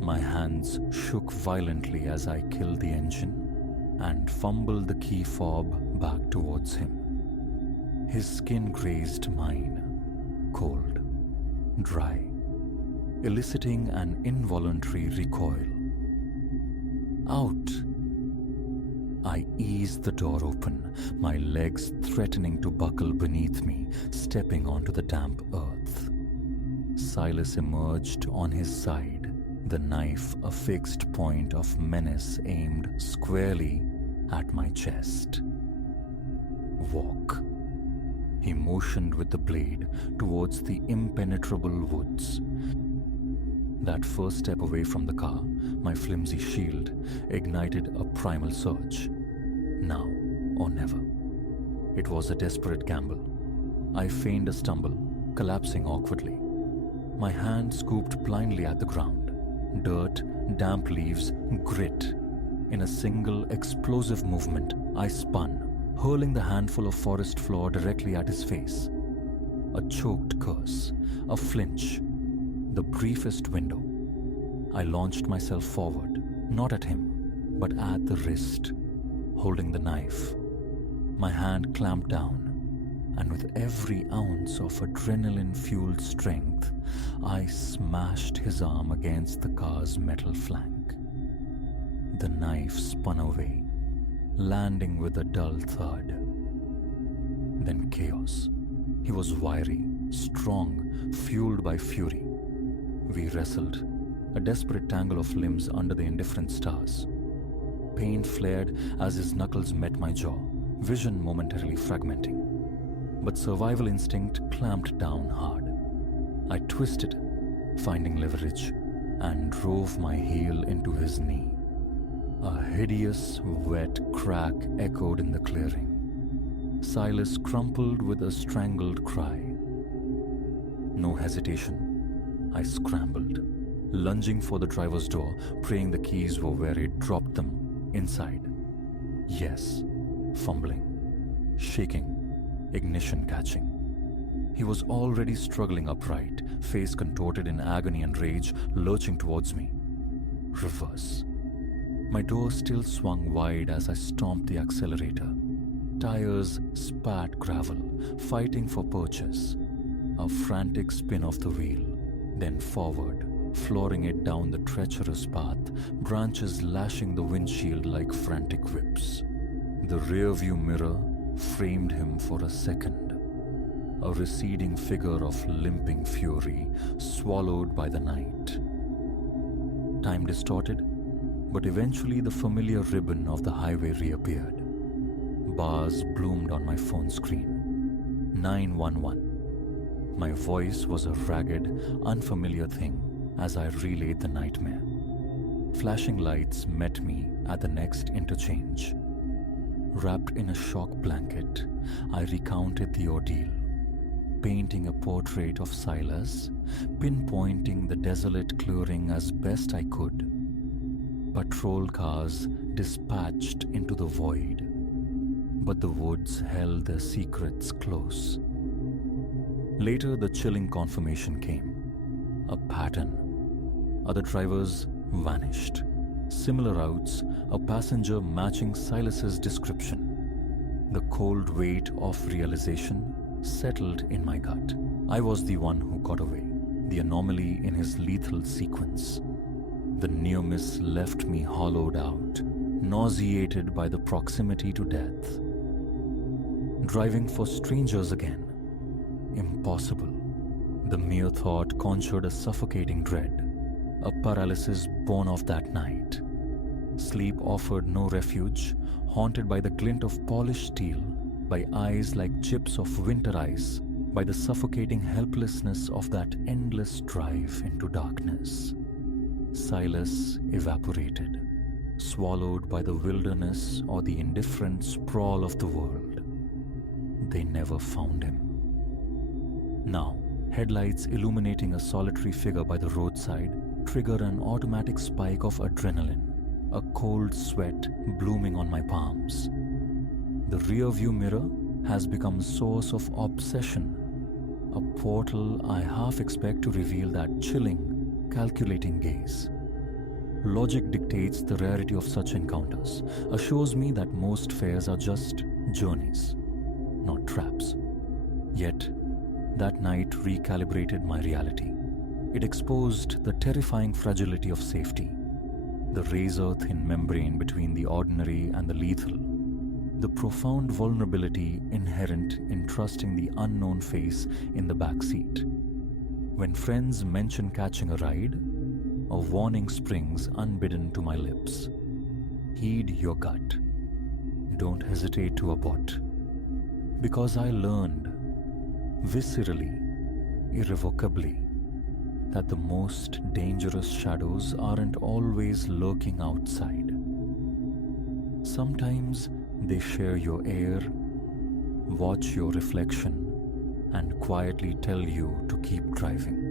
My hands shook violently as I killed the engine and fumbled the key fob back towards him. His skin grazed mine, cold, dry, eliciting an involuntary recoil. Out! I eased the door open, my legs threatening to buckle beneath me, stepping onto the damp earth. Silas emerged on his side, the knife a fixed point of menace aimed squarely at my chest. Walk. He motioned with the blade towards the impenetrable woods. That first step away from the car, my flimsy shield, ignited a primal surge. Now or never. It was a desperate gamble. I feigned a stumble, collapsing awkwardly. My hand scooped blindly at the ground. Dirt, damp leaves, grit. In a single explosive movement, I spun, hurling the handful of forest floor directly at his face. A choked curse, a flinch, the briefest window. I launched myself forward, not at him, but at the wrist, holding the knife. My hand clamped down, and with every ounce of adrenaline-fueled strength, I smashed his arm against the car's metal flank. The knife spun away, landing with a dull thud. Then chaos. He was wiry, strong, fueled by fury. We wrestled, a desperate tangle of limbs under the indifferent stars. Pain flared as his knuckles met my jaw, vision momentarily fragmenting. But survival instinct clamped down hard. I twisted, finding leverage, and drove my heel into his knee. A hideous, wet crack echoed in the clearing. Silas crumpled with a strangled cry. No hesitation. I scrambled, lunging for the driver's door, praying the keys were where he'd dropped them, inside. Yes, fumbling, shaking, ignition catching. He was already struggling upright, face contorted in agony and rage, lurching towards me. Reverse. My door still swung wide as I stomped the accelerator. Tires spat gravel, fighting for purchase. A frantic spin of the wheel, then forward, flooring it down the treacherous path, branches lashing the windshield like frantic whips. The rearview mirror framed him for a second. A receding figure of limping fury, swallowed by the night. Time distorted, but eventually the familiar ribbon of the highway reappeared. Bars bloomed on my phone screen. 911. My voice was a ragged, unfamiliar thing as I relayed the nightmare. Flashing lights met me at the next interchange. Wrapped in a shock blanket, I recounted the ordeal, painting a portrait of Silas, pinpointing the desolate clearing as best I could. Patrol cars dispatched into the void, but the woods held their secrets close. Later, the chilling confirmation came. A pattern. Other drivers vanished. Similar routes, a passenger matching Silas's description. The cold weight of realization settled in my gut. I was the one who got away, the anomaly in his lethal sequence. The near miss left me hollowed out, nauseated by the proximity to death. Driving for strangers again. Impossible. The mere thought conjured a suffocating dread, a paralysis born of that night. Sleep offered no refuge, haunted by the glint of polished steel, by eyes like chips of winter ice, by the suffocating helplessness of that endless drive into darkness. Silas evaporated, swallowed by the wilderness or the indifferent sprawl of the world. They never found him. Now, headlights illuminating a solitary figure by the roadside trigger an automatic spike of adrenaline, a cold sweat blooming on my palms. The rearview mirror has become a source of obsession, a portal I half expect to reveal that chilling, calculating gaze. Logic dictates the rarity of such encounters, assures me that most fares are just journeys, not traps. Yet, that night recalibrated my reality. It exposed the terrifying fragility of safety, the razor-thin membrane between the ordinary and the lethal, the profound vulnerability inherent in trusting the unknown face in the back seat. When friends mention catching a ride, a warning springs unbidden to my lips. Heed your gut. Don't hesitate to abort. Because I learned, viscerally, irrevocably, that the most dangerous shadows aren't always lurking outside. Sometimes they share your air, watch your reflection, and quietly tell you to keep driving.